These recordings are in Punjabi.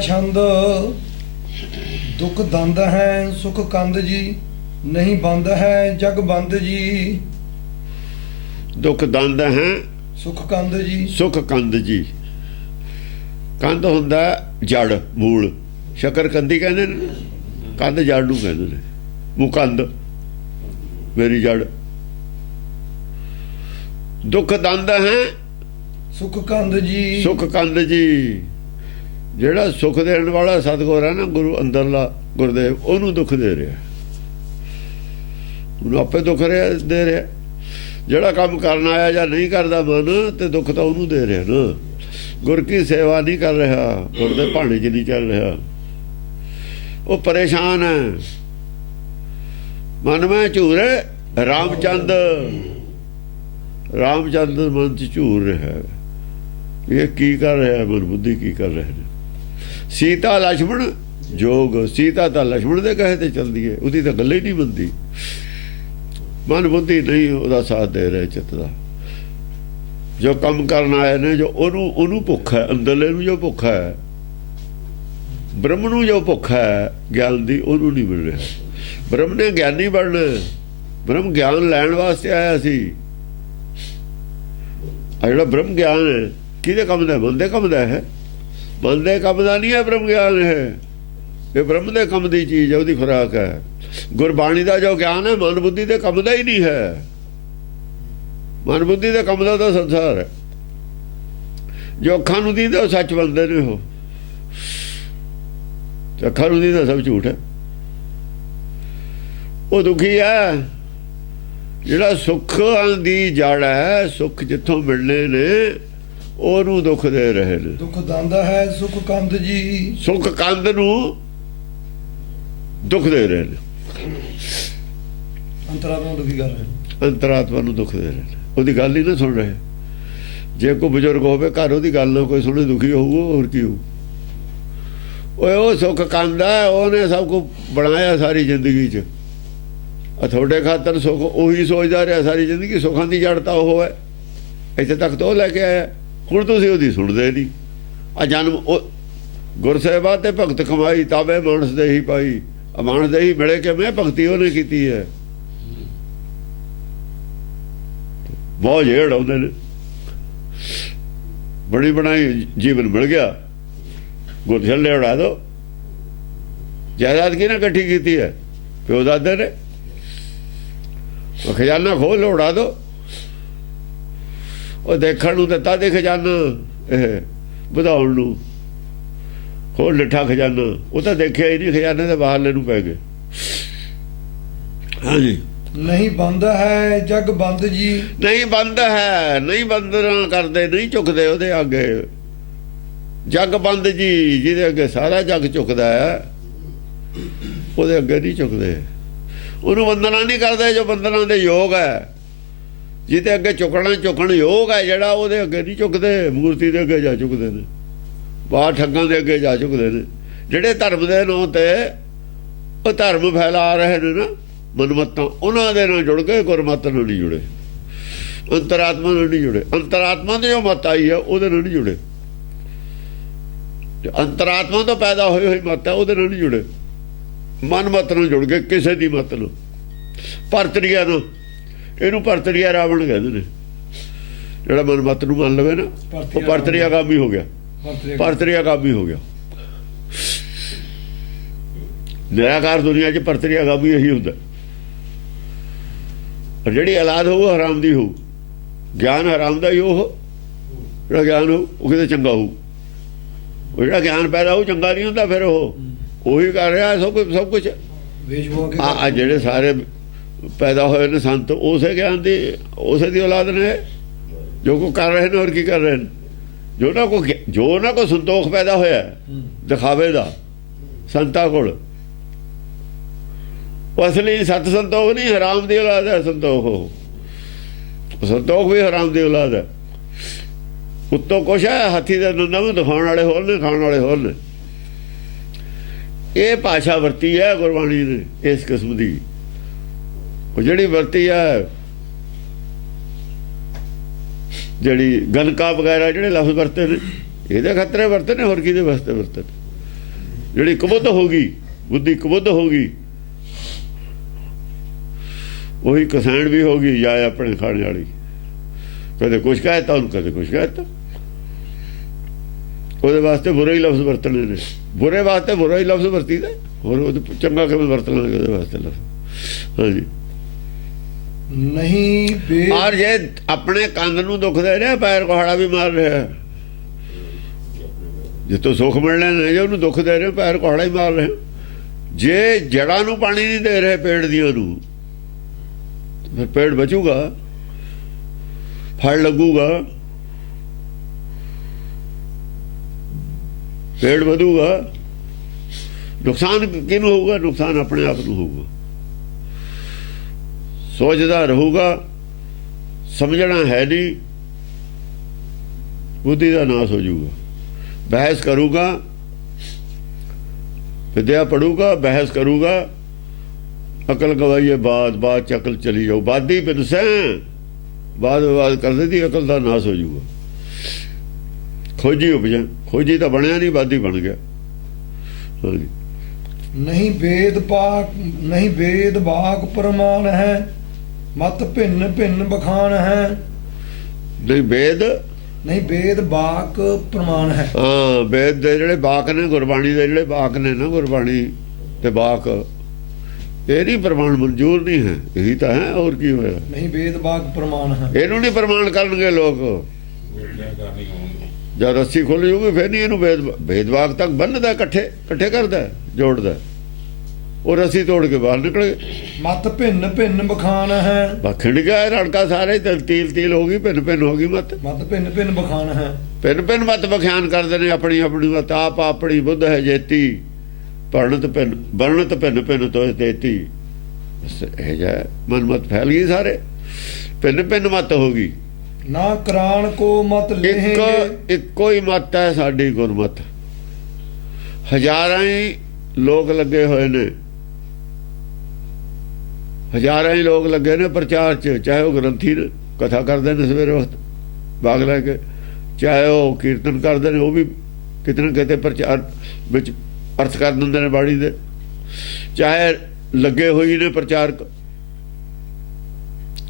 छंद दुख दंद है सुख कंद जी, नहीं बंद है जग बंद जी। दुख दंद है सुख कंद जी। सुख कंद जी। ਕੰਦ ਹੁੰਦਾ ਜੜ ਮੂਲ, ਸ਼ੱਕਰ ਕੰਦੀ ਕਹਿੰਦੇ ਨੇ, ਕੰਦ ਜੜ ਨੂੰ ਕਹਿੰਦੇ ਨੇ, ਮੁਕੰਦ ਮੇਰੀ ਜੜ। ਦੁੱਖ ਦੰਦ ਹੈ ਸੁਖ ਕੰਦ ਜੀ। ਸੁਖ ਕੰਦ ਜੀ। ਜਿਹੜਾ ਸੁਖ ਦੇਣ ਵਾਲਾ ਸਤਿਗੁਰ ਹੈ ਨਾ, ਗੁਰੂ ਅੰਦਰਲਾ ਗੁਰਦੇਵ, ਉਹਨੂੰ ਦੁੱਖ ਦੇ ਰਿਹਾ, ਉਹਨੂੰ ਆਪੇ ਦੁੱਖ ਦੇ ਰਿਹਾ। ਜਿਹੜਾ ਕੰਮ ਕਰਨ ਆਇਆ ਜਾਂ ਨਹੀਂ ਕਰਦਾ ਮਨ, ਤੇ ਦੁੱਖ ਤਾਂ ਉਹਨੂੰ ਦੇ ਰਿਹਾ ਨਾ। ਗੁਰ ਕੀ ਸੇਵਾ ਨਹੀਂ ਕਰ ਰਿਹਾ, ਗੁਰ ਦੇ ਭਾਣੇ 'ਚ ਨਹੀਂ ਚੱਲ ਰਿਹਾ, ਉਹ ਪਰੇਸ਼ਾਨ ਹੈ। ਮਨ ਮੈਂ ਝੂਰੇ ਰਾਮਚੰਦ, ਰਾਮਚੰਦ ਮਨ 'ਚ ਝੂਰ ਰਿਹਾ, ਇਹ ਕੀ ਕਰ ਰਿਹਾ, ਮਨ ਬੁੱਧੀ ਕੀ ਕਰ ਰਹੇ ਨੇ। ਸੀਤਾ ਲక్ష్మణ ਜੋਗ, ਸੀਤਾ ਤਾਂ ਲక్ష్మణ ਦੇ ਕਹੇ ਤੇ ਚਲਦੀ ਹੈ, ਉਹਦੀ ਤਾਂ ਗੱਲ ਹੀ ਨਹੀਂ ਬਣਦੀ। ਮਨ ਬੁੱਧੀ ਨਹੀਂ ਉਹਦਾ ਸਾਥ ਦੇ ਰਹੇ ਚਿੱਤ ਦਾ। ਜੋ ਕੰਮ ਕਰਨ ਆਏ ਨੇ, ਜੋ ਉਹਨੂੰ ਭੁੱਖ ਹੈ, ਅੰਦਰਲੇ ਨੂੰ ਜੋ ਭੁੱਖ ਹੈ, ਬ੍ਰਹਮ ਨੂੰ ਜੋ ਭੁੱਖ ਹੈ ਗਿਆਨ ਦੀ, ਉਹਨੂੰ ਨਹੀਂ ਮਿਲ ਰਿਹਾ। ਬ੍ਰਹਮ ਨੇ ਗਿਆਨੀ ਬਣਨਾ, ਬ੍ਰਹਮ ਗਿਆਨ ਲੈਣ ਵਾਸਤੇ ਆਇਆ ਸੀ। ਆ ਜਿਹੜਾ ਬ੍ਰਹਮ ਗਿਆਨ ਹੈ ਕਿਹਦੇ ਕੰਮ ਦਾ? ਮਨ ਦੇ ਕੰਮ ਦਾ ਹੈ, ਮਨ ਦੇ ਕੰਮ ਦਾ ਨਹੀਂ ਹੈ ਬ੍ਰਹਮ ਗਿਆਨ। ਇਹ ਬ੍ਰਹਮ ਦੇ ਕੰਮ ਦੀ ਚੀਜ਼ ਹੈ, ਉਹਦੀ ਖੁਰਾਕ ਹੈ। ਗੁਰਬਾਣੀ ਦਾ ਜੋ ਗਿਆਨ ਹੈ ਮਨ ਬੁੱਧੀ ਦੇ ਕੰਮ ਦਾ ਹੀ ਨਹੀਂ ਹੈ। ਮਨ ਬੁੱਧੀ ਦੇ ਕੰਮ ਦਾ ਤਾਂ ਸੰਸਾਰ ਹੈ। ਜੋ ਅੱਖਾਂ ਨੂੰ ਦੀਦਾ ਉਹ ਸੱਚ ਬਣਦੇ ਨੇ, ਉਹ ਅੱਖਾਂ ਨੂੰ ਦੀਦਾ ਸਭ ਝੂਠ ਹੈ। ਉਹ ਦੁਖੀ ਹੈ ਜਿਹੜਾ ਸੁੱਖਾਂ ਦੀ ਜੜ ਹੈ, ਸੁੱਖ ਜਿੱਥੋਂ ਮਿਲਣੇ ਨੇ ਉਹਨੂੰ ਦੁੱਖ ਦੇ ਰਹੇ ਨੇ। ਦੁੱਖ ਦੰਦ ਹੈ ਸੁਖ ਕੰਦ ਜੀ। ਸੁੱਖ ਕੰਦ ਨੂੰ ਦੁੱਖ ਦੇ ਰਹੇ ਨੇ, ਅੰਤਰਾਤਮਾ ਨੂੰ ਦੁਖੀ ਕਰ ਰਹੇ ਨੇ। ਅੰਤਰਾਤਮਾ ਨੂੰ ਦੁੱਖ ਦੇ ਰਹੇ ਨੇ, ਉਹਦੀ ਗੱਲ ਹੀ ਨਾ ਸੁਣ ਰਹੇ। ਜੇ ਕੋਈ ਬਜ਼ੁਰਗ ਹੋਵੇ ਘਰ, ਉਹਦੀ ਗੱਲ ਨਾ ਕੋਈ ਸੁਣੇ, ਦੁਖੀ ਹੋਊਗਾ, ਹੋਰ ਕੀ ਹੋਊ। ਉਹ ਸੁੱਖ ਕੰਦ ਹੈ, ਉਹਨੇ ਸਭ ਕੁਝ ਬਣਾਇਆ ਸਾਰੀ ਜ਼ਿੰਦਗੀ 'ਚ। ਤੁਹਾਡੇ ਖਾਤਰ ਸੁੱਖ ਉਹੀ ਸੋਚਦਾ ਰਿਹਾ ਸਾਰੀ ਜ਼ਿੰਦਗੀ। ਸੁੱਖਾਂ ਦੀ ਜੜ ਤਾਂ ਉਹ ਹੈ, ਇੱਥੇ ਤੱਕ ਤਾਂ ਉਹ ਲੈ ਕੇ ਆਇਆ। ਹੁਣ ਤੁਸੀਂ ਉਹਦੀ ਸੁਣਦੇ ਨਹੀਂ। ਆ ਜਨਮ ਉਹ ਗੁਰਸੇਵਾ ਤੇ ਭਗਤ ਕਮਾਈ, ਤਾਵੇ ਮਾਨਸ ਦੇ ਹੀ ਪਾਈ। ਮਾਨਸ ਦੇ ਹੀ ਮਿਲੇ ਕਿ ਮੈਂ ਭਗਤੀ ਉਹਨੇ ਕੀਤੀ ਹੈ। ਬਹੁਤ ਜੇੜ ਆਉਂਦੇ ਨੇ, ਬੜੀ ਬਣਾਈ ਜੀਵਨ ਮਿਲ ਗਿਆ, ਗੁਰ ਛੱਲੇ ਉਡਾ ਦੋ। ਜਾਇਦਾਦ ਕਿਹਨੇ ਇਕੱਠੀ ਕੀਤੀ ਹੈ? ਪਿਓ ਦਾਦੇ ਨੇ। ਖਜ਼ਾਨਾ ਖੋਲ ਉਡਾ ਦੋ। ਉਹ ਦੇਖਣ ਨੂੰ ਦਿੱਤਾ ਦੇ ਖਜ਼ਾਨਾ, ਇਹ ਵਧਾਉਣ ਨੂੰ ਖੋਲ ਲਿਠਾ ਖਜ਼ਾਨਾ। ਉਹ ਤਾਂ ਦੇਖਿਆ ਹੀ ਨਹੀਂ, ਖਜ਼ਾਨੇ ਦੇ ਬਾਹਰਲੇ ਨੂੰ ਪੈ ਗਏ। ਹਾਂਜੀ। ਨਹੀਂ ਬੰਦ ਹੈ ਜਗ ਬੰਦ ਜੀ। ਨਹੀਂ ਬੰਦ ਹੈ, ਨਹੀਂ ਬੰਦਨਾ ਕਰਦੇ, ਨਹੀਂ ਝੁਕਦੇ ਉਹਦੇ ਅੱਗੇ। ਜਗ ਬੰਦ ਜੀ, ਜਿਹਦੇ ਅੱਗੇ ਸਾਰਾ ਜਗ ਝੁਕਦਾ ਹੈ, ਉਹਦੇ ਅੱਗੇ ਨਹੀਂ ਝੁਕਦੇ। ਉਹਨੂੰ ਬੰਦਨਾ ਨਹੀਂ ਕਰਦੇ ਜੋ ਬੰਦਨਾ ਦੇ ਯੋਗ ਹੈ। ਜਿਹਦੇ ਅੱਗੇ ਝੁਕਣ ਯੋਗ ਹੈ ਜਿਹੜਾ, ਉਹਦੇ ਅੱਗੇ ਨਹੀਂ ਝੁਕਦੇ। ਮੂਰਤੀ ਦੇ ਅੱਗੇ ਜਾ ਝੁਕਦੇ ਨੇ, ਬਾਹਰ ਠੱਗਾਂ ਦੇ ਅੱਗੇ ਜਾ ਝੁਕਦੇ ਨੇ। ਜਿਹੜੇ ਧਰਮ ਦੇ ਨਾਂ ਤੇ ਉਹ ਧਰਮ ਫੈਲਾ ਰਹੇ ਨੇ ਨਾ, ਮਨਮਤਾਂ, ਉਹਨਾਂ ਦੇ ਨਾਲ ਜੁੜ ਕੇ ਗੁਰਮਤਿ ਨਾਲ ਨਹੀਂ ਜੁੜੇ, ਅੰਤਰਾਤਮਾ ਨਾਲ ਨਹੀਂ ਜੁੜੇ। ਅੰਤਰਾਤਮਾ ਦੀ ਜੋ ਮੱਤ ਆਈ ਹੈ ਉਹਦੇ ਨਾਲ ਨਹੀਂ ਜੁੜੇ। ਅੰਤਰਾਤਮਾ ਤੋਂ ਪੈਦਾ ਹੋਈ ਹੋਈ ਮੱਤ ਹੈ, ਉਹਦੇ ਨਾਲ ਨਹੀਂ ਜੁੜੇ। ਮਨ ਮੱਤ ਨਾਲ ਜੁੜ ਕੇ ਕਿਸੇ ਦੀ ਮੱਤ ਨਾਲ, ਪਰਤਰੀਆ ਨੂੰ, ਇਹਨੂੰ ਪਰਤਰੀਆ ਰਾਵਣ ਕਹਿੰਦੇ ਨੇ। ਜਿਹੜਾ ਮਨ ਮੱਤ ਨੂੰ ਮੰਨ ਲਵੇ ਨਾ, ਉਹ ਪਰਤਰੀਆ ਕਾਮੀ ਹੋ ਗਿਆ, ਪਰਤਰੀਆ ਕਾਮੀ ਹੋ ਗਿਆ। ਨਿਰਾਕਾਰ ਦੁਨੀਆ 'ਚ ਪਰਤਰੀਆ ਕਾਮੀ ਇਹੀ ਹੁੰਦਾ। ਜਿਹੜੀ ਔਲਾਦ ਹੋਊ ਹਰਾਮ ਦੀ ਹੋਊ, ਗਿਆਨ ਹਰਾਮ ਦਾ ਹੀ। ਉਹ ਜਿਹੜਾ ਗਿਆਨ ਹੋਊ ਉਹ ਕਿਤੇ ਚੰਗਾ ਹੋਊ। ਉਹ ਜਿਹੜਾ ਗਿਆਨ ਪੈਦਾ ਹੋਊ ਚੰਗਾ ਨਹੀਂ ਹੁੰਦਾ। ਫਿਰ ਉਹ ਉਹੀ ਕਰ ਰਿਹਾ ਸਭ ਕੁਛ। ਆ ਜਿਹੜੇ ਸਾਰੇ ਪੈਦਾ ਹੋਏ ਨੇ ਸੰਤ, ਉਸੇ ਗਿਆਨ ਦੀ, ਉਸੇ ਦੀ ਔਲਾਦ ਨੇ, ਜੋ ਕੋ ਕਰ ਰਹੇ ਨੇ। ਹੋਰ ਕੀ ਕਰ ਰਹੇ ਨੇ? ਜੋ ਨਾ ਕੋ ਸੰਤੋਖ ਪੈਦਾ ਹੋਇਆ ਦਿਖਾਵੇ ਦਾ ਸੰਤਾਂ ਕੋਲ, ਉਹ ਅਸਲੀ ਸਤ ਸੰਤੋਖ ਨਹੀਂ, ਹਰਾਮ ਦੀ ਔਲਾਦ ਹੈ ਸੰਤੋਖ। ਉਹ ਸੰਤੋਖ ਵੀ ਹਰਾਮ ਦੀ ਔਲਾਦ ਹੈ। ਉੱਤੋਂ ਕੁਛ ਹੈ, ਹਾਥੀ ਦੇ ਦੰਦਾਂ ਨੂੰ ਦਿਖਾਉਣ ਵਾਲੇ ਹੋਰ ਨੇ, ਖਾਣ ਵਾਲੇ ਹੋਰ ਨੇ। ਇਹ ਭਾਸ਼ਾ ਵਰਤੀ ਹੈ ਗੁਰਬਾਣੀ ਨੇ ਇਸ ਕਿਸਮ ਦੀ। ਉਹ ਜਿਹੜੀ ਵਰਤੀ ਹੈ, ਜਿਹੜੀ ਗਨਕਾ ਵਗੈਰਾ ਜਿਹੜੇ ਲਫ਼ਜ਼ ਵਰਤੇ ਨੇ, ਇਹਦੇ ਖਤਰੇ ਵਰਤੇ ਨੇ, ਹੋਰ ਕਿਹਦੇ ਵਾਸਤੇ ਵਰਤੇ ਨੇ? ਜਿਹੜੀ ਕਬੁੱਧ ਹੋ ਗਈ, ਬੁੱਧੀ ਕਬੁੱਧ ਹੋ ਗਈ, ਉਹੀ ਕਸੈਣ ਵੀ ਹੋ ਗਈ ਜਾਂ ਆਪਣੇ ਖਾਣੇ ਵਾਲੀ। ਕਦੇ ਕੁਛ ਕਹਿਤਾ ਉਹਨੂੰ, ਕਦੇ ਕੁਛ ਕਹਿਤਾ। ਉਹਦੇ ਵਾਸਤੇ ਬੁਰੇ ਹੀ ਲਫ਼ਜ਼ ਵਰਤਣੇ ਨੇ, ਬੁਰੇ ਵਾਸਤੇ ਬੁਰਾ ਹੀ ਲਫ਼ਜ਼ ਵਰਤੀਦਾ, ਹੋਰ ਉਹ ਚੰਗਾ ਕਿਵੇਂ ਵਰਤ ਲਾਂਗੇ ਉਹਦੇ ਵਾਸਤੇ ਲਫ਼ਜ਼। ਹਾਂਜੀ। ਨਹੀਂ ਬੇ ਔਰ ਜੇ ਆਪਣੇ ਕੰਨ ਨੂੰ ਦੁੱਖ ਦੇ ਰਿਹਾ, ਪੈਰ ਕੁਹਾੜਾ ਵੀ ਮਾਰ ਰਿਹਾ। ਜਿੱਥੋਂ ਸੁੱਖ ਮਿਲਣੇ ਨੇ, ਜੇ ਉਹਨੂੰ ਦੁੱਖ ਦੇ ਰਹੇ, ਪੈਰ ਕੁਹਾੜਾ ਹੀ ਮਾਰ ਰਹੇ। ਜੇ ਜੜ੍ਹਾਂ ਨੂੰ ਪਾਣੀ ਨਹੀਂ ਦੇ ਰਹੇ ਪੇੜ ਦੀਆਂ ਨੂੰ, ਫਿਰ ਪੇੜ ਬਚੂਗਾ, ਫਲ ਲੱਗੂਗਾ, ਪੇੜ ਵਧੂਗਾ। ਨੁਕਸਾਨ ਕਿਹਨੂੰ ਹੋਊਗਾ? ਨੁਕਸਾਨ ਆਪਣੇ ਆਪ ਨੂੰ ਹੋਊਗਾ। ਸੋਚਦਾ ਰਹੂਗਾ, ਸਮਝਣਾ ਹੈ ਨਹੀਂ, ਬੁੱਧੀ ਦਾ ਨਾਸ ਹੋ ਜਾਊਗਾ। ਬਹਿਸ ਕਰੂਗਾ, ਵਿਦਿਆ ਪੜੂਗਾ, ਬਹਿਸ ਕਰੂਗਾ, ਅਕਲ ਗਵਾਈਏ ਬਾਦ ਚ ਅਕਲ ਚਲੀ ਜਾਊ। ਬਾਦੀ ਪਿਨਸੈ, ਬਾਦ ਵਿਵਾਦ ਕਰਦੇ ਦੀ ਅਕਲ ਦਾ ਨਾਸ ਹੋ ਜਾਊਗਾ। ਖੋਜੀ ਉਪਜਾ, ਖੋਜੀ ਤਾਂ ਬਣਿਆ ਨਹੀਂ, ਬਾਦੀ ਬਣ ਗਿਆ। ਹਾਂਜੀ। ਨਹੀਂ ਵੇਦ ਬਾਕ ਪ੍ਰਮਾਣ ਹੈ, ਮਤ ਭਿੰਨ ਭਿੰਨ ਬਖਾਨ ਹੈ। ਨਹੀਂ ਵੇਦ ਬਾਕ ਪ੍ਰਮਾਣ ਹੈ। ਹਾਂ, ਵੇਦ ਦੇ ਜਿਹੜੇ ਬਾਕ ਨੇ, ਗੁਰਬਾਣੀ ਦੇ ਜਿਹੜੇ ਬਾਕ ਨੇ ਨਾ, ਗੁਰਬਾਣੀ ਤੇ ਬਾਕ, ਇਹ ਨਹੀਂ ਪ੍ਰਮਾਣ ਮਨਜ਼ੂਰ ਨਹੀਂ ਹੈ। ਇਹੀ ਤਾਂ ਹੈ, ਹੋਰ ਕੀ ਹੋਇਆ? ਨਹੀਂ ਵੇਦ ਬਾਕ ਪ੍ਰਮਾਣ ਹੈ, ਇਹਨੂੰ ਨਹੀਂ ਪ੍ਰਮਾਣ ਕਰਨਗੇ ਲੋਕ। ਜਦ ਰੱਸੀ ਖੁੱਲ ਜੂਗੀ ਫਿਰ ਨਹੀਂ ਇਹਨੂੰ ਭੇਦਭਾਵ ਤੱਕ ਬੰਨਦਾ, ਇਕੱਠੇ ਕਰਦਾ, ਜੋੜਦਾ। ਉਹ ਰੱਸੀ ਤੋੜ ਕੇ ਬਾਹਰ ਨਿਕਲ ਗਏ। ਮਤ ਭਿੰਨ ਭਿੰਨ ਬਖਾਨ ਹੈ, ਬਖੜ ਗਿਆ ਰੜਕਾ ਸਾਰੇ, ਤੀਲ ਹੋ ਗਈ, ਭਿੰਨ ਹੋ ਗਈ ਮਤ ਭਿੰਨ ਭਿੰਨ ਬਖਾਨ ਹੈ। ਭਿੰਨ ਮਤ ਬਖਿਆਨ ਕਰਦੇ ਨੇ ਆਪਣੀ ਮਤ। ਆਪ ਆਪਣੀ ਬੁੱਧ ਹੈ ਜੇਤੀ, ਵਰਣਤ ਭਿੰਨ ਤੋਂ ਦੇਤੀ। ਇਹ ਜਾ ਮਨ ਮਤ ਫੈਲ ਗਈ ਸਾਰੇ, ਭਿੰਨ ਮਤ ਹੋ ਗਈ। ਨਾ ਕਰਾਨ ਕੋ ਮਤ ਲੇਹੇਂਗੇ। ਇੱਕੋ ਹੀ ਮਤ ਹੈ ਸਾਡੀ ਗੁਰਮਤ। ਹਜ਼ਾਰਾਂ ਹੀ ਲੋਕ ਲੱਗੇ ਹੋਏ ਨੇ, ਹਜ਼ਾਰਾਂ ਹੀ ਲੋਕ ਲੱਗੇ ਨੇ ਪ੍ਰਚਾਰ 'ਚ। ਚਾਹੇ ਉਹ ਗ੍ਰੰਥੀ ਨੇ, ਕਥਾ ਕਰਦੇ ਨੇ ਸਵੇਰੇ ਵਕਤ ਬਾਗ ਲੈ ਕੇ, ਚਾਹੇ ਉਹ ਕੀਰਤਨ ਕਰਦੇ ਨੇ, ਉਹ ਵੀ ਕਿਤੇ ਨਾ ਕਿਤੇ ਪ੍ਰਚਾਰ ਵਿੱਚ ਅਰਥ ਕਰ ਦਿੰਦੇ ਨੇ ਬਾਣੀ ਦੇ। ਚਾਹੇ ਲੱਗੇ ਹੋਈ ਨੇ ਪ੍ਰਚਾਰਕ,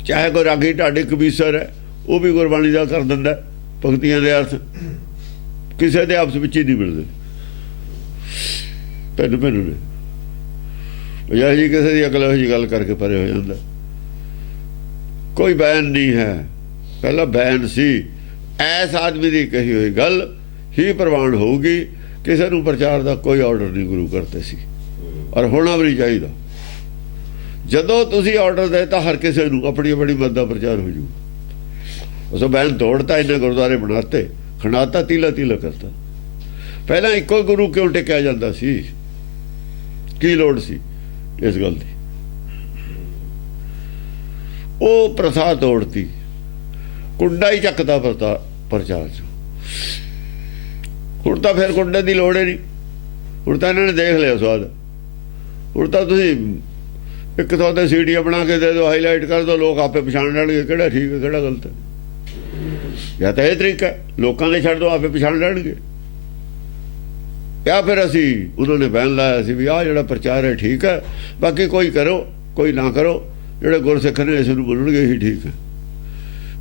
ਚਾਹੇ ਕੋਈ ਰਾਗੀ ਢਾਡੀ ਕਬੀਸਰ ਹੈ, ਉਹ ਵੀ ਗੁਰਬਾਣੀ ਦਾ ਕਰ ਦਿੰਦਾ ਭਗਤੀਆਂ ਦੇ ਅਰਥ। ਕਿਸੇ ਦੇ ਆਪਸ ਵਿੱਚ ਹੀ ਨਹੀਂ ਮਿਲਦੇ, ਭਿੰਨ ਨੇ। ਜਾਂ ਜੀ ਕਿਸੇ ਦੀ ਅਕਲ ਇਹੋ ਜਿਹੀ ਗੱਲ ਕਰਕੇ ਪਰੇ ਹੋ ਜਾਂਦਾ। ਕੋਈ ਬੈਨ ਨਹੀਂ ਹੈ, ਪਹਿਲਾਂ ਬੈਨ ਸੀ। ਐਸ ਆਦਮੀ ਦੀ ਕਹੀ ਹੋਈ ਗੱਲ ਹੀ ਪ੍ਰਵਾਨ ਹੋਊਗੀ। ਕਿਸੇ ਨੂੰ ਪ੍ਰਚਾਰ ਦਾ ਕੋਈ ਆਰਡਰ ਨਹੀਂ ਗੁਰੂ ਕਰਤੇ ਸੀ, ਔਰ ਹੋਣਾ ਵੀ ਨਹੀਂ ਚਾਹੀਦਾ। ਜਦੋਂ ਤੁਸੀਂ ਆਰਡਰ ਦੇ ਤਾਂ ਹਰ ਕਿਸੇ ਨੂੰ ਆਪਣੀ ਆਪਣੀ ਮਤ ਦਾ ਪ੍ਰਚਾਰ ਹੋ ਜੂ। ਉਸ ਬੈਨ ਤੋੜਤਾ, ਇਹਨੇ ਗੁਰਦੁਆਰੇ ਬਣਾਤੇ, ਖੰਡਾਤਾ, ਤੀਲਾ ਕਰਤਾ। ਪਹਿਲਾਂ ਇੱਕੋ ਗੁਰੂ ਕਿਉਂ ਟਿਕਿਆ ਜਾਂਦਾ ਸੀ? ਕੀ ਲੋੜ ਸੀ ਇਸ ਗੱਲ ਦੀ? ਉਹ ਪ੍ਰਥਾ ਤੋੜਤੀ, ਕੁੰਡਾ ਹੀ ਚੱਕਦਾ ਪ੍ਰਚਾਰ 'ਚ। ਹੁਣ ਤਾਂ ਫਿਰ ਕੁੰਡੇ ਦੀ ਲੋੜ ਹੀ ਨਹੀਂ। ਹੁਣ ਤਾਂ ਇਹਨਾਂ ਨੇ ਦੇਖ ਲਿਆ ਸਵਾਦ। ਹੁਣ ਤਾਂ ਤੁਸੀਂ ਇੱਕ ਥਾਂ ਤੇ ਸੀਡੀਆਂ ਬਣਾ ਕੇ ਦੇ ਦਿਓ, ਹਾਈਲਾਈਟ ਕਰ ਦਿਓ, ਲੋਕ ਆਪੇ ਪਛਾਣ ਲੈਣਗੇ ਕਿਹੜਾ ਠੀਕ ਹੈ ਕਿਹੜਾ ਗਲਤ ਹੈ। ਜਾਂ ਤਾਂ ਇਹ ਤਰੀਕਾ ਲੋਕਾਂ ਦੇ ਛੱਡ ਦਿਓ, ਆਪੇ ਪਛਾਣ ਲੈਣਗੇ। ਜਾਂ ਫਿਰ ਅਸੀਂ ਉਹਨਾਂ ਨੇ ਬੈਨ ਲਾਇਆ ਸੀ ਵੀ ਆਹ ਜਿਹੜਾ ਪ੍ਰਚਾਰ ਹੈ ਠੀਕ ਹੈ, ਬਾਕੀ ਕੋਈ ਕਰੋ ਕੋਈ ਨਾ ਕਰੋ, ਜਿਹੜੇ ਗੁਰਸਿੱਖ ਨੇ ਇਸ ਨੂੰ ਮੰਨਣਗੇ ਹੀ ਠੀਕ ਹੈ।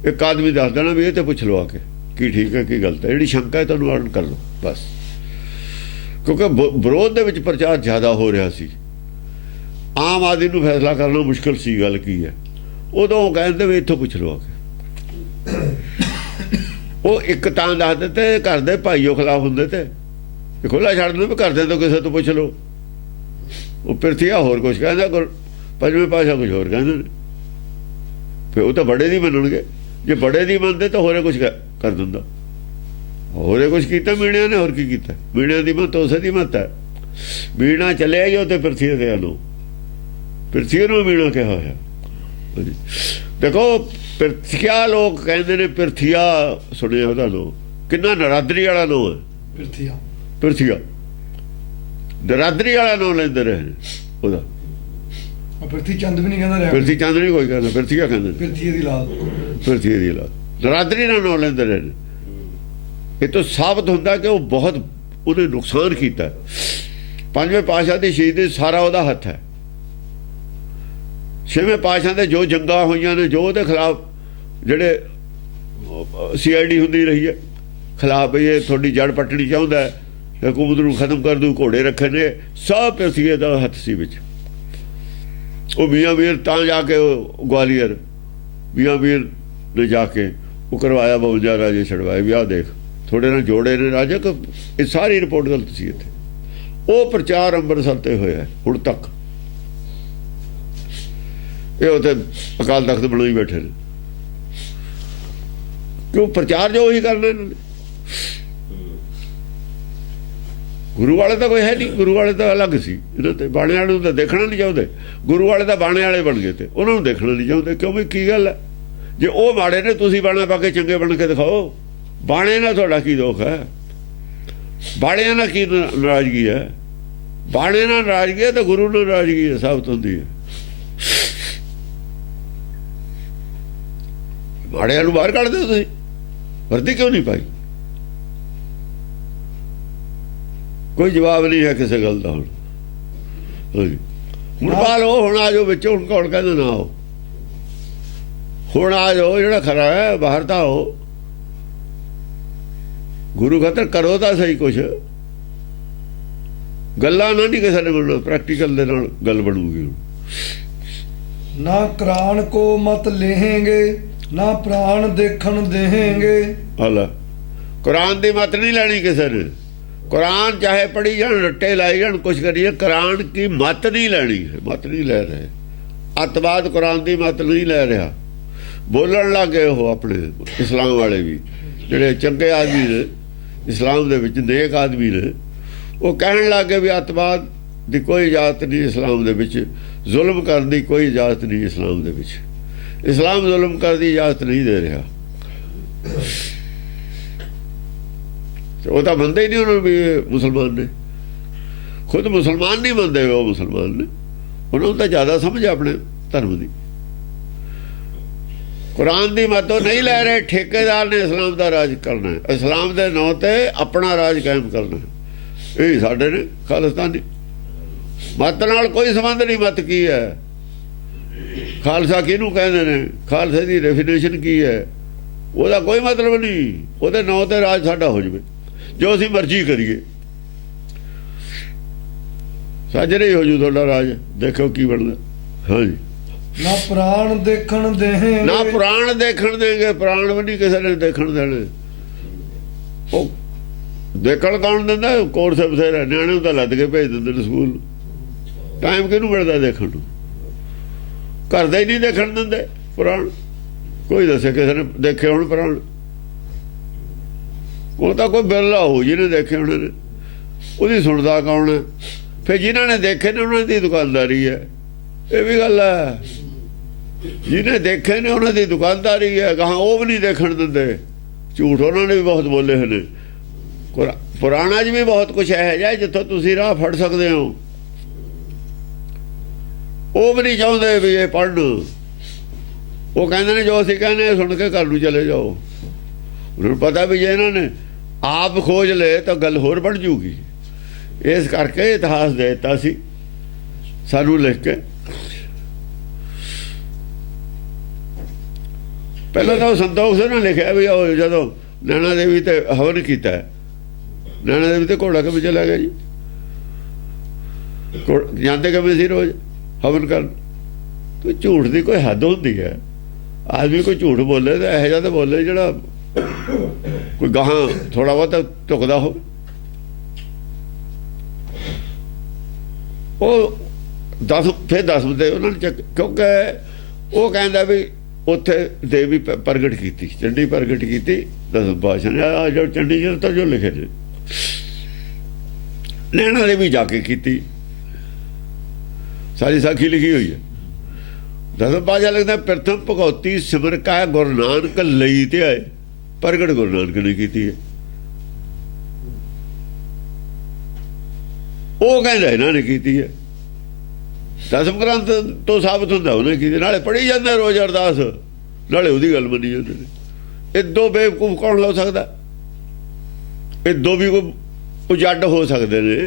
ਇੱਕ ਆਦਮੀ ਦੱਸ ਦੇਣਾ ਵੀ ਇਹ ਤੇ ਪੁੱਛ ਲਓ ਆ ਕੇ ਕੀ ਠੀਕ ਹੈ ਕੀ ਗਲਤ ਹੈ। ਜਿਹੜੀ ਸ਼ੰਕਾ ਹੈ ਤੁਹਾਨੂੰ ਅਰਨ ਕਰ ਲਓ ਬਸ। ਕਿਉਂਕਿ ਵਿਰੋਧ ਦੇ ਵਿੱਚ ਪ੍ਰਚਾਰ ਜ਼ਿਆਦਾ ਹੋ ਰਿਹਾ ਸੀ। ਆਮ ਆਦਮੀ ਨੂੰ ਫੈਸਲਾ ਕਰਨਾ ਮੁਸ਼ਕਿਲ ਸੀ ਗੱਲ ਕੀ ਹੈ। ਉਦੋਂ ਉਹ ਕਹਿੰਦੇ ਵੀ ਇੱਥੋਂ ਪੁੱਛ ਲਓ ਆ ਕੇ। ਉਹ ਇੱਕ ਤਾਂ ਦੱਸ ਦਿੱਤੇ ਘਰ ਦੇ ਭਾਈਓ ਖਿਲਾਫ ਹੁੰਦੇ ਤੇ ਖੁੱਲਾ ਛੱਡ ਦਿੰਦੇ ਵੀ ਘਰਦਿਆਂ ਤੋਂ ਕਿਸੇ ਤੋਂ ਪੁੱਛ ਲਓ। ਉਹ ਪਿਰਥੀਆ ਹੋਰ ਕੁਛ ਕਹਿੰਦਾ, ਪੰਜਵੇਂ ਪਾਸ਼ਾ ਕੁਛ ਹੋਰ ਕਹਿੰਦੇ ਨੇ। ਫਿਰ ਉਹ ਤਾਂ ਬੜੇ ਦੀ ਮੰਨਣਗੇ। ਜੇ ਬੜੇ ਦੀ ਮੰਨਦੇ ਤਾਂ ਹੋਰੇ ਕੁਛ ਕਰ ਦਿੰਦਾ। ਹੋਰੇ ਕੁਛ ਕੀਤਾ ਮੀਣਿਆਂ ਨੇ, ਹੋਰ ਕੀ ਕੀਤਾ? ਮੀਣਿਆਂ ਦੀ ਮੱਤ ਉਸੇ ਦੀ ਮੱਤ ਹੈ। ਮੀਣਾ ਚੱਲਿਆ ਜੋ ਤੇ ਪਿਰਥੀਆ ਦੇ ਨੂੰ, ਪਿਰਥੀਆ ਨੂੰ ਮੀਣਾ ਕਿਹਾ ਹੋਇਆ। ਦੇਖੋ ਪਿਰਥੀਆ ਲੋਕ ਕਹਿੰਦੇ ਨੇ, ਪਿਰਥੀਆ ਸੁਣਿਆ ਉਹਦਾ ਲੋ ਕਿੰਨਾ ਨਰਾਦਰੀ ਵਾਲਾ ਲੋ ਹੈ। ਪਿਰਥੀਆ ਨਰਾਦਰੀ ਵਾਲਾ ਨਾਂ ਲੈਂਦੇ ਰਹੇ ਉਹਦਾ। ਪਿਰਥੀ ਚੰਦ ਵੀ ਨਹੀਂ ਕਹਿੰਦਾ ਰਿਹਾ। ਪਿਰਥੀ ਚੰਦ ਨਹੀਂ ਕੋਈ ਕਹਿੰਦਾ, ਪਿਰਥੀਆ ਕਹਿੰਦੇ ਨੇ। ਪਿਰਥੀ ਦੀ ਲਾਲ, ਪਿਰਥੀ ਦੀ ਲਾਲ ਨਰਾਦਰੀ ਨਾਲ ਨਾਂ ਲੈਂਦੇ ਰਹੇ। ਇਹ ਤੋਂ ਸਾਬਤ ਹੁੰਦਾ ਕਿ ਉਹ ਬਹੁਤ ਉਹਨੇ ਨੁਕਸਾਨ ਕੀਤਾ। ਪੰਜਵੇਂ ਪਾਤਸ਼ਾਹ ਦੀ ਸ਼ਹੀਦੀ ਸਾਰਾ ਉਹਦਾ ਹੱਥ ਹੈ। ਛੇਵੇਂ ਪਾਤਸ਼ਾਹ ਦੇ ਜੋ ਜੰਗਾਂ ਹੋਈਆਂ ਨੇ, ਜੋ ਉਹਦੇ ਖਿਲਾਫ ਜਿਹੜੇ CID ਹੁੰਦੀ ਰਹੀ ਹੈ ਖਿਲਾਫ, ਵੀ ਇਹ ਤੁਹਾਡੀ ਜੜ ਪੱਟਣੀ ਚਾਹੁੰਦਾ ਹੈ, ਹਕੂਮਤ ਨੂੰ ਖਤਮ ਕਰ ਦੂ, ਘੋੜੇ ਰੱਖੇ ਨੇ, ਸਭ ਪਸੀਏ ਦਾ ਹੱਥ ਸੀ ਵਿੱਚ। ਉਹ ਮੀਆਂ ਮੀਰ ਤਾਂ ਜਾ ਕੇ ਗਵਾਲੀਅਰ ਮੀਆਂ ਮੀਰ ਨੇ ਜਾ ਕੇ ਉਹ ਕਰਵਾਇਆ, 52 ਰਾਜੇ ਛਡਵਾਏ ਵੀ ਆਹ ਦੇਖ ਥੋੜੇ ਨਾਲ ਜੋੜੇ ਨੇ ਰਾਜੇ। ਇਹ ਸਾਰੀ ਰਿਪੋਰਟ ਗਲਤ ਸੀ ਇੱਥੇ। ਉਹ ਪ੍ਰਚਾਰ ਅੰਮ੍ਰਿਤਸਰ ਤੇ ਹੋਇਆ ਹੁਣ ਤੱਕ। ਇਹ ਉੱਥੇ ਅਕਾਲ ਤਖਤ ਬਣਾਈ ਬੈਠੇ ਨੇ, ਕਿਉਂ? ਪ੍ਰਚਾਰ ਜੋ ਉਹੀ ਕਰਨਾ ਇਹਨਾਂ ਨੇ। ਗੁਰੂ ਵਾਲੇ ਤਾਂ ਕੋਈ ਹੈ ਨਹੀਂ, ਗੁਰੂ ਵਾਲੇ ਤਾਂ ਅਲੱਗ ਸੀ ਇਹਨਾਂ ਤੇ। ਬਾਣੇ ਵਾਲੇ ਨੂੰ ਤਾਂ ਦੇਖਣਾ ਨਹੀਂ ਚਾਹੁੰਦੇ, ਗੁਰੂ ਵਾਲੇ ਤਾਂ ਬਾਣੇ ਵਾਲੇ ਬਣ ਗਏ ਤੇ ਉਹਨਾਂ ਨੂੰ ਦੇਖਣਾ ਨਹੀਂ ਚਾਹੁੰਦੇ। ਕਿਉਂ ਵੀ ਕੀ ਗੱਲ ਹੈ? ਜੇ ਉਹ ਮਾੜੇ ਨੇ, ਤੁਸੀਂ ਬਾਣਾ ਪਾ ਕੇ ਚੰਗੇ ਬਣ ਕੇ ਦਿਖਾਓ। ਬਾਣੇ ਨਾਲ ਤੁਹਾਡਾ ਕੀ ਦੋਖ ਹੈ? ਬਾਣਿਆਂ ਨਾਲ ਕੀ ਨਾਰਾਜ਼ਗੀ ਹੈ? ਬਾਣੇ ਨਾਲ ਨਾਰਾਜ਼ਗੀ ਹੈ ਤਾਂ ਗੁਰੂ ਨਾਲ ਨਾਰਾਜ਼ਗੀ ਹੈ, ਸਾਬਤ ਹੁੰਦੀ ਹੈ। ਬਾਣਿਆਂ ਨੂੰ ਬਾਹਰ ਕੱਢ ਦਿਓ ਤੁਸੀਂ, ਵਰਦੀ ਕਿਉਂ ਨਹੀਂ ਪਾਈ? ਕੋਈ ਜਵਾਬ ਨਹੀਂ ਹੈ ਕਿਸੇ ਗੱਲ ਦਾ। ਹੁਣ ਪਾ ਲਓ, ਹੁਣ ਆ ਜਾਓ ਵਿੱਚ। ਹੁਣ ਕੌਣ ਕਹਿੰਦਾ ਨਾ ਆਓ? ਹੁਣ ਆ ਜਾਓ, ਜਿਹੜਾ ਖਰਾ ਹੈ ਬਾਹਰ ਤਾਂ ਆਓ। ਗੁਰੂ ਖਾਤਰ ਕਰੋ ਤਾਂ ਸਹੀ ਕੁਛ। ਗੱਲਾਂ ਨਾਲ ਨਹੀਂ ਕਿਸੇ ਨੇ ਬਣਨਾ, ਪ੍ਰੈਕਟੀਕਲ ਦੇ ਨਾਲ ਗੱਲ ਬਣੂਗੀ। ਨਾ ਕੁਰਾਨ ਕੋ ਮਤ ਲੇਹੇਂਗੇ, ਨਾ ਪ੍ਰਾਣ ਦੇਖਣ ਦੇਹੇਂਗੇ। ਹਾਲਾ ਕੁਰਾਨ ਦੀ ਮਤ ਨਹੀਂ ਲੈਣੀ ਕਿਸੇ ਨੇ। ਕੁਰਾਨ ਚਾਹੇ ਪੜ੍ਹੀ ਜਾਣ, ਰੱਟੇ ਲਾਈ ਜਾਣ, ਕੁਛ ਕਰੀਏ, ਕੁਰਾਨ ਕੀ ਮਤ ਨਹੀਂ ਲੈਣੀ ਹੈ। ਮਤ ਨਹੀਂ ਲੈ ਰਹੇ। ਅੱਤਵਾਦ ਕੁਰਾਨ ਦੀ ਮਤ ਨਹੀਂ ਲੈ ਰਿਹਾ। ਬੋਲਣ ਲੱਗੇ ਉਹ ਆਪਣੇ ਇਸਲਾਮ ਵਾਲੇ ਵੀ, ਜਿਹੜੇ ਚੰਗੇ ਆਦਮੀ ਨੇ ਇਸਲਾਮ ਦੇ ਵਿੱਚ, ਨੇਕ ਆਦਮੀ ਨੇ, ਉਹ ਕਹਿਣ ਲੱਗੇ ਵੀ ਅੱਤਵਾਦ ਦੀ ਕੋਈ ਇਜਾਜ਼ਤ ਨਹੀਂ ਇਸਲਾਮ ਦੇ ਵਿੱਚ, ਜ਼ੁਲਮ ਕਰਨ ਦੀ ਕੋਈ ਇਜਾਜ਼ਤ ਨਹੀਂ ਇਸਲਾਮ ਦੇ ਵਿੱਚ। ਇਸਲਾਮ ਜ਼ੁਲਮ ਕਰਨ ਦੀ ਇਜਾਜ਼ਤ ਨਹੀਂ ਦੇ ਰਿਹਾ। ਉਹ ਤਾਂ ਮੰਨਦੇ ਹੀ ਨਹੀਂ ਉਹਨਾਂ ਨੂੰ ਵੀ ਮੁਸਲਮਾਨ ਨੇ। ਖੁਦ ਮੁਸਲਮਾਨ ਨਹੀਂ ਮੰਨਦੇ ਉਹ ਮੁਸਲਮਾਨ ਨੇ। ਉਹਨਾਂ ਨੂੰ ਤਾਂ ਜ਼ਿਆਦਾ ਸਮਝ ਆਪਣੇ ਧਰਮ ਦੀ। ਕੁਰਾਨ ਦੀ ਮਤ ਉਹ ਨਹੀਂ ਲੈ ਰਹੇ। ਠੇਕੇਦਾਰ ਨੇ ਇਸਲਾਮ ਦਾ ਰਾਜ ਕਰਨਾ ਹੈ, ਇਸਲਾਮ ਦੇ ਨਾਂ ਤੇ ਆਪਣਾ ਰਾਜ ਕਾਇਮ ਕਰਨਾ ਹੈ। ਇਹ ਸਾਡੇ ਨੇ ਖਾਲਿਸਤਾਨੀ। ਮਤ ਨਾਲ ਕੋਈ ਸੰਬੰਧ ਨਹੀਂ। ਮਤ ਕੀ ਹੈ? ਖਾਲਸਾ ਕਿਹਨੂੰ ਕਹਿੰਦੇ ਨੇ? ਖਾਲਸੇ ਦੀ ਡੈਫੀਨੇਸ਼ਨ ਕੀ ਹੈ? ਉਹਦਾ ਕੋਈ ਮਤਲਬ ਨਹੀਂ। ਉਹਦੇ ਨਾਂ ਤੇ ਰਾਜ ਸਾਡਾ ਹੋ ਜਾਵੇ, ਜੋ ਅਸੀਂ ਮਰਜ਼ੀ ਕਰੀਏ। ਸਾਜਰੇ ਹੀ ਹੋ ਜੂ ਤੁਹਾਡਾ ਰਾਜ, ਦੇਖੋ ਕੀ ਬਣਦਾ। ਹਾਂਜੀ। ਨਾ ਪ੍ਰਾਣ ਦੇਖਣ ਦੇਹੇਂਗੇ, ਨਾ ਪ੍ਰਾਣ ਦੇਖਣ ਦੇਂਗੇ। ਪ੍ਰਾਣ ਵੀ ਨਹੀਂ ਕਿਸੇ ਨੇ ਦੇਖਣ ਦੇਣੇ। ਉਹ ਦੇਖਣ ਕੌਣ ਦਿੰਦਾ? ਕੋਰਸ ਬਥੇਰਾ, ਨਿਆਣੇ ਨੂੰ ਤਾਂ ਲੱਦ ਕੇ ਭੇਜ ਦਿੰਦੇ ਨੇ ਸਕੂਲ। ਟਾਈਮ ਕਿਹਨੂੰ ਮਿਲਦਾ ਦੇਖਣ ਨੂੰ? ਘਰ ਦੇ ਹੀ ਨਹੀਂ ਦੇਖਣ ਦਿੰਦੇ ਪ੍ਰਾਣ। ਕੋਈ ਦੱਸੇ ਕਿਸੇ ਨੇ ਦੇਖੇ ਹੁਣ ਪ੍ਰਾਣ? ਉਹ ਤਾਂ ਕੋਈ ਬਿਰਲਾ ਹੋ ਜਿਹਨੇ ਦੇਖੇ ਹੋਣੇ ਨੇ। ਉਹਦੀ ਸੁਣਦਾ ਕੌਣ ਹੈ? ਫਿਰ ਜਿਨ੍ਹਾਂ ਨੇ ਦੇਖੇ ਨੇ ਉਹਨਾਂ ਦੀ ਦੁਕਾਨਦਾਰੀ ਹੈ। ਇਹ ਵੀ ਗੱਲ ਹੈ। ਜਿਹਨੇ ਦੇਖੇ ਨੇ ਉਹਨਾਂ ਦੀ ਦੁਕਾਨਦਾਰੀ ਹੈ। ਕਹਾਂ ਉਹ ਵੀ ਨਹੀਂ ਦੇਖਣ ਦਿੰਦੇ। ਝੂਠ ਉਹਨਾਂ ਨੇ ਵੀ ਬਹੁਤ ਬੋਲੇ ਹੋਏ ਨੇ। ਪੁਰਾਣਾ 'ਚ ਵੀ ਬਹੁਤ ਕੁਛ ਇਹੋ ਜਿਹਾ ਜਿੱਥੋਂ ਤੁਸੀਂ ਰਾਹ ਫੜ ਸਕਦੇ ਹੋ। ਉਹ ਵੀ ਨਹੀਂ ਚਾਹੁੰਦੇ ਵੀ ਇਹ ਪੜ੍ਹਨ। ਉਹ ਕਹਿੰਦੇ ਨੇ ਜੋ ਅਸੀਂ ਕਹਿੰਦੇ ਸੁਣ ਕੇ ਘਰ ਨੂੰ ਚਲੇ ਜਾਓ। ਉਹਨਾਂ ਨੂੰ ਪਤਾ ਵੀ ਜੇ ਇਹਨਾਂ ਨੇ ਆਪ ਖੋਜ ਲਏ ਤਾਂ ਗੱਲ ਹੋਰ ਬਣ ਜੂਗੀ। ਇਸ ਕਰਕੇ ਇਤਿਹਾਸ ਦੇ ਦਿੱਤਾ ਸੀ ਸਾਨੂੰ ਲਿਖ ਕੇ। ਪਹਿਲਾਂ ਤਾਂ ਉਹ ਸੰਤੋਖ ਸਿੰਘ ਨੇ ਲਿਖਿਆ ਵੀ ਉਹ ਜਦੋਂ ਨੈਣਾ ਦੇਵੀ ਤੇ ਹਵਨ ਕੀਤਾ, ਨੈਣਾ ਦੇਵੀ ਤੇ ਘੋੜਾ ਕਿਵੇਂ ਚਲਾ ਗਿਆ ਜੀ? ਜਾਂਦੇ ਕਿਵੇਂ ਸੀ ਰੋਜ਼ ਹਵਨ ਕਰਨ? ਕੋਈ ਝੂਠ ਦੀ ਕੋਈ ਹੱਦ ਹੁੰਦੀ ਹੈ। ਆਦਮੀ ਕੋਈ ਝੂਠ ਬੋਲੇ ਤਾਂ ਇਹੋ ਜਿਹਾ ਤਾਂ ਬੋਲੇ ਜਿਹੜਾ ਕੋਈ ਗਾਹਾਂ ਥੋੜਾ ਬਹੁਤਾ ਢੁਕਦਾ ਹੋਵੇ। ਉਹ ਫਿਰ ਦਸਵੇਂ ਉਹਨਾਂ ਨੇ ਕਿਉਂਕਿ ਉਹ ਕਹਿੰਦਾ ਵੀ ਉੱਥੇ ਦੇਵੀ ਪ੍ਰਗਟ ਕੀਤੀ, ਚੰਡੀ ਪ੍ਰਗਟ ਕੀਤੀ ਦਸਮ ਪਾਤਸ਼ਾਹ ਨੇ। ਆ ਜੋ ਚੰਡੀ ਜੀ ਤਾਂ ਜੋ ਲਿਖੇ ਨੇ, ਨੈਣਾ ਦੇ ਵੀ ਜਾ ਕੇ ਕੀਤੀ। ਸਾਰੀ ਸਾਖੀ ਲਿਖੀ ਹੋਈ ਹੈ। ਦਸਮ ਪਾਤਸ਼ਾਹ ਲਿਖਦਾ ਪ੍ਰਥਮ ਭਗਉਤੀ ਸਿਮਰ ਕਾ ਗੁਰੂ ਨਾਨਕ ਲਈ ਤੇ ਆਏ। ਪ੍ਰਗਟ ਗੁਰੂ ਨਾਨਕ ਨੇ ਕੀਤੀ ਹੈ। ਉਹ ਕਹਿੰਦਾ ਇਹਨਾਂ ਨੇ ਕੀਤੀ ਹੈ। ਦਸਮ ਗ੍ਰੰਥ ਤੋਂ ਸਾਬਤ ਹੁੰਦਾ ਉਹਨੇ ਕੀਤੀ। ਨਾਲੇ ਪੜ੍ਹੀ ਜਾਂਦੇ ਰੋਜ਼ ਅਰਦਾਸ, ਨਾਲੇ ਉਹਦੀ ਗੱਲ ਮੰਨੀ ਜਾਂਦੇ ਨੇ। ਇਦੋਂ ਬੇਵਕੂਫ ਕੌਣ ਹੋ ਸਕਦਾ? ਇਦੋਂ ਵੀ ਕੋਈ ਉਜੱਡ ਹੋ ਸਕਦੇ ਨੇ।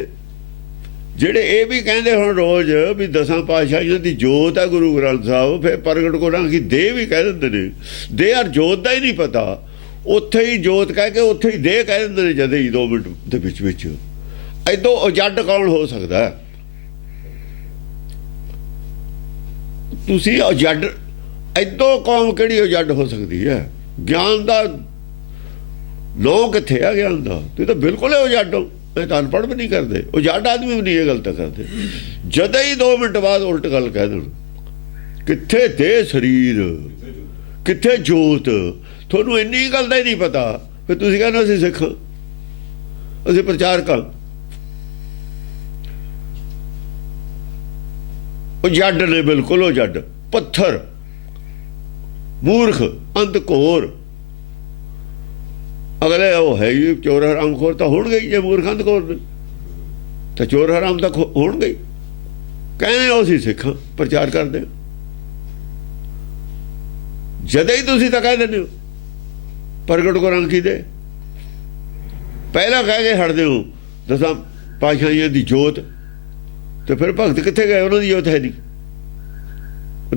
ਜਿਹੜੇ ਇਹ ਵੀ ਕਹਿੰਦੇ ਹੁਣ ਰੋਜ਼ ਵੀ ਦਸਾਂ ਪਾਤਸ਼ਾਹੀਆਂ ਦੀ ਜੋਤ ਹੈ ਗੁਰੂ ਗ੍ਰੰਥ ਸਾਹਿਬ, ਫਿਰ ਪ੍ਰਗਟ ਗੁਰਾਂਖੀ ਦੇਹ ਵੀ ਕਹਿ ਦਿੰਦੇ ਨੇ। ਦੇਹ ਔਰ ਜੋਤ ਦਾ ਹੀ ਨਹੀਂ ਪਤਾ, ਉੱਥੇ ਹੀ ਜੋਤ ਕਹਿ ਕੇ ਉੱਥੇ ਹੀ ਦੇਹ ਕਹਿ ਦਿੰਦੇ ਨੇ ਜਦੇ ਹੀ 2 ਮਿੰਟ ਦੇ ਵਿੱਚ। ਐਦੋਂ ਉਜੱਡ ਕੌਣ ਹੋ ਸਕਦਾ? ਤੁਸੀਂ ਉਜੱਡ, ਐਦੋਂ ਕੌਮ ਕਿਹੜੀ ਉਜੱਡ ਹੋ ਸਕਦੀ ਹੈ? ਗਿਆਨ ਦਾ ਲੋ ਕਿੱਥੇ ਆ ਗਿਆਨ ਦਾ? ਤੁਸੀਂ ਤਾਂ ਬਿਲਕੁਲ ਹੀ ਉਜੱਡ ਹੋ। ਇਹ ਤਾਂ ਅਨਪੜ੍ਹ ਵੀ ਨਹੀਂ ਕਰਦੇ, ਉਜੱਡ ਆਦਮੀ ਵੀ ਨਹੀਂ ਇਹ ਗਲਤ ਕਰਦੇ। ਜਦੋਂ ਹੀ 2 ਮਿੰਟ ਬਾਅਦ ਉਲਟ ਗੱਲ ਕਹਿ ਦੇਣ, ਕਿੱਥੇ ਦੇਹ ਸਰੀਰ, ਕਿੱਥੇ ਜੋਤ? ਤੁਹਾਨੂੰ ਇੰਨੀ ਗੱਲ ਦਾ ਹੀ ਨਹੀਂ ਪਤਾ, ਫਿਰ ਤੁਸੀਂ ਕਹਿੰਦੇ ਅਸੀਂ ਸਿੱਖ, ਅਸੀਂ ਪ੍ਰਚਾਰਕ। ਉਹ ਜੱਡ ਨੇ, ਬਿਲਕੁਲ ਉਹ ਜੱਡ, ਪੱਥਰ, ਮੂਰਖ, ਅੰਧਕੋਰ। ਅਗਲੇ ਉਹ ਹੈ ਹੀ ਚੋਰ ਹਰਾਮ ਖੋਰ ਤਾਂ ਹੋਣਗੇ ਹੀ, ਜੇ ਮੂਰਖ ਅੰਧਕੋਰ ਨੇ ਤਾਂ ਚੋਰ ਹਰਾਮ ਤਾਂ ਹੋਣਗੇ। ਕਹਿੰਦੇ ਉਹ ਅਸੀਂ ਸਿੱਖਾਂ, ਪ੍ਰਚਾਰ ਕਰਦੇ। ਜਦੇ ਹੀ ਤੁਸੀਂ ਤਾਂ ਕਹਿ ਦਿੰਦੇ ਹੋ ਪ੍ਰਗਟ ਗੁਰਾਂਖੀ ਦੇ, ਪਹਿਲਾਂ ਕਹਿ ਕੇ ਹਟਦੇ ਹੋ ਦਸਾਂ ਪਾਤਸ਼ਾਹੀਆਂ ਦੀ ਜੋਤ, ਤੇ ਫਿਰ ਭਗਤ ਕਿੱਥੇ ਗਏ? ਉਹਨਾਂ ਦੀ ਜੋਤ ਹੈ ਨਹੀਂ।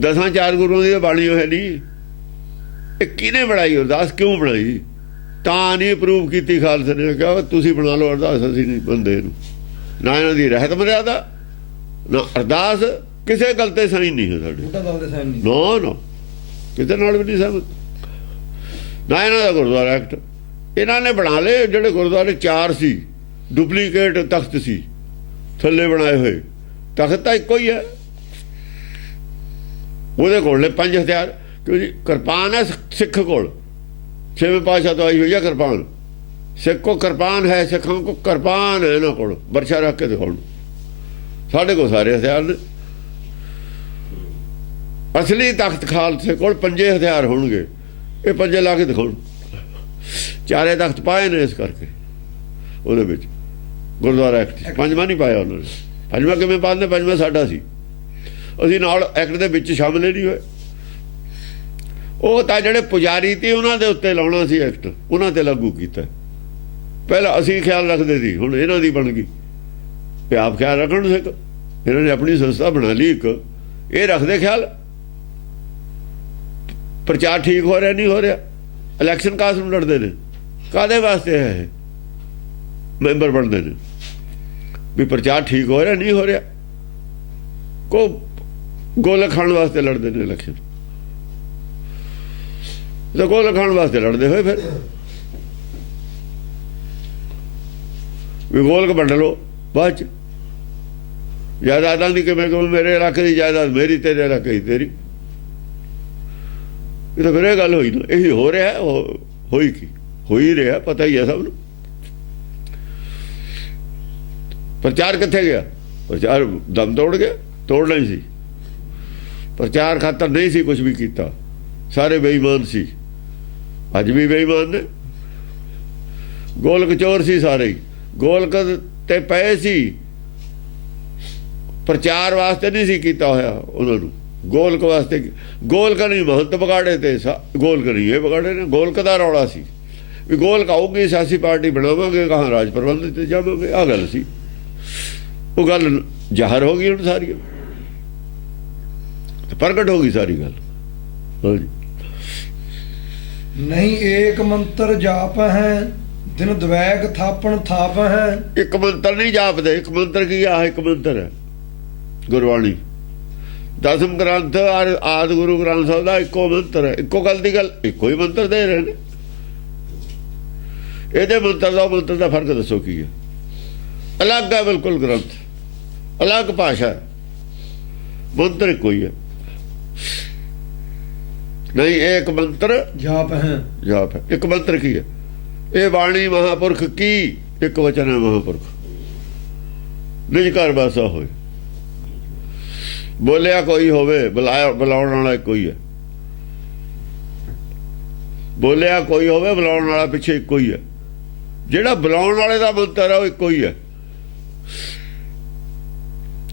10 4 ਗੁਰੂਆਂ ਦੀ ਬਾਣੀ ਹੈ ਨਹੀਂ। ਇਹ ਕਿਹਨੇ ਬਣਾਈ ਅਰਦਾਸ? ਕਿਉਂ ਬਣਾਈ? ਤਾਂ ਨਹੀਂ ਅਪਰੂਵ ਕੀਤੀ ਖਾਲਸੇ ਨੇ, ਕਿਹਾ ਤੁਸੀਂ ਬਣਾ ਲਓ ਅਰਦਾਸ, ਅਸੀਂ ਨਹੀਂ ਬੰਦੇ ਨੂੰ। ਨਾ ਇਹਨਾਂ ਦੀ ਰਹਿਤ ਮਰਿਆਦਾ, ਨਾ ਅਰਦਾਸ, ਕਿਸੇ ਗੱਲ ਤੇ ਸਾਈਨ ਨਹੀਂ ਹੈ ਸਾਡੇ। ਨਾ ਕਿਤੇ ਨਾਲ ਵੀ ਨਹੀਂ ਸਹਿਮਤ। ਨਾ ਇਹਨਾਂ ਦਾ ਗੁਰਦੁਆਰਾ ਐਕਟ ਇਹਨਾਂ ਨੇ ਬਣਾ ਲਏ। ਜਿਹੜੇ ਗੁਰਦੁਆਰੇ 4 ਸੀ, ਡੁਪਲੀਕੇਟ ਤਖਤ ਸੀ ਥੱਲੇ ਬਣਾਏ ਹੋਏ, ਤਖਤ ਤਾਂ ਇੱਕੋ ਹੀ ਹੈ। ਉਹਦੇ ਕੋਲ ਨੇ 5 ਹਥਿਆਰ, ਕਿਉਂਕਿ ਕਿਰਪਾਨ ਹੈ ਸਿੱਖ ਕੋਲ, 6ਵੇਂ ਪਾਤਸ਼ਾਹ ਤੋਂ ਆਈ ਹੋਈ ਹੈ ਕਿਰਪਾਨ। ਸਿੱਖ ਕੋ ਕਿਰਪਾਨ ਹੈ, ਸਿੱਖਾਂ ਕੋ ਕਿਰਪਾਨ ਹੈ। ਇਹਨਾਂ ਕੋਲ ਬਰਛਾ ਰੱਖ ਕੇ ਦਿਖਾਉਣ। ਸਾਡੇ ਕੋਲ ਸਾਰੇ ਹਥਿਆਰ ਨੇ। ਅਸਲੀ ਤਖਤ ਖਾਲਸੇ ਕੋਲ 5 ਹਥਿਆਰ ਹੋਣਗੇ, ਇਹ 5 ਲਾ ਕੇ ਦਿਖਾਉਣ। 4 ਤਖਤ ਪਾਏ ਨੇ ਇਸ ਕਰਕੇ ਉਹਦੇ ਵਿੱਚ ਗੁਰਦੁਆਰਾ ਐਕਟ 5ਵਾਂ ਨਹੀਂ ਪਾਇਆ ਉਹਨਾਂ ਨੇ। 5ਵਾਂ ਕਿਵੇਂ ਪਾਉਂਦੇ? 5ਵਾਂ ਸਾਡਾ ਸੀ, ਅਸੀਂ ਨਾਲ ਐਕਟ ਦੇ ਵਿੱਚ ਸ਼ਾਮਲ ਹੀ ਨਹੀਂ ਹੋਏ। ਉਹ ਤਾਂ ਜਿਹੜੇ ਪੁਜਾਰੀ ਸੀ ਉਹਨਾਂ ਦੇ ਉੱਤੇ ਲਾਉਣਾ ਸੀ ਐਕਟ, ਉਹਨਾਂ ਤੇ ਲਾਗੂ ਕੀਤਾ। ਪਹਿਲਾਂ ਅਸੀਂ ਖਿਆਲ ਰੱਖਦੇ ਸੀ, ਹੁਣ ਇਹਨਾਂ ਦੀ ਬਣ ਗਈ। ਤੇ ਆਪ ਖਿਆਲ ਰੱਖਣ ਸਿੱਖ, ਇਹਨਾਂ ਨੇ ਆਪਣੀ ਸੰਸਥਾ ਬਣਾ ਲਈ ਇੱਕ, ਇਹ ਰੱਖਦੇ ਖਿਆਲ। ਪ੍ਰਚਾਰ ਠੀਕ ਹੋ ਰਿਹਾ ਨਹੀਂ ਹੋ ਰਿਹਾ? ਇਲੈਕਸ਼ਨ ਕਾਸ ਨੂੰ ਲੜਦੇ ਨੇ, ਕਾਹਦੇ ਵਾਸਤੇ ਹੈ? ਮੈਂਬਰ ਬਣਦੇ ਨੇ ਵੀ ਪ੍ਰਚਾਰ ਠੀਕ ਹੋ ਰਿਹਾ ਨਹੀਂ ਹੋ ਰਿਹਾ, ਕੋ ਗੋਲ ਖਾਣ ਵਾਸਤੇ ਲੜਦੇ ਨੇ ਇਲੈਕਸ਼ਨ। ਤਾਂ ਗੋਲ ਖਾਣ ਵਾਸਤੇ ਲੜਦੇ ਹੋਏ ਫਿਰ ਵੀ ਗੋਲਕ ਵੰਡ ਲਓ ਬਾਅਦ ਚ। ਜਾਇਦਾਦਾਂ ਦੀ ਕਿਵੇਂ ਕਹੂੰ, ਮੇਰੇ ਇਲਾਕੇ ਦੀ ਜਾਇਦਾਦ ਮੇਰੀ, ਤੇਰੇ ਇਲਾਕੇ ਦੀ ਤੇਰੀ। ਇਹ ਤਾਂ ਫਿਰ ਇਹ ਗੱਲ ਹੋਈ ਨਾ। ਇਹੀ ਹੋ ਰਿਹਾ, ਹੋਈ ਕੀ ਹੋ ਹੀ ਰਿਹਾ, ਪਤਾ ਹੀ ਹੈ ਸਭ ਨੂੰ। ਪ੍ਰਚਾਰ ਕਿੱਥੇ ਗਿਆ? ਪ੍ਰਚਾਰ ਦਮ ਤੋੜ ਗਿਆ, ਤੋੜਨਾ ਹੀ ਸੀ। ਪ੍ਰਚਾਰ ਖਾਤਰ ਨਹੀਂ ਸੀ ਕੁਝ ਵੀ ਕੀਤਾ, ਸਾਰੇ ਬੇਈਮਾਨ ਸੀ, ਅੱਜ ਵੀ ਬੇਈਮਾਨ ਨੇ। ਗੋਲਕ ਚੋਰ ਸੀ ਸਾਰੇ ਹੀ, ਗੋਲਕ ਤੇ ਪਏ ਸੀ, ਪ੍ਰਚਾਰ ਵਾਸਤੇ ਨਹੀਂ ਸੀ ਕੀਤਾ ਹੋਇਆ ਉਹਨਾਂ ਨੂੰ, ਗੋਲਕ ਵਾਸਤੇ। ਗੋਲਕ ਨਹੀਂ ਮਹੰਤ ਵਿਗਾੜੇ ਤੇ ਗੋਲਕ ਨਹੀਂ ਇਹ ਵਿਗਾੜੇ ਨੇ। ਗੋਲਕ ਦਾ ਰੌਲਾ ਸੀ ਵੀ ਗੋਲਕ ਆਊਗੀ, ਸਿਆਸੀ ਪਾਰਟੀ ਬਣਾਵਾਂਗੇ, ਕਹਾਂ ਰਾਜ ਪ੍ਰਬੰਧ ਤੇ ਜਾਵਾਂਗੇ, ਆਹ ਗੱਲ ਸੀ। ਉਹ ਗੱਲ ਜ਼ਾਹਰ ਹੋ ਗਈ ਹੁਣ ਸਾਰੀ, ਪ੍ਰਗਟ ਹੋ ਗਈ ਸਾਰੀ ਗੱਲ। ਹਾਂਜੀ, ਨਹੀਂ ਏਕ ਮੰਤਰ ਜਾਪ ਹੈ, ਦਿਨ ਦਵੈਗ ਥਾਪਣ ਥਾਪ ਹੈ। ਇੱਕ ਮੰਤਰ ਨਹੀਂ ਜਾਪਦੇ। ਇੱਕ ਮੰਤਰ ਕੀ ਆ? ਇੱਕ ਮੰਤਰ ਹੈ ਗੁਰਬਾਣੀ, 10ਮ ਗ੍ਰੰਥ ਆਦਿ ਗੁਰੂ ਗ੍ਰੰਥ ਸਾਹਿਬ ਦਾ ਇੱਕੋ ਮੰਤਰ ਹੈ। ਇੱਕੋ ਗੱਲ ਦੀ ਗੱਲ, ਇੱਕੋ ਹੀ ਮੰਤਰ ਦੇ ਰਹੇ ਨੇ। ਇਹਦੇ ਮੰਤਰ ਦਾ ਫਰਕ ਦੱਸੋ ਕੀ ਹੈ? ਅਲੱਗ ਹੈ ਬਿਲਕੁਲ, ਗ੍ਰੰਥ ਅਲੱਗ ਭਾਸ਼ਾ ਹੈ, ਮੰਤਰ ਇੱਕੋ ਹੀ ਹੈ। ਨਹੀਂ ਇੱਕ ਮੰਤਰ ਜਾਪ ਹੈ, ਜਾਪ ਹੈ। ਇੱਕ ਮੰਤਰ ਕੀ ਹੈ? ਇਹ ਬਾਣੀ ਮਹਾਪੁਰਖ ਕੀ, ਇੱਕ ਵਚਨ ਹੈ ਮਹਾਪੁਰਖ, ਨਿਜ ਘਰ ਵਾਸਾ ਹੋਏ। ਬੋਲਿਆ ਕੋਈ ਹੋਵੇ, ਬੁਲਾਉਣ ਵਾਲਾ ਇੱਕੋ ਹੀ ਹੈ। ਬੋਲਿਆ ਕੋਈ ਹੋਵੇ, ਬੁਲਾਉਣ ਵਾਲਾ ਪਿੱਛੇ ਇੱਕੋ ਹੀ ਹੈ। ਜਿਹੜਾ ਬੁਲਾਉਣ ਵਾਲੇ ਦਾ ਮੰਤਰ ਹੈ ਉਹ ਇੱਕੋ ਹੀ ਹੈ।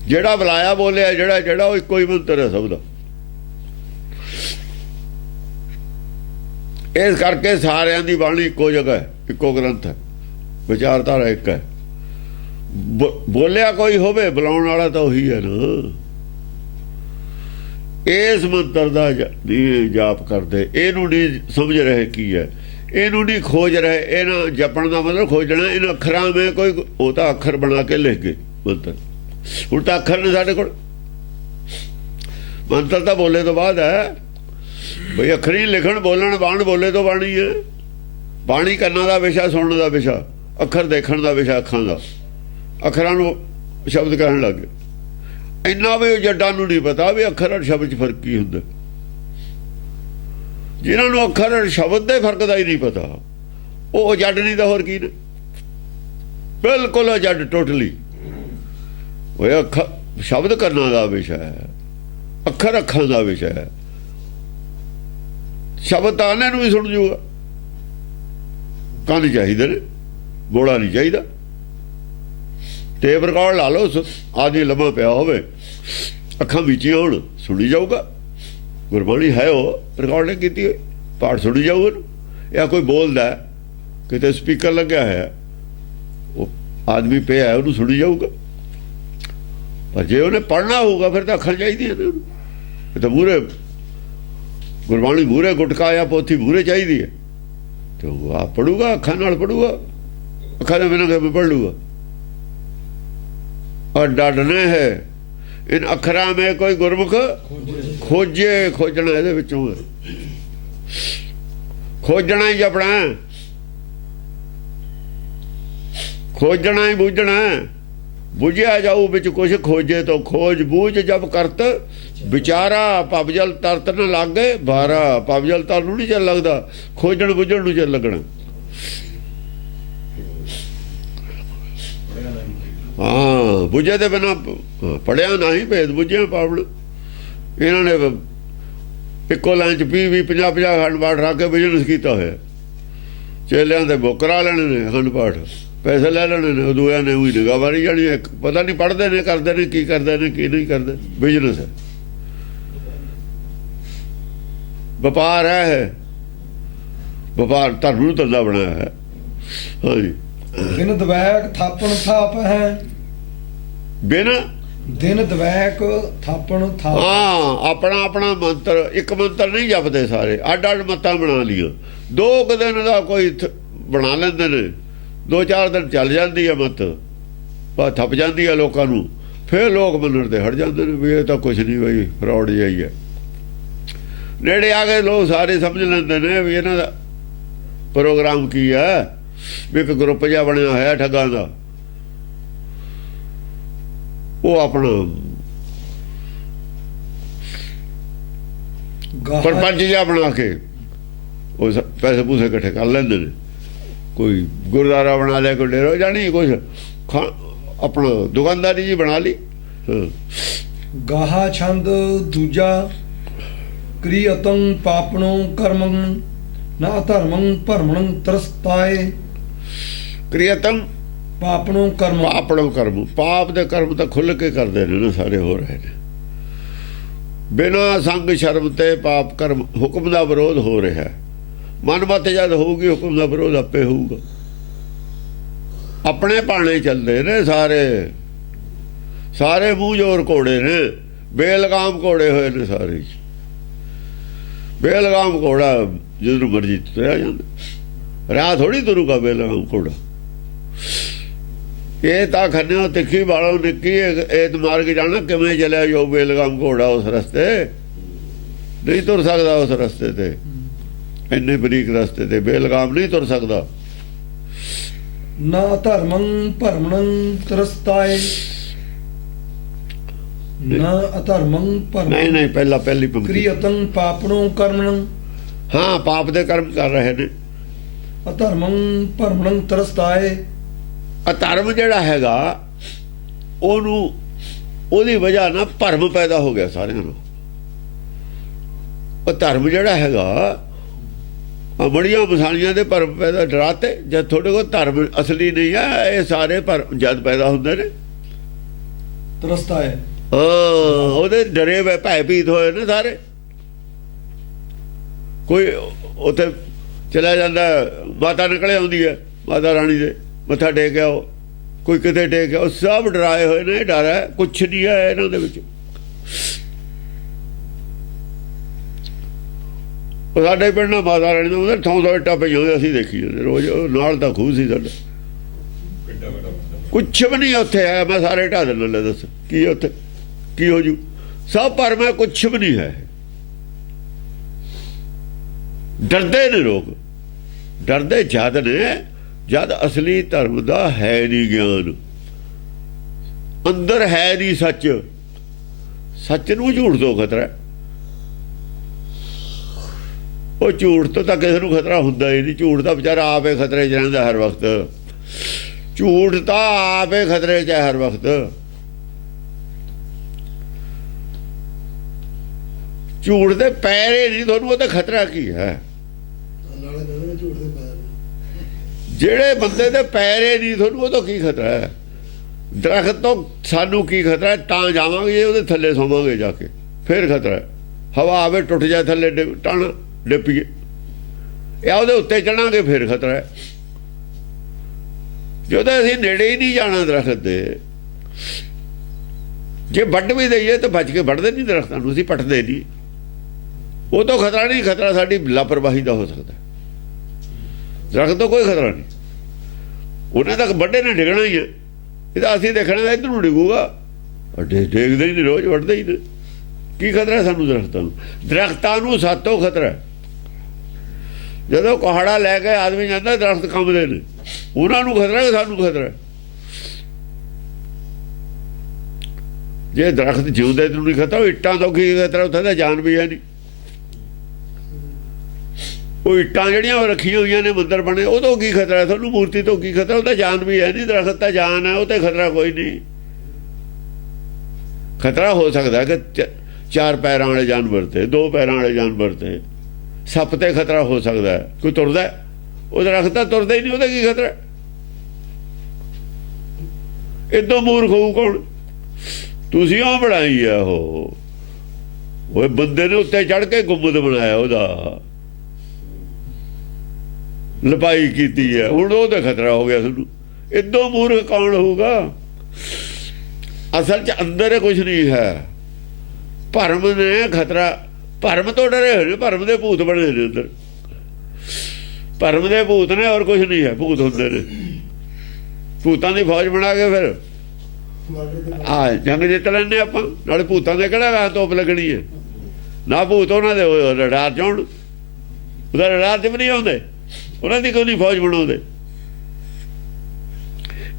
ਜਿਹੜਾ ਬੁਲਾਇਆ ਬੋਲਿਆ ਜਿਹੜਾ ਉਹ ਇੱਕੋ ਹੀ ਮੰਤਰ ਹੈ ਸਭ ਦਾ। ਇਸ ਕਰਕੇ ਸਾਰਿਆਂ ਦੀ ਬਾਣੀ ਇੱਕੋ ਜਗ੍ਹਾ ਹੈ, ਇੱਕੋ ਗ੍ਰੰਥ ਹੈ, ਵਿਚਾਰਧਾਰਾ ਇੱਕ ਹੈ। ਬੋਲਿਆ ਕੋਈ ਹੋਵੇ, ਬੁਲਾਉਣ ਵਾਲਾ ਤਾਂ ਉਹੀ ਹੈ ਨਾ। ਇਸ ਮੰਤਰ ਦਾ ਜਾਪ ਕਰਦੇ, ਇਹਨੂੰ ਨਹੀਂ ਸਮਝ ਰਹੇ ਕੀ ਹੈ, ਇਹਨੂੰ ਨਹੀਂ ਖੋਜ ਰਹੇ। ਇਹਨਾਂ ਜਪਣ ਦਾ ਮਤਲਬ ਖੋਜਣਾ। ਇਹਨਾਂ ਅੱਖਰਾਂ ਵਿੱਚ ਕੋਈ, ਉਹ ਤਾਂ ਅੱਖਰ ਬਣਾ ਕੇ ਲਿਖ ਗਏ ਮੰਤਰ। ਹੁਣ ਤਾਂ ਅੱਖਰ ਨੇ ਸਾਡੇ ਕੋਲ, ਮੰਤਰ ਤਾਂ ਬੋਲੇ ਤੋਂ ਬਾਅਦ ਹੈ ਬਈ। ਅੱਖਰੀ ਲਿਖਣ ਬੋਲਣ ਬਾਣ ਬੋਲੇ ਤੋਂ ਬਾਣੀ ਹੈ। ਬਾਣੀ ਕੰਨਾਂ ਦਾ ਵਿਸ਼ਾ, ਸੁਣਨ ਦਾ ਵਿਸ਼ਾ, ਅੱਖਰ ਦੇਖਣ ਦਾ ਵਿਸ਼ਾ, ਅੱਖਾਂ ਦਾ। ਅੱਖਰਾਂ ਨੂੰ ਸ਼ਬਦ ਕਹਿਣ ਲੱਗ ਗਏ। ਇੰਨਾ ਵੀ ਜੱਟਾਂ ਨੂੰ ਨਹੀਂ ਪਤਾ ਵੀ ਅੱਖਰ ਔਰ ਸ਼ਬਦ 'ਚ ਫਰਕ ਕੀ ਹੁੰਦਾ। ਜਿਨ੍ਹਾਂ ਨੂੰ ਅੱਖਰ ਔਰ ਸ਼ਬਦ ਦੇ ਫਰਕ ਦਾ ਹੀ ਨਹੀਂ ਪਤਾ, ਉਹ ਜੱਟ ਨਹੀਂ ਤਾਂ ਹੋਰ ਕੀ ਨੇ। ਬਿਲਕੁਲ ਜੱਟ ਟੋਟਲੀ। ਉਹ ਅੱਖਰ ਸ਼ਬਦ ਕੰਨਾਂ ਦਾ ਵਿਸ਼ਾ ਹੈ, ਅੱਖਰ ਅੱਖਾਂ ਦਾ ਵਿਸ਼ਾ ਹੈ। ਸ਼ਬਦ ਤਾਂ ਇਹਨਾਂ ਨੂੰ ਵੀ ਸੁਣ ਜੂਗਾ। ਕੰਨ ਚਾਹੀਦੇ ਨੇ, ਬੋਲਾ ਨਹੀਂ ਚਾਹੀਦਾ। ਟੇਪ ਰਿਕਾਰਡ ਲਾ ਲਓ, ਆਦਮੀ ਲੰਮਾ ਪਿਆ ਹੋਵੇ, ਅੱਖਾਂ ਵਿੱਚ ਹੀ ਹੋਣ, ਸੁਣੀ ਜਾਊਗਾ। ਗੁਰਬਾਣੀ ਹੈ, ਉਹ ਰਿਕਾਰਡ ਨਹੀਂ ਕੀਤੀ ਹੋਈ, ਪਾਠ ਸੁਣੀ ਜਾਊਗਾ। ਜਾਂ ਕੋਈ ਬੋਲਦਾ, ਕਿਤੇ ਸਪੀਕਰ ਲੱਗਿਆ ਹੈ, ਉਹ ਆਦਮੀ ਪਿਆ, ਉਹਨੂੰ ਸੁਣੀ ਜਾਊਗਾ। ਪਰ ਜੇ ਉਹਨੇ ਪੜ੍ਹਨਾ ਹੋਊਗਾ ਫਿਰ ਤਾਂ ਅੱਖਾਂ ਚਾਹੀਦੀਆਂ ਨੇ ਉਹਨੂੰ। ਇਹ ਤਾਂ ਮੂਹਰੇ ਗੁਰਬਾਣੀ ਮੂਹਰੇ ਗੁਟਕਾ ਜਾਂ ਪੋਥੀ ਮੂਹਰੇ ਚਾਹੀਦੀ ਹੈ, ਤੇ ਉਹ ਆਪ ਪੜੂਗਾ, ਅੱਖਾਂ ਨਾਲ ਪੜੂਗਾ। ਅੱਖਾਂ ਦੇ ਬਿਨਾਂ ਕਿਵੇਂ ਪੜ੍ਹ ਲੂਗਾ। और डरने है इन अखरा में कोई गुरमुख खोजे। खोजना ਇਹਦੇ ਵਿੱਚੋਂ ਹੈ, खोजना ही अपना, खोजना ही बूझना। बुझिया जाऊ बिच कुछ खोजे तो खोज बूझ जब करत विचारा। पबजल तरत न लागे बारा। पबजल तर नूं नहीं चल लगता, खोजण बुझण नूं चल लगना। हाँ, बुझे दे बिना पढ़िया ना ही भेद बुझिया पावण। इन्होंने इक्को लाइन च 20-20 50-50 अखंड पाठ रख के बिजनेस किया होया। चेलियां दे बुक करा लेने ने अखंड पाठ, पैसे ले लेने ने। दूया ने उही निगाह मारी जानी, पता नहीं पढ़ते ने, करते ने की करते ने की नहीं करते। बिजनेस है, व्यापार है। व्यापार धर्म नूं धंधा बनाया है। हाँ जी। दिन दवैक थापण थाप है। बिन दिन दवैक थापण थाप। हाँ, अपना अपना मंत्र, एक मंत्र नहीं जपते सारे, अड अड मत्तां बना लिया। 2 दिन का कोई बना लेंदे ने, 2-4 दिन चल जाती है मत, पर थप जाती है लोगों नूं। फिर लोग मनण ते हट जाते हैं भी ये तो कुछ नहीं, बई फ्रॉड जिहा ही है। नेड़े आ गए लोग सारे समझ लेंदे ने भी इन्हां दा प्रोग्राम की है। भी एक ग्रुप जिहा बनिया होया ठगां दा, वो अपना परपंच जिहा बना के वो पैसे पूसे इकट्ठे कर लेंदे ने। कोई गुरुद्वारा बना लिया, कोई डेरा जानी, कुछ अपना दुकानदारी जी बना ली। गाहा छंद दूजा क्रियतं पापणों कर्मं न अधर्मं परमणं तरसताए। क्रियतम पापणों कर्म। पापणों कर्म, पाप दे कर्म तो खुल के करते हैं सारे, हो रहे हैं बिना संग शर्म ते। पाप कर्म हुक्म का विरोध हो रहा है। मन मत जद होगी, हुक्म का विरोध आपे होगा। अपने भाने चलते ने सारे, सारे मूँह जोर घोड़े ने, बेलगाम घोड़े हुए ने सारे। बेलगाम घोड़ा जिधर मर्जी तुरया जाता, राह थोड़ी तुरूगा बेलगाम घोड़ा। ये तो खन्ने तिखी वालों निकी एत मार के जाना, किमें चलिया जो बेलगाम घोड़ा उस रस्ते नहीं तुर सकता। उस रस्ते ते इन्ने बरीक रस्ते ते बेलगाम नहीं तुर सकता। न अधर्मं परमणं तरसताए। न अधर्मं परमणं, नहीं नहीं, पहला पहली पंक्ति। क्रियतं पापणों कर्मणं। हाँ, पाप दे कर्म कर रहे ने। अधर्मं परमणं तरसताए। अधर्म जिहड़ा हैगा ओनू, ओदी वजह ना भरम पैदा हो गया सारिਆਂ ਨੂੰ। धर्म जिहड़ा हैगा बड़ियां मसालियां दे भरम पैदा डराते। जब थोड़े को धर्म असली नहीं है, ये सारे भरम जद पैदा हुंदे ने। तरसताए, हाँ, ਉਹਦੇ ਡਰੇ ਵੇ ਭੈਭੀਤ ਹੋਏ ਨੇ ਸਾਰੇ। ਕੋਈ ਉੱਥੇ ਚਲਾ ਜਾਂਦਾ, ਮਾਤਾ ਨਿਕਲੇ ਆਉਂਦੀ ਹੈ, ਮਾਤਾ ਰਾਣੀ ਦੇ ਮੱਥਾ ਟੇਕ ਆਓ। ਕੋਈ ਕਿਤੇ ਟੇਕ ਉਹ ਸਭ ਡਰਾਏ ਹੋਏ ਨੇ। ਡਰ ਹੈ ਕੁਛ ਨਹੀਂ ਹੈ ਇਹਨਾਂ ਦੇ ਵਿੱਚ। ਉਹ ਸਾਡੇ ਪਿੰਡ ਨਾਲ ਮਾਤਾ ਰਾਣੀ ਦਾ ਥਾਂ ਥਾਂ ਇੱਟਾਂ ਪਈਆਂ ਹੁੰਦੀਆਂ, ਅਸੀਂ ਦੇਖੀ ਜਾਂਦੇ ਰੋਜ਼। ਨਾਲ ਤਾਂ ਖੂਹ ਸੀ ਸਾਡਾ, ਕੁਛ ਵੀ ਨਹੀਂ ਉੱਥੇ ਆਇਆ। ਮੈਂ ਸਾਰੇ ਢਾ ਦਿੰਦਾ, ਲੈ ਦੱਸ ਕੀ ਉੱਥੇ ਕੀ ਹੋ ਜੂ? ਸਭ ਪਰ ਮੈਂ ਕੁਛ ਵੀ ਨਹੀਂ ਹੈ। ਡਰਦੇ ਨੇ ਲੋਕ, ਡਰਦੇ ਜਦ ਨੇ ਜਦ ਅਸਲੀ ਧਰਮ ਦਾ ਹੈ ਨਹੀਂ ਗਿਆਨ, ਅੰਦਰ ਹੈ ਨਹੀਂ ਸੱਚ। ਸੱਚ ਨੂੰ ਝੂਠ ਤੋਂ ਖਤਰਾ। ਉਹ ਝੂਠ ਤੋਂ ਤਾਂ ਕਿਸੇ ਨੂੰ ਖਤਰਾ ਹੁੰਦਾ ਹੀ ਨਹੀਂ। ਝੂਠ ਤਾਂ ਵਿਚਾਰਾ ਆਪੇ ਖਤਰੇ 'ਚ ਰਹਿੰਦਾ ਹਰ ਵਕਤ। ਝੂਠ ਤਾਂ ਆਪੇ ਖਤਰੇ 'ਚ ਹੈ ਹਰ ਵਕਤ। ਝੂਠ ਦੇ ਪੈਰੇ ਨਹੀਂ ਤੁਹਾਨੂੰ, ਉਹ ਤਾਂ ਖਤਰਾ ਕੀ ਹੈ? ਜਿਹੜੇ ਬੰਦੇ ਦੇ ਪੈਰੇ ਨਹੀਂ ਤੁਹਾਨੂੰ, ਉਹ ਤਾਂ ਕੀ ਖਤਰਾ ਹੈ? ਦਰਖਤ ਤੋਂ ਸਾਨੂੰ ਕੀ ਖਤਰਾ? ਤਾਂ ਜਾਵਾਂਗੇ ਉਹਦੇ ਥੱਲੇ ਸੋਵਾਂਗੇ ਜਾ ਕੇ, ਫਿਰ ਖਤਰਾ ਹੈ। ਹਵਾ ਆਵੇ ਟੁੱਟ ਜਾਏ ਥੱਲੇ ਟਣ ਡਿੱਪੀਏ, ਜਾਂ ਉਹਦੇ ਉੱਤੇ ਚੜਾਂਗੇ ਫਿਰ ਖਤਰਾ ਹੈ। ਜਦੋਂ ਅਸੀਂ ਨੇੜੇ ਹੀ ਨਹੀਂ ਜਾਣਾ ਦਰਖਤ ਦੇ, ਜੇ ਵੱਢ ਵੀ ਦਈਏ ਤਾਂ ਬਚ ਕੇ ਵੱਢਦੇ ਨਹੀਂ ਦਰਖਤਾਂ ਨੂੰ, ਅਸੀਂ ਪੱਟਦੇ ਨਹੀਂ। ਉਹ ਤੋਂ ਖਤਰਾ ਨਹੀਂ। ਖਤਰਾ ਸਾਡੀ ਲਾਪਰਵਾਹੀ ਦਾ ਹੋ ਸਕਦਾ। ਦਰਖਤ ਤੋਂ ਕੋਈ ਖਤਰਾ ਨਹੀਂ, ਉਹਨੇ ਤੱਕ ਵੱਡੇ ਨੇ ਡਿੱਗਣਾ ਹੀ ਹੈ। ਇਹਦਾ ਅਸੀਂ ਦੇਖਣਾ ਇੱਧਰ ਨੂੰ ਡਿੱਗੂਗਾ, ਡੇਗਦੇ ਹੀ ਨਹੀਂ, ਰੋਜ਼ ਵੱਢਦੇ ਹੀ ਨੇ। ਕੀ ਖਤਰਾ ਸਾਨੂੰ ਦਰਖਤਾਂ ਨੂੰ? ਦਰਖਤਾਂ ਨੂੰ ਸਾਤੋਂ ਖਤਰਾ। ਜਦੋਂ ਕੁਹਾੜਾ ਲੈ ਕੇ ਆਦਮੀ ਜਾਂਦਾ, ਦਰਖਤ ਕੰਬਦੇ ਨੇ, ਉਹਨਾਂ ਨੂੰ ਖਤਰਾ ਕਿ ਸਾਨੂੰ ਖਤਰਾ? ਜੇ ਦਰਖਤ ਜਿਉਂਦੇ ਨੂੰ ਨਹੀਂ ਖਤਰਾ, ਇੱਟਾਂ ਤੋਂ ਕੀ ਖਤਰਾ? ਉੱਥੇ ਤਾਂ ਜਾਨ ਵੀ ਹੈ ਨਹੀਂ। ਉਹ ਇੱਟਾਂ ਜਿਹੜੀਆਂ ਰੱਖੀਆਂ ਹੋਈਆਂ ਨੇ, ਮੰਦਰ ਬਣੇ, ਉਹ ਤੋਂ ਕੀ ਖਤਰਾ ਤੁਹਾਨੂੰ? ਮੂਰਤੀ ਤੋਂ ਕੀ ਖਤਰਾ? ਉਹ ਤਾਂ ਜਾਨ ਵੀ ਹੈ ਨਹੀਂ। ਦਰਖਤ ਤਾਂ ਜਾਨ ਹੈ, ਉਹ ਤੇ ਖਤਰਾ ਕੋਈ ਨਹੀਂ। ਖਤਰਾ ਹੋ ਸਕਦਾ ਕਿ 4 ਪੈਰਾਂ ਵਾਲੇ ਜਾਨਵਰ ਤੇ, 2 ਪੈਰਾਂ ਵਾਲੇ ਜਾਨਵਰ ਤੇ, ਸੱਪ ਤੇ ਖਤਰਾ ਹੋ ਸਕਦਾ ਹੈ। ਕੋਈ ਤੁਰਦਾ, ਉਹ ਦਰਖਤ ਤਾਂ ਤੁਰਦਾ ਹੀ ਨਹੀਂ, ਉਹਦਾ ਕੀ ਖਤਰਾ? ਏਦੋਂ ਮੂਰਖ ਹੋਊ ਕੌਣ? ਤੁਸੀਂ ਉਹ ਬਣਾਈ ਆ। ਉਹ ਬੰਦੇ ਨੇ ਉੱਤੇ ਚੜ ਕੇ ਗੁੰਬਦ ਬਣਾਇਆ, ਉਹਦਾ ਲਪਾਈ ਕੀਤੀ ਹੈ, ਹੁਣ ਉਹਦਾ ਖਤਰਾ ਹੋ ਗਿਆ ਤੁਹਾਨੂੰ। ਏਦੋਂ ਮੂਰਖ ਕੌਣ ਹੋਊਗਾ? ਅਸਲ 'ਚ ਅੰਦਰ ਕੁਛ ਨਹੀਂ ਹੈ। ਭਰਮ ਨੇ ਖਤਰਾ, ਭਰਮ ਤੋਂ ਡਰੇ ਹੋਏ ਨੇ। ਭਰਮ ਦੇ ਭੂਤ ਬਣੇ ਨੇ ਅੰਦਰ। ਭਰਮ ਦੇ ਭੂਤ ਨੇ, ਔਰ ਕੁਛ ਨਹੀਂ ਹੈ। ਭੂਤ ਹੁੰਦੇ ਨੇ, ਭੂਤਾਂ ਦੀ ਫੌਜ ਬਣਾ ਕੇ ਫਿਰ ਜੰਗ ਜਿੱਤ ਲੈਂਦੇ ਆਪਾਂ। ਨਾਲੇ ਭੂਤਾਂ ਦੇ ਕਿਹੜਾ ਤੋਪ ਲੱਗਣੀ ਹੈ? ਨਾ ਭੂਤ ਉਹਨਾਂ ਦੇ ਰਡਾਰ 'ਚ ਆਉਣ, ਉਹਦਾ ਰਡਾਰ 'ਚ ਵੀ ਨਹੀਂ ਆਉਂਦੇ। ਉਹਨਾਂ ਦੀ ਕੋਈ ਨਹੀਂ ਫੌਜ ਬਣਾਉਂਦੇ।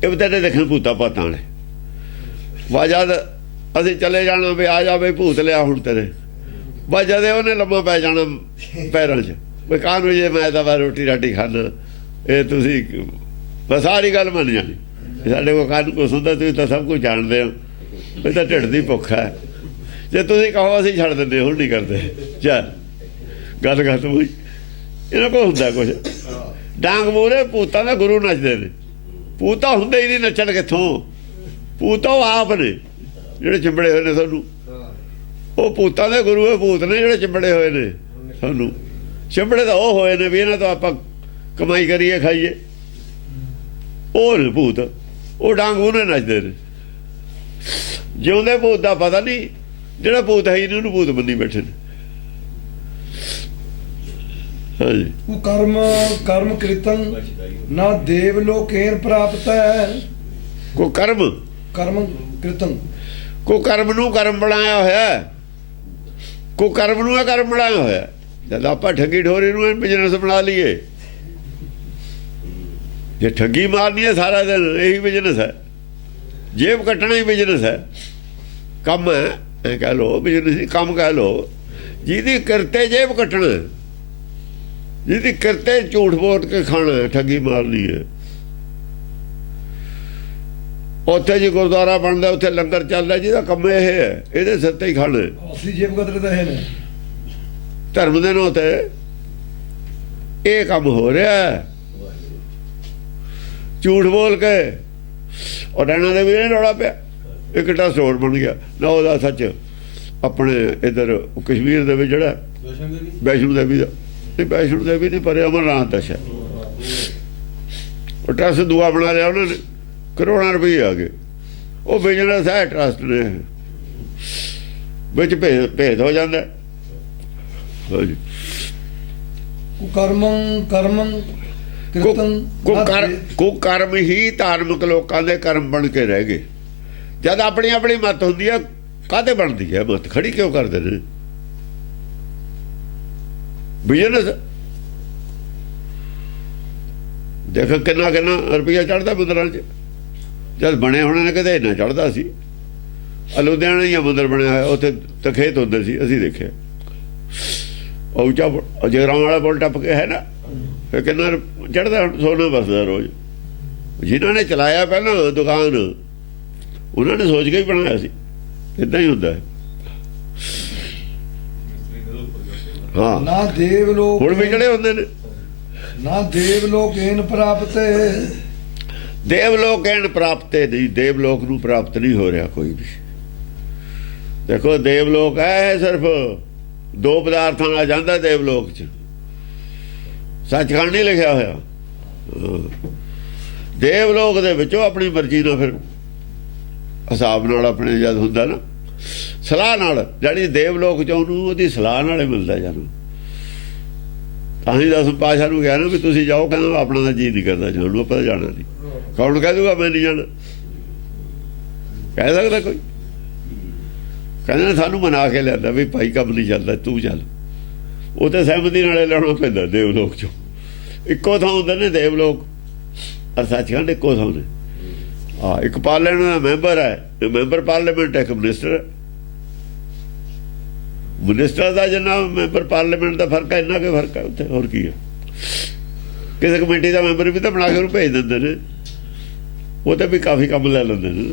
ਇਹ ਬਤੇਰੇ ਦੇਖਣ ਭੂਤਾਂ ਪਾਤਾਂ ਵਾਲੇ। ਜਦ ਅਸੀਂ ਚਲੇ ਜਾਣਾ ਵੀ ਆ ਜਾ ਬਈ ਭੂਤ ਲਿਆ ਹੁਣ ਤੇਰੇ, ਬਸ ਜਦ ਉਹਨੇ ਲੰਮਾ ਪੈ ਜਾਣਾ ਪੈਰਾਂ 'ਚ, ਵੀ ਕਾਹਨੂੰ ਜੇ ਮੈਂ ਤਾਂ ਰੋਟੀ ਰਾਟੀ ਖਾਣਾ, ਇਹ ਤੁਸੀਂ ਬਸ ਸਾਰੀ ਗੱਲ ਮੰਨ ਜਾਣੀ। ਸਾਡੇ ਕੋਲ ਕਾਹਨੂੰ ਕੁਛ ਹੁੰਦਾ? ਤੁਸੀਂ ਤਾਂ ਸਭ ਕੁਝ ਜਾਣਦੇ ਹੋ। ਇਹ ਤਾਂ ਢਿੱਡ ਦੀ ਭੁੱਖ ਹੈ। ਜੇ ਤੁਸੀਂ ਕਹੋ ਅਸੀਂ ਛੱਡ ਦਿੰਦੇ, ਹੁਣ ਨਹੀਂ ਕਰਦੇ, ਚੱਲ ਗੱਲ ਖਤਮ ਹੋਈ। ਇਹਨਾਂ ਕੋਲ ਹੁੰਦਾ ਕੁਛ। ਡਾਂਗ ਮੂਹਰੇ ਭੂਤਾਂ ਦਾ ਗੁਰੂ ਨੱਚਦੇ ਨੇ। ਭੂਤਾਂ ਹੁੰਦੇ ਹੀ ਨਹੀਂ, ਨੱਚਣ ਕਿੱਥੋਂ? ਭੂਤਾਂ ਉਹ ਆਪ ਨੇ ਜਿਹੜੇ ਚਿੰਬੜੇ ਹੋਏ ਨੇ ਸਾਨੂੰ। ਉਹ ਭੂਤਾਂ ਦੇ ਗੁਰੂ ਹੈ, ਭੂਤ ਨੇ ਜਿਹੜੇ ਚਿੰਬੜੇ ਹੋਏ ਨੇ ਸਾਨੂੰ। ਚਿੰਬੜੇ ਤਾਂ ਉਹ ਹੋਏ ਨੇ ਵੀ ਇਹਨਾਂ ਤੋਂ ਆਪਾਂ ਕਮਾਈ ਕਰੀਏ, ਖਾਈਏ। ਉਹ ਨੇ ਭੂਤ, ਉਹ ਡਾਂਗ ਮੂਹਰੇ ਨੱਚਦੇ ਨੇ। ਜਿਉਂਦੇ ਭੂਤ ਦਾ ਪਤਾ ਨਹੀਂ, ਜਿਹੜਾ ਭੂਤ ਹੈ ਹੀ ਨਹੀਂ ਉਹਨੂੰ ਭੂਤ ਬੰਨੀ ਬੈਠੇ ਨੇ। ਉਹ ਕਰਮ ਕੀਰਤਨ ਨਾ ਦੇਵ ਲੋਕੇਨ ਪ੍ਰਾਪਤ ਹੈ। ਕੋ ਕਰਮ ਕੀਰਤਨ, ਕੋ ਕਰਮ ਨੂੰ ਕਰਮ ਬਣਾਇਆ ਹੋਇਆ। ਕੋ ਕਰਮ ਨੂੰ ਕਰਮ ਬਣਾਇਆ ਹੋਇਆ। ਜਦ ਆਪਾਂ ਠੱਗੀ ਠੋਰੀ ਨੂੰ ਬਿਜ਼ਨਸ ਬਣਾ ਲਈਏ, ਜੇ ਠੱਗੀ ਮਾਰਨੀ ਹੈ ਸਾਰਾ ਦਿਨ, ਇਹੀ ਬਿਜ਼ਨਸ ਹੈ। ਜੇਬ ਕੱਟਣਾ ਹੀ ਬਿਜ਼ਨਸ ਹੈ, ਕੰਮ ਹੈ। ਇਹ ਕਹਿ ਲਓ ਬਿਜ਼ਨਸ ਹੀ ਕੰਮ ਕਹਿ ਲਓ। ਜਿਹਦੀ ਕਰਤੇ ਜੇਬ ਕੱਟਣਾ, ਜਿਹਦੀ ਕਰਤੇ ਝੂਠ ਬੋਲ ਕੇ ਖਾਣਾ, ਠੱਗੀ ਮਾਰਨੀ ਹੈ। ਉੱਥੇ ਜੀ ਗੁਰਦੁਆਰਾ ਬਣਦਾ, ਉੱਥੇ ਲੰਗਰ ਚੱਲਦਾ, ਜਿਹਦਾ ਕੰਮ ਇਹ ਹੈ, ਇਹਦੇ ਸਿਰ ਤੇ ਹੀ ਖਾਣਾ। ਅਸਲੀ ਜੇਬ ਕਤਰੇ ਤਾਂ ਇਹ ਨੇ ਧਰਮ ਦੇ ਨਾਂ ਤੇ ਇਹ ਕੰਮ ਹੋ ਰਿਹਾ। ਝੂਠ ਬੋਲ ਕੇ ਉਹ ਨੈਣਾ ਦੇਵੀ ਨੇ ਰੌਲਾ ਪਿਆ, ਇੱਕ ਕਿੱਡਾ ਸਟੋਰ ਬਣ ਗਿਆ ਨਾ। ਉਹਦਾ ਸੱਚ ਆਪਣੇ ਇੱਧਰ ਕਸ਼ਮੀਰ ਦੇ ਵਿੱਚ ਜਿਹੜਾ ਵੈਸ਼ਨੋ ਦੇਵੀ ਦਾ, ਨਹੀਂ ਵੈਸ਼ਨੋ ਦੇਵੀ ਨਹੀਂ, ਪਰ ਅਮਰਨਾਥ ਦਾ ਸ਼ਹਿਰ, ਉਹ ਟਰੱਸ ਦੂਆ ਬਣਾ ਲਿਆ ਉਹਨਾਂ ਨੇ। ਕਰੋੜਾਂ ਰੁਪਏ ਆ ਗਏ। ਉਹ ਬਿਜ਼ਨਸ ਹੈ, ਟਰਸਟ ਨੇ ਵਿੱਚ ਭੇਦ ਹੋ ਜਾਂਦਾ। ਹਾਂਜੀ, ਕੁਕਰਮੰ ਕਰਮੰ ਕੀਰਤਨ ਕੁਕਰਮ ਹੀ ਧਾਰਮਿਕ ਲੋਕਾਂ ਦੇ ਕਰਮ ਬਣ ਕੇ ਰਹਿ ਗਏ। ਜਦ ਆਪਣੀ ਆਪਣੀ ਮੱਤ ਹੁੰਦੀ ਹੈ, ਕਾਹਤੇ ਬਣਦੀ ਹੈ ਮੱਤ? ਖੜੀ ਕਿਉਂ ਕਰਦੇ ਨੇ? ਬਿਜ਼ਨਸ ਦੇਖ ਕਿੰਨਾ ਕਿੰਨਾ ਰੁਪਈਆ ਚੜ੍ਹਦਾ ਮੰਦਰਾਂ 'ਚ। ਜਦ ਬਣੇ ਹੋਣੇ ਨੇ ਕਦੇ ਇੰਨਾ ਚੜ੍ਹਦਾ ਸੀ। ਲੁਧਿਆਣਾ ਹੀ ਮੰਦਰ ਬਣਿਆ ਹੋਇਆ, ਉੱਥੇ ਤਾਂ ਖੇਤ ਹੁੰਦੇ ਸੀ, ਅਸੀਂ ਦੇਖਿਆ। ਉੱਚਾ ਜਗਰਾਵਾਂ ਵਾਲਾ ਪੁਲ ਟੱਪ ਕੇ ਹੈ ਨਾ, ਫਿਰ ਕਿੰਨਾ ਚੜ੍ਹਦਾ। ਸੋਨਾ ਵਸਦਾ ਰੋਜ਼। ਜਿਨ੍ਹਾਂ ਨੇ ਚਲਾਇਆ ਪਹਿਲਾਂ ਦੁਕਾਨ, ਉਹਨਾਂ ਨੇ ਸੋਚ ਕੇ ਹੀ ਬਣਾਇਆ ਸੀ। ਇੱਦਾਂ ਹੀ ਹੁੰਦਾ ਹੈ। ਹਾਂ, ਨਾ ਦੇਵ ਲੋਕ ਹੁਣ ਵੀ ਜਿਹੜੇ ਹੁੰਦੇ ਨੇ, ਨਾ ਦੇਵ ਲੋਕ ਇਹਨ ਪ੍ਰਾਪਤ, ਦੇਵ ਲੋਕ ਕਹਿਣ ਪ੍ਰਾਪਤ ਨਹੀਂ। ਦੇਵ ਲੋਕ ਨੂੰ ਪ੍ਰਾਪਤ ਨਹੀਂ ਹੋ ਰਿਹਾ ਕੋਈ ਵੀ। ਦੇਖੋ ਦੇਵ ਲੋਕ ਹੈ ਸਿਰਫ ਦੋ ਪਦਾਰਥਾਂ ਨਾਲ ਜਾਂਦਾ ਦੇਵ ਲੋਕ 'ਚ। ਸੱਚਖੰਡ ਨਹੀਂ ਲਿਖਿਆ ਹੋਇਆ। ਦੇਵ ਲੋਕ ਦੇ ਵਿੱਚੋਂ ਆਪਣੀ ਮਰਜ਼ੀ ਨਾਲ ਫਿਰ ਹਿਸਾਬ ਨਾਲ ਆਪਣੇ ਜਦ ਹੁੰਦਾ ਨਾ, ਸਲਾਹ ਨਾਲ, ਜਿਹੜੀ ਦੇਵ ਲੋਕ 'ਚ ਉਹਨੂੰ ਉਹਦੀ ਸਲਾਹ ਨਾਲ ਹੀ ਮਿਲਦਾ ਜਾਨੂੰ। ਤਾਂ ਹੀ 10 ਪਾਤਸ਼ਾਹ ਨੂੰ ਕਿਹਾ ਨਾ ਵੀ ਤੁਸੀਂ ਜਾਓ, ਕਹਿੰਦਾ ਆਪਣਾ ਤਾਂ ਜੀ ਨਹੀਂ ਕਰਦਾ ਜਾਣ ਨੂੰ, ਆਪਾਂ ਤਾਂ ਜਾਣਾ ਨਹੀਂ। ਕੌਣ ਕਹਿ ਦੂਗਾ ਮੈਂ ਨਹੀਂ ਜਾਣਾ? ਕਹਿ ਸਕਦਾ ਕੋਈ? ਕਹਿੰਦੇ ਸਾਨੂੰ ਮਨਾ ਕੇ ਲਿਆਂਦਾ ਵੀ ਭਾਈ ਕੰਮ ਨਹੀਂ ਚੱਲਦਾ, ਤੂੰ ਚੱਲ। ਉਹ ਤਾਂ ਸਹਿਮਤੀ ਨਾਲੇ ਲੈਣਾ ਪੈਂਦਾ ਦੇਵ ਲੋਕ 'ਚੋਂ। ਇੱਕੋ ਥਾਂ ਹੁੰਦੇ ਨੇ ਦੇਵ ਲੋਕ ਔਰ ਸੱਚਖੰਡ, ਇੱਕੋ ਥਾਂ ਨੇ। ਹਾਂ, ਇੱਕ ਪਾਰਲੀਮੈਂਟ ਦਾ ਮੈਂਬਰ ਹੈ, ਮੈਂਬਰ ਪਾਰਲੀਮੈਂਟ ਇੱਕ ਮਿਨਿਸਟਰ। ਮਿਨਿਸਟਰ ਦਾ ਜਿੰਨਾ ਮੈਂਬਰ ਪਾਰਲੀਮੈਂਟ ਦਾ ਫਰਕ ਹੈ, ਇੰਨਾ ਕੁ ਫਰਕ ਹੈ ਉੱਥੇ। ਹੋਰ ਕੀ ਹੈ? ਕਿਸੇ ਕਮੇਟੀ ਦਾ ਮੈਂਬਰ ਵੀ ਤਾਂ ਬਣਾ ਕੇ ਉਹਨੂੰ ਭੇਜ ਦਿੰਦੇ ਨੇ। ਉਹ ਤਾਂ ਵੀ ਕਾਫੀ ਕੰਮ ਲੈ ਲੈਂਦੇ ਨੇ।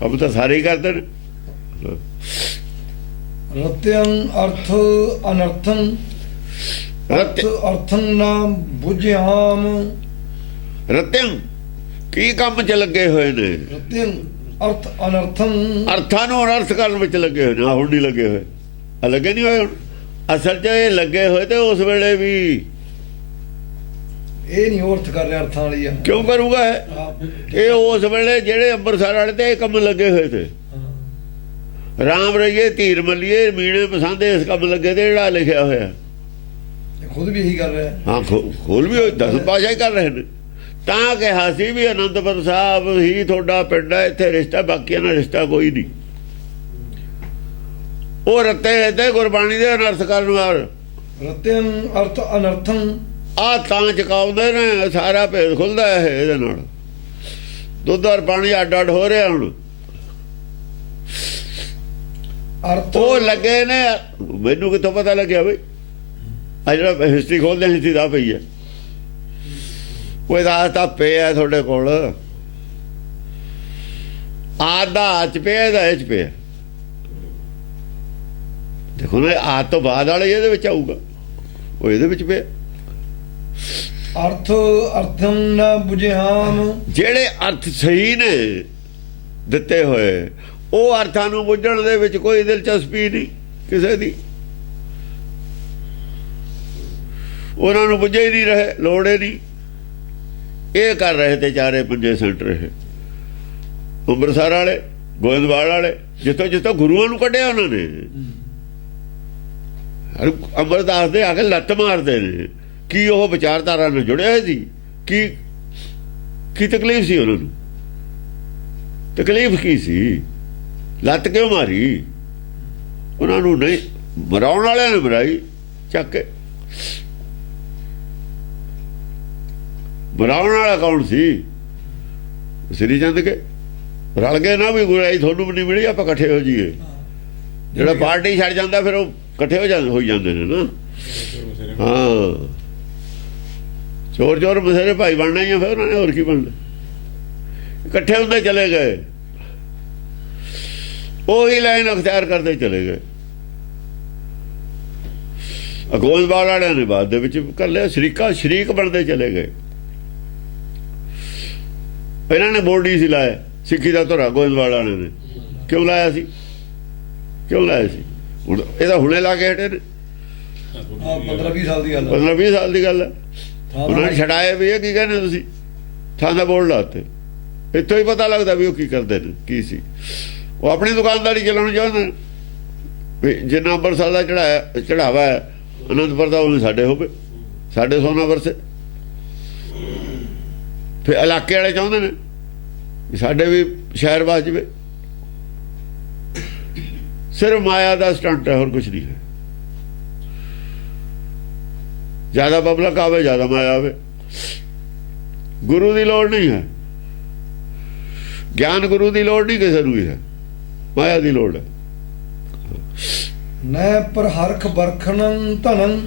ਕੰਮ ਤਾਂ ਸਾਰੇ ਹੀ ਕਰਦੇ ਨੇ। ਰਤਿਅੰ ਅਰਥ ਅਨਰਥੰ ਅਰਥੰ ਨਾ ਬੁਝਿਆਮ। ਰਤਿਅੰ ਕੀ ਕੰਮ 'ਚ ਲੱਗੇ ਹੋਏ ਨੇ? ਰਤਿਅੰ ਅਰਥ ਅਨਰਥੰ, ਅਰਥਾਂ ਨੂੰ ਅਨਰਥ ਕਰਨ ਵਿੱਚ ਲੱਗੇ ਹੋਏ ਨੇ। ਹੁਣ ਨਹੀਂ ਲੱਗੇ ਹੋਏ, ਲੱਗੇ ਨਹੀਂ ਹੋਏ ਹੁਣ। ਅਸਲ 'ਚ ਇਹ ਲੱਗੇ ਹੋਏ ਤੇ ਉਸ ਵੇਲੇ ਵੀ ਇਹ ਨਹੀਂ ਅਰਥ ਕਰ ਰਿਹਾ, ਅਰਥਾਂ ਵਾਲੀ ਆ। ਕਿਉਂ ਕਰੂਗਾ ਇਹ? ਉਸ ਵੇਲੇ ਜਿਹੜੇ ਅੰਮ੍ਰਿਤਸਰ ਵਾਲੇ ਤੇ ਇਹ ਕੰਮ ਲੱਗੇ ਹੋਏ ਤੇ। ਰਾਮ ਰਹੀਏ ਧੀਰ ਮੱਲੀਏ ਮੀਣੇ ਪਸੰਦੇ ਇਸ ਕੰਮ ਲੱਗੇ ਤੇ, ਜਿਹੜਾ ਲਿਖਿਆ ਹੋਇਆ। ਖੁਦ ਵੀ ਇਹੀ ਕਰ ਰਿਹਾ। ਹਾਂ, ਖੋਲ ਵੀ 10 ਪਾਤਸ਼ਾਹ ਹੀ ਕਰ ਰਹੇ ਨੇ। ਤਾਂ ਕਿਹਾ ਸੀ ਵੀ ਅਨੰਦਪੁਰ ਸਾਹਿਬ ਹੀ ਤੁਹਾਡਾ ਪਿੰਡ ਹੈ, ਇੱਥੇ ਰਿਸ਼ਤਾ, ਬਾਕੀਆਂ ਨਾਲ ਰਿਸ਼ਤਾ ਕੋਈ ਨਹੀਂ। ਉਹ ਰੱਤੇ ਇਹਦੇ ਗੁਰਬਾਣੀ ਦੇ ਅਨਰਥ ਕਰਨ ਵਾਲ। ਰਤਿਅੰ ਅਰਥ ਅਨਰਥੰ ਆ ਤਾਂ ਚਕਾਉਂਦੇ ਨੇ, ਸਾਰਾ ਭੇਦ ਖੁੱਲਦਾ ਹੈ ਇਹਦੇ ਨਾਲ। ਦੁੱਧ ਔਰ ਪਾਣੀ ਅੱਡ ਅੱਡ ਹੋ ਰਿਹਾ ਹੁਣ। ਅਰਥ ਉਹ ਲੱਗੇ ਨੇ। ਮੈਨੂੰ ਕਿੱਥੋਂ ਪਤਾ ਲੱਗਿਆ ਬਈ? ਆ ਜਿਹੜਾ ਹਿਸਟਰੀ ਖੋਲਦੇ ਹਿਸਟਰੀ ਦਾ ਪਈ ਹੈ, ਕੋਈ ਰਾਤ ਤਾਂ ਪਿਆ ਤੁਹਾਡੇ ਕੋਲ। ਆਦਾ ਚ ਪਿਆ, ਇਹਦਾ ਇਹ ਚ ਪਿਆ। ਦੇਖੋ ਨਾ, ਆਦ ਤੋਂ ਬਾਅਦ ਵਾਲੇ ਇਹਦੇ ਵਿੱਚ ਆਊਗਾ, ਉਹ ਇਹਦੇ ਵਿੱਚ ਪਿਆ। ਅਰਥ ਅਰਥੰ ਨਾ ਬੁਝਿਆਮ। ਜਿਹੜੇ ਅਰਥ ਸਹੀ ਨੇ ਦਿੱਤੇ ਹੋਏ, ਉਹ ਅਰਥਾਂ ਨੂੰ ਬੁੱਝਣ ਦੇ ਵਿੱਚ ਕੋਈ ਦਿਲਚਸਪੀ ਨਹੀਂ ਕਿਸੇ ਦੀ। ਉਹਨਾਂ ਨੂੰ ਬੁੱਝੇ ਹੀ ਨਹੀਂ ਰਹੇ, ਲੋੜੇ ਨਹੀਂ। ਇਹ ਕਰ ਰਹੇ ਤੇ ਚਾਰੇ ਪੰਜੇ ਸੈਂਟਰ ਇਹ ਅੰਮ੍ਰਿਤਸਰ ਵਾਲੇ, ਗੋਇੰਦਵਾਲ ਵਾਲੇ, ਜਿੱਥੋਂ ਜਿੱਥੋਂ ਗੁਰੂਆਂ ਨੂੰ ਕੱਢਿਆ ਉਹਨਾਂ ਨੇ। ਅਮਰਦਾਸ ਦੇ ਆ ਕੇ ਲੱਤ ਮਾਰਦੇ ਨੇ। ਕੀ ਉਹ ਵਿਚਾਰਧਾਰਾ ਨਾਲ ਜੁੜਿਆ ਹੋਇਆ ਸੀ? ਕੀ ਤਕਲੀਫ ਸੀ ਉਹਨਾਂ ਨੂੰ? ਤਕਲੀਫ ਕੀ ਸੀ? ਲੱਤ ਕਿਉਂ ਮਾਰੀ ਉਹਨਾਂ ਨੂੰ? ਨਹੀਂ, ਮਰਾਉਣ ਵਾਲਿਆਂ ਨੇ ਮਰਾਈ ਚੱਕ ਕੇ। ਮਰਾਉਣ ਵਾਲਾ ਕੌਣ ਸੀ? ਸ੍ਰੀ ਚੰਦ ਕੇ ਰਲ ਗਏ ਨਾ ਵੀ ਗੁਰਾਈ ਤੁਹਾਨੂੰ ਵੀ ਨਹੀਂ ਮਿਲੀ, ਆਪਾਂ ਇਕੱਠੇ ਹੋ ਜਾਈਏ। ਜਿਹੜਾ ਪਾਰਟੀ ਛੱਡ ਜਾਂਦਾ ਫਿਰ ਉਹ ਇਕੱਠੇ ਹੋ ਜਾਂਦੇ ਨੇ ਨਾ। ਹਾਂ, ਚੋਰ ਚੋਰ ਬਸੇਰੇ ਭਾਈ ਬਣਨਾ ਹੀ ਆ ਫਿਰ ਉਹਨਾਂ ਨੇ, ਹੋਰ ਕੀ ਬਣਨਾ? ਇਕੱਠੇ ਹੁੰਦੇ ਚਲੇ ਗਏ, ਉਹੀ ਲਾਈਨ ਅਖਤਿਆਰ ਕਰਦੇ ਚਲੇ ਗਏ। ਗੋਇੰਦਵਾਲ ਵਾਲਿਆਂ ਨੇ ਬਾਅਦ ਦੇ ਵਿੱਚ ਕਰ ਲਿਆ, ਸ਼ਰੀਕ ਬਣਦੇ ਚਲੇ ਗਏ। ਇਹਨਾਂ ਨੇ ਬੋਰਡ ਹੀ ਸੀ ਲਾਇਆ, ਸਿੱਖੀ ਦਾ ਧੁਰਾ ਗੋਇੰਦਵਾਲ ਵਾਲਿਆਂ ਨੇ। ਕਿਉਂ ਲਾਇਆ ਸੀ? ਹੁਣ ਇਹਦਾ ਹੁਣੇ ਲਾ ਕੇ ਹਟੇ ਨੇ। 15-20 ਸਾਲ ਦੀ ਗੱਲ ਹੈ। 15-20 ਸਾਲ ਦੀ ਗੱਲ ਹੈ। ਉਹਨਾਂ ਨੇ ਛਡਾਏ ਵੀ ਇਹ ਕੀ ਕਹਿੰਦੇ ਤੁਸੀਂ? ਥਾਂ ਦਾ ਬੋਰਡ ਲਾਤੇ। ਇੱਥੋਂ ਹੀ ਪਤਾ ਲੱਗਦਾ ਵੀ ਉਹ ਕੀ ਕਰਦੇ ਨੇ, ਕੀ ਸੀ। ਉਹ ਆਪਣੀ ਦੁਕਾਨਦਾਰੀ ਚਲਾਉਣੀ ਚਾਹੁੰਦੇ ਨੇ ਵੀ ਜਿੰਨਾ ਅੰਮ੍ਰਿਤਸਰ ਦਾ ਚੜਾਵਾ ਹੈ ਅਨੰਦਪੁਰ ਦਾ ਉਹ ਸਾਡੇ ਹੋਵੇ, ਸਾਡੇ ਸੋਨਾ ਵਰਸੇ। ਫਿਰ ਇਲਾਕੇ ਵਾਲੇ ਚਾਹੁੰਦੇ ਨੇ ਵੀ ਸਾਡੇ ਵੀ ਸ਼ਹਿਰ ਵਸ ਜਾਵੇ। ਸਿਰਫ ਮਾਇਆ ਦਾ ਸਟੰਟ ਹੈ, ਹੋਰ ਕੁਝ ਨਹੀਂ ਹੈ। ਜ਼ਿਆਦਾ ਪਬਲਿਕ ਆਵੇ, ਜ਼ਿਆਦਾ ਮਾਇਆ ਆਵੇ, ਗੁਰੂ ਦੀ ਲੋੜ ਨਹੀਂ ਹੈ। ਗਿਆਨ ਗੁਰੂ ਦੀ ਲੋੜ ਨਹੀਂ ਕਿਸੇ ਨੂੰ ਹੈ, ਮਾਇਆ ਦੀ ਲੋੜ ਹੈ। ਨੈ ਪਰ ਹਰਖ ਬਰਖਣੰ ਧਨੰ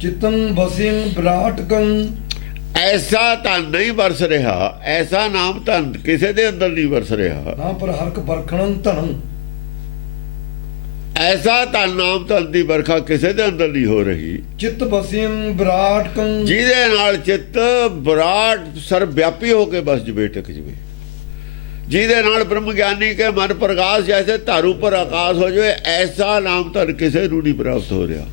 ਚਿਤੰ ਬਸਿੰ ਵਿਰਾਟਕੰ। ਐਸਾ ਧਨ ਨਹੀਂ ਵਰਸ ਰਿਹਾ, ਐਸਾ ਨਾਮ ਧਨ ਕਿਸੇ ਦੇ ਅੰਦਰ ਨਹੀਂ ਵਰਸ ਰਿਹਾ। ਨਾ ਪਰ ਹਰਖ ਬਰਖਣੰ ਧਨੰ, ਐਸਾ ਧਨ ਨਾਮ ਧਨ ਦੀ ਵਰਖਾ ਕਿਸੇ ਦੇ ਅੰਦਰ ਨਹੀਂ ਹੋ ਰਹੀ। ਚਿਤ ਬਸਿੰ ਵਿਰਾਟਕੰ, ਜਿਹਦੇ ਨਾਲ ਚਿੱਤ ਵਿਰਾਟ ਸਰਬ ਵਿਆਪੀ ਹੋ ਕੇ ਬਸ ਜਵੇ, ਟਿਕ ਜਵੇ। ਜਿਹਦੇ ਨਾਲ ਬ੍ਰਹਮ ਗਿਆਨੀ ਕੇ ਮਨ ਪ੍ਰਕਾਸ਼ ਜੈਸੇ ਧਾਰੂ ਪਰ ਆਕਾਸ਼ ਹੋ ਜਾਵੇ, ਐਸਾ ਨਾਮ ਧਨ ਕਿਸੇ ਨੂੰ ਨਹੀਂ ਪ੍ਰਾਪਤ ਹੋ ਰਿਹਾ।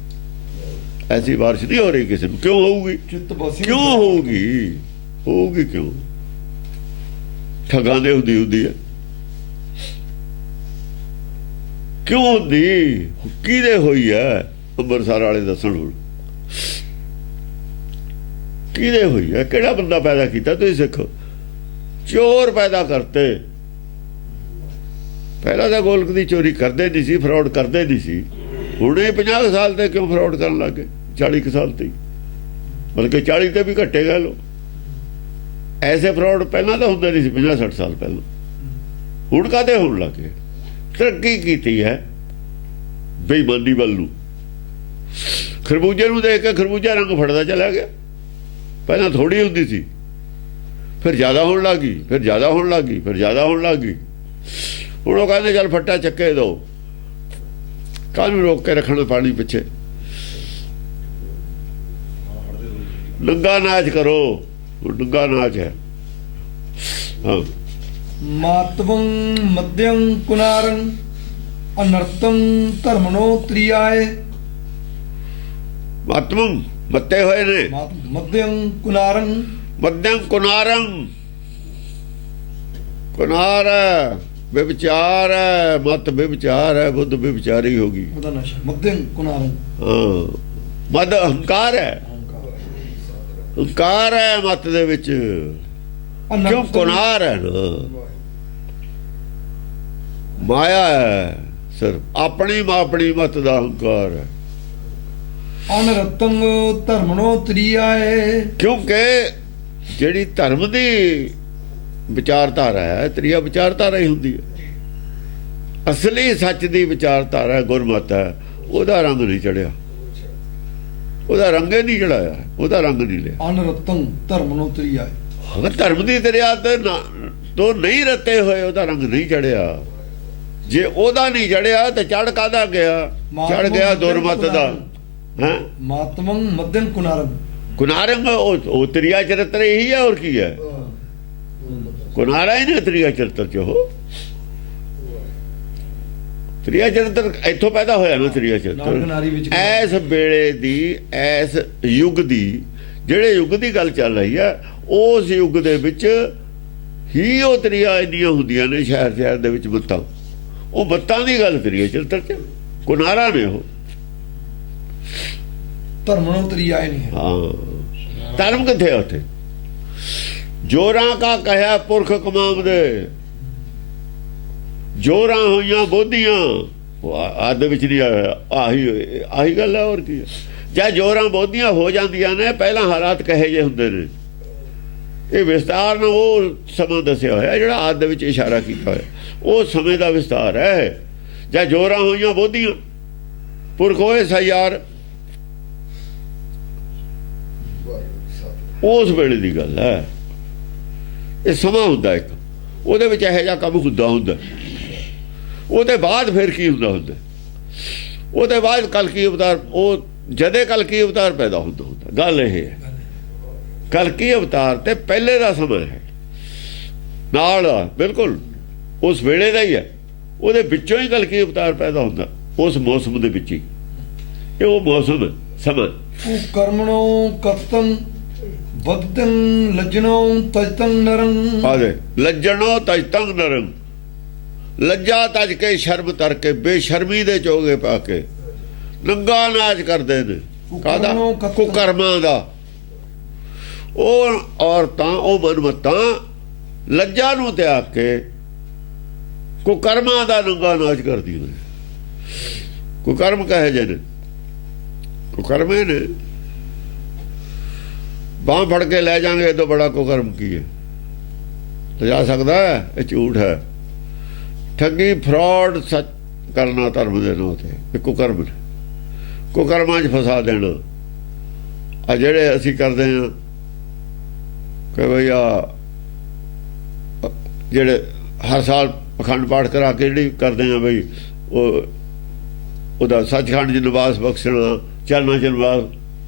ਐਸੀ ਬਾਰਿਸ਼ ਨਹੀਂ ਹੋ ਰਹੀ ਕਿਸੇ ਨੂੰ। ਕਿਉਂ ਹੋਊਗੀ? ਚਿਤ ਬਸਿੰ ਕਿਉਂ ਹੋਊਗੀ? ਹੋਊਗੀ ਕਿਉਂ? ਠੱਗਾਂ ਦੇ ਹੁੰਦੀ ਹੈ। ਕਿਉਂ ਹੁੰਦੀ? ਕਿਹਦੇ ਹੋਈ ਹੈ? ਅੰਮ੍ਰਿਤਸਰ ਵਾਲੇ ਦੱਸਣ ਹੁਣ ਕਿਹਦੇ ਹੋਈ ਹੈ? ਕਿਹੜਾ ਬੰਦਾ ਪੈਦਾ ਕੀਤਾ? ਤੁਸੀਂ ਸਿੱਖੋ। ਚੋਰ ਪੈਦਾ ਕਰਤੇ। ਪਹਿਲਾਂ ਤਾਂ ਗੋਲਕ ਦੀ ਚੋਰੀ ਕਰਦੇ ਨਹੀਂ ਸੀ, ਫਰਾਡ ਕਰਦੇ ਨਹੀਂ ਸੀ। ਹੁਣੇ 50 ਸਾਲ ਤੇ ਕਿਉਂ ਫਰਾਡ ਕਰਨ ਲੱਗੇ? 40 ਸਾਲ ਤੇ, ਬਲਕਿ 40 ਤੇ ਵੀ ਘੱਟੇ ਗਏ ਲੋ। ਐਸੇ ਫਰਾਡ ਪਹਿਲਾਂ ਤਾਂ ਹੁੰਦੇ ਨਹੀਂ ਸੀ 50-60 ਸਾਲ ਪਹਿਲਾਂ। ਹੁਣ ਕਾਹਦੇ ਹੋਣ ਲੱਗੇ? ਤਰੱਕੀ ਕੀਤੀ ਹੈ ਬੇਈਮਾਨੀ ਵੱਲ ਨੂੰ। ਖਰਬੂਜੇ ਨੂੰ ਦੇਖ ਕੇ ਖਰਬੂਜਾ ਰੰਗ ਫੜਦਾ ਚਲਾ ਗਿਆ। ਪਹਿਲਾਂ ਥੋੜੀ ਹੁੰਦੀ ਸੀ, ਫਿਰ ਜ਼ਿਆਦਾ ਹੋਣ ਲੱਗੀ, ਫਿਰ ਜ਼ਿਆਦਾ ਹੋਣ ਲੱਗੀ, ਫਿਰ ਜ਼ਿਆਦਾ ਹੋਣ ਲੱਗੀ। ਹੁਣ ਉਹ ਕਹਿੰਦੇ ਚੱਲ ਫੱਟਾ ਚੱਕੇ ਦੋ, ਕਾਹਨੂੰ ਰੋਕ ਕੇ ਰੱਖਣਾ ਪਾਣੀ ਪਿੱਛੇ? ਨੰਗਾ ਨਾਚ ਕਰੋ, ਨੰਗਾ ਨਾਚ ਹੈ। ਹਾਂ, ਮਾਤਵੰ ਮਧਿਅੰ ਕੁਨਾਰੰ ਅਨਰਤੰ ਧਰਮਨੋ ਤ੍ਰਿਆਏ। ਮਾਤਮ ਮੱਤੇ ਹੋਏ ਨੇ। ਮਧਿਅੰ ਕੁਨਾਰੰ, ਮੱਧਮ ਕੁਨਾਰੰ, ਕੁਨਾਰ ਵਿਵਚਾਰ ਹੈ, ਮਤ ਵਿਵਚਾਰ ਹੈ, ਬੁੱਧ ਵਿਵਚਾਰੀ ਹੋਗੀ। ਉਹਦਾ ਨਸ਼ਾ ਮਧਿਅੰ ਕੁਨਾਰੰ। ਹਾਂ, ਮਦ ਅਹੰਕਾਰ ਹੈ, ਅਹੰਕਾਰ ਹੈ ਮਤ ਦੇ ਵਿੱਚ। ਕਿਉਂ? ਕੁਨਾਰ ਹੈ ਨਾ, ਮਾਇਆ ਹੈ, ਸਿਰਫ ਆਪਣੀ ਮਤ ਦਾ ਅਹੰਕਾਰ ਹੈ। ਅਨਰਤੰ ਧਰਮਨੋ ਤ੍ਰਿਆਏ। ਕਿਉਂਕਿ ਜਿਹੜੀ ਧਰਮ ਦੀ ਵਿਚਾਰਧਾਰਾ ਹੈ, ਤ੍ਰਿਆ ਵਿਚਾਰਧਾਰਾ ਹੀ ਹੁੰਦੀ ਹੈ। ਅਸਲੀ ਸੱਚ ਦੀ ਵਿਚਾਰਧਾਰਾ ਗੁਰਮਤਿ ਹੈ। ਉਹਦਾ ਰੰਗ ਨਹੀਂ ਚੜਿਆ, ਉਹਦਾ ਰੰਗੇ ਨਹੀਂ ਚੜਾਇਆ, ਉਹਦਾ ਰੰਗ ਨਹੀਂ ਲਿਆ। ਅਨਰਤੰ ਧਰਮਨੋ ਤ੍ਰਿਆਏ। ਅਗਰ ਧਰਮ ਦੀ ਦਰਿਆ ਤੋਂ ਨਹੀਂ ਰਤੇ ਹੋਏ, ਉਹਦਾ ਰੰਗ ਨਹੀਂ ਚੜਿਆ। ਜੇ ਉਹਦਾ ਨਹੀਂ ਚੜਿਆ ਤਾਂ ਚੜ ਕਾਹਦਾ ਗਿਆ? ਚੜ ਗਿਆ ਦੁਰਮਤ ਦਾ। ਹੈ ਮਾਤਮੰ ਮਧਿਅੰ ਕੁਨਾਰੰ। ਕੁਨਾਰੰਗ ਉਹ ਤ੍ਰਿਆ ਚਰਿੱਤਰ ਇਹੀ ਹੈ, ਹੋਰ ਕੀ ਹੈ? ਕੁਨਾਰਾ ਹੀ ਨਾ ਤ੍ਰਿਆ ਚਰਿੱਤਰ ਚ। ਉਹ ਤ੍ਰਿਆ ਚਰਿੱਤਰ ਇੱਥੋਂ ਪੈਦਾ ਹੋਇਆ ਨਾ। ਤ੍ਰਿਆ ਚਰਿੱਤਰ ਐਸ ਵੇਲੇ ਦੀ, ਐਸ ਯੁੱਗ ਦੀ, ਜਿਹੜੇ ਯੁੱਗ ਦੀ ਗੱਲ ਚੱਲ ਰਹੀ ਹੈ, ਉਸ ਯੁੱਗ ਦੇ ਵਿੱਚ ਹੀ ਉਹ ਤ੍ਰਿਆ ਇੰਨੀਆਂ ਹੁੰਦੀਆਂ ਨੇ। ਸ਼ਹਿਰ ਦੇ ਵਿੱਚ ਮੱਤਾਂ, ਉਹ ਮੱਤਾਂ ਦੀ ਗੱਲ ਤ੍ਰਿਆ ਚਰਿੱਤਰ ਚ। ਕੁਨਾਰਾ ਨੇ ਉਹ। ਧਰਮਨੋ ਤ੍ਰਿਆਏ ਨਹੀਂ ਹੈ। ਹਾਂ, ਧਰਮ ਕਿੱਥੇ ਉੱਥੇ? ਜੋਰਾਂ ਕਾ ਕਹਿਆ ਪੁਰਖ ਕਮਾਮ ਦੇ। ਜੋਰਾਂ ਹੋਈਆਂ ਬੋਧੀਆਂ, ਆਦ ਵਿੱਚ ਨਹੀਂ ਆਇਆ। ਆਹੀ ਗੱਲ ਹੈ, ਹੋਰ ਕੀ ਹੈ? ਜਾਂ ਜੋਰਾਂ ਬੋਧੀਆਂ ਹੋ ਜਾਂਦੀਆਂ ਨੇ, ਪਹਿਲਾਂ ਹਾਲਾਤ ਕਹੇ ਜੇ ਹੁੰਦੇ ਨੇ। ਇਹ ਵਿਸਤਾਰ ਨਾਲ ਉਹ ਸਮਾਂ ਦੱਸਿਆ ਹੋਇਆ ਜਿਹੜਾ ਆਦ ਦੇ ਵਿੱਚ ਇਸ਼ਾਰਾ ਕੀਤਾ ਹੋਇਆ, ਉਹ ਸਮੇਂ ਦਾ ਵਿਸਤਾਰ ਹੈ। ਜਾਂ ਜੋਰਾਂ ਹੋਈਆਂ ਬੋਧੀਆਂ, ਪੁਰਖ ਹੋਏ ਸਯਾਰ, ਉਸ ਵੇਲੇ ਦੀ ਗੱਲ ਹੈ। ਇਹ ਸਮਾਂ ਹੁੰਦਾ ਇੱਕ, ਉਹਦੇ ਵਿੱਚ ਇਹੋ ਜਿਹਾ ਕੰਮ ਹੁੰਦਾ। ਉਹਦੇ ਬਾਅਦ ਫਿਰ ਕੀ ਹੁੰਦਾ? ਉਹਦੇ ਬਾਅਦ ਕਲਕੀ ਅਵਤਾਰ, ਉਹ ਜਦੇ ਕਲਕੀ ਅਵਤਾਰ ਪੈਦਾ ਹੁੰਦਾ। ਗੱਲ ਇਹ ਹੈ, ਕਲਕੀ ਅਵਤਾਰ ਤੇ ਪਹਿਲੇ ਦਾ ਸਮਾਂ ਹੈ ਨਾਲ, ਬਿਲਕੁਲ ਉਸ ਵੇਲੇ ਦਾ ਹੀ ਹੈ। ਉਹਦੇ ਵਿੱਚੋਂ ਹੀ ਕਲਕੀ ਅਵਤਾਰ ਪੈਦਾ ਹੁੰਦਾ, ਉਸ ਮੌਸਮ ਦੇ ਵਿੱਚ ਹੀ। ਇਹ ਉਹ ਮੌਸਮ ਸਮਾਂ। ਕਰਮਣੋ ਕਤੰ ਬਦਤੰ ਲੱਜਣੋ ਤਜਤੰ ਨਰੰ। ਆਦੇ ਲੱਜਣੋ ਤਜਤੰ ਨਰੰ, ਲੱਜਾ ਤਜ ਕੇ ਸ਼ਰਮ ਤਰ ਕੇ ਬੇਸ਼ਰਮੀ ਦੇ ਚੋਗੇ ਪਾ ਕੇ ਨੰਗਾ ਨਾਚ ਕਰਦੇ ਨੇ। ਕਾਹਦਾ? ਕੁਕਰਮਾਂ ਦਾ। ਉਹ ਔਰਤਾਂ, ਉਹ ਮਨਮਤਾਂ ਲੱਜਾ ਨੂੰ ਤਿਆਗ ਕੇ ਕੁਕਰਮਾਂ ਦਾ ਨੰਗਾ ਨਾਚ ਕਰਦੀਆਂ ਨੇ। ਕੁਕਰਮ ਕਹੇ ਜੇ ਨੇ, ਕੁਕਰਮੇ ਨੇ। ਬਾਂਹ ਫੜ ਕੇ ਲੈ ਜਾਣਗੇ, ਇਹ ਤੋਂ ਬੜਾ ਕੁਕਰਮ ਕੀ ਹੈ? ਲਿਜਾ ਸਕਦਾ ਹੈ? ਇਹ ਝੂਠ ਹੈ। ਠੱਗੀ, ਫਰਾਡ, ਸੱਚ ਕਰਨਾ ਧਰਮ ਦੇ ਨਾਂ ਤੇ ਇਹ ਕੁਕਰਮ ਨੇ। ਕੁਕਰਮਾਂ 'ਚ ਫਸਾ ਦੇਣਾ। ਆ ਜਿਹੜੇ ਅਸੀਂ ਕਰਦੇ ਹਾਂ ਕਿ ਬਈ ਆ ਜਿਹੜੇ ਹਰ ਸਾਲ ਅਖੰਡ ਪਾਠ ਕਰਾ ਕੇ ਜਿਹੜੀ ਕਰਦੇ ਹਾਂ ਬਈ ਉਹਦਾ ਸੱਚਖੰਡ 'ਚ ਨਿਵਾਸ ਬਖਸ਼ਣਾ, ਚਰਨਾਂ 'ਚ ਨਿਵਾਸ,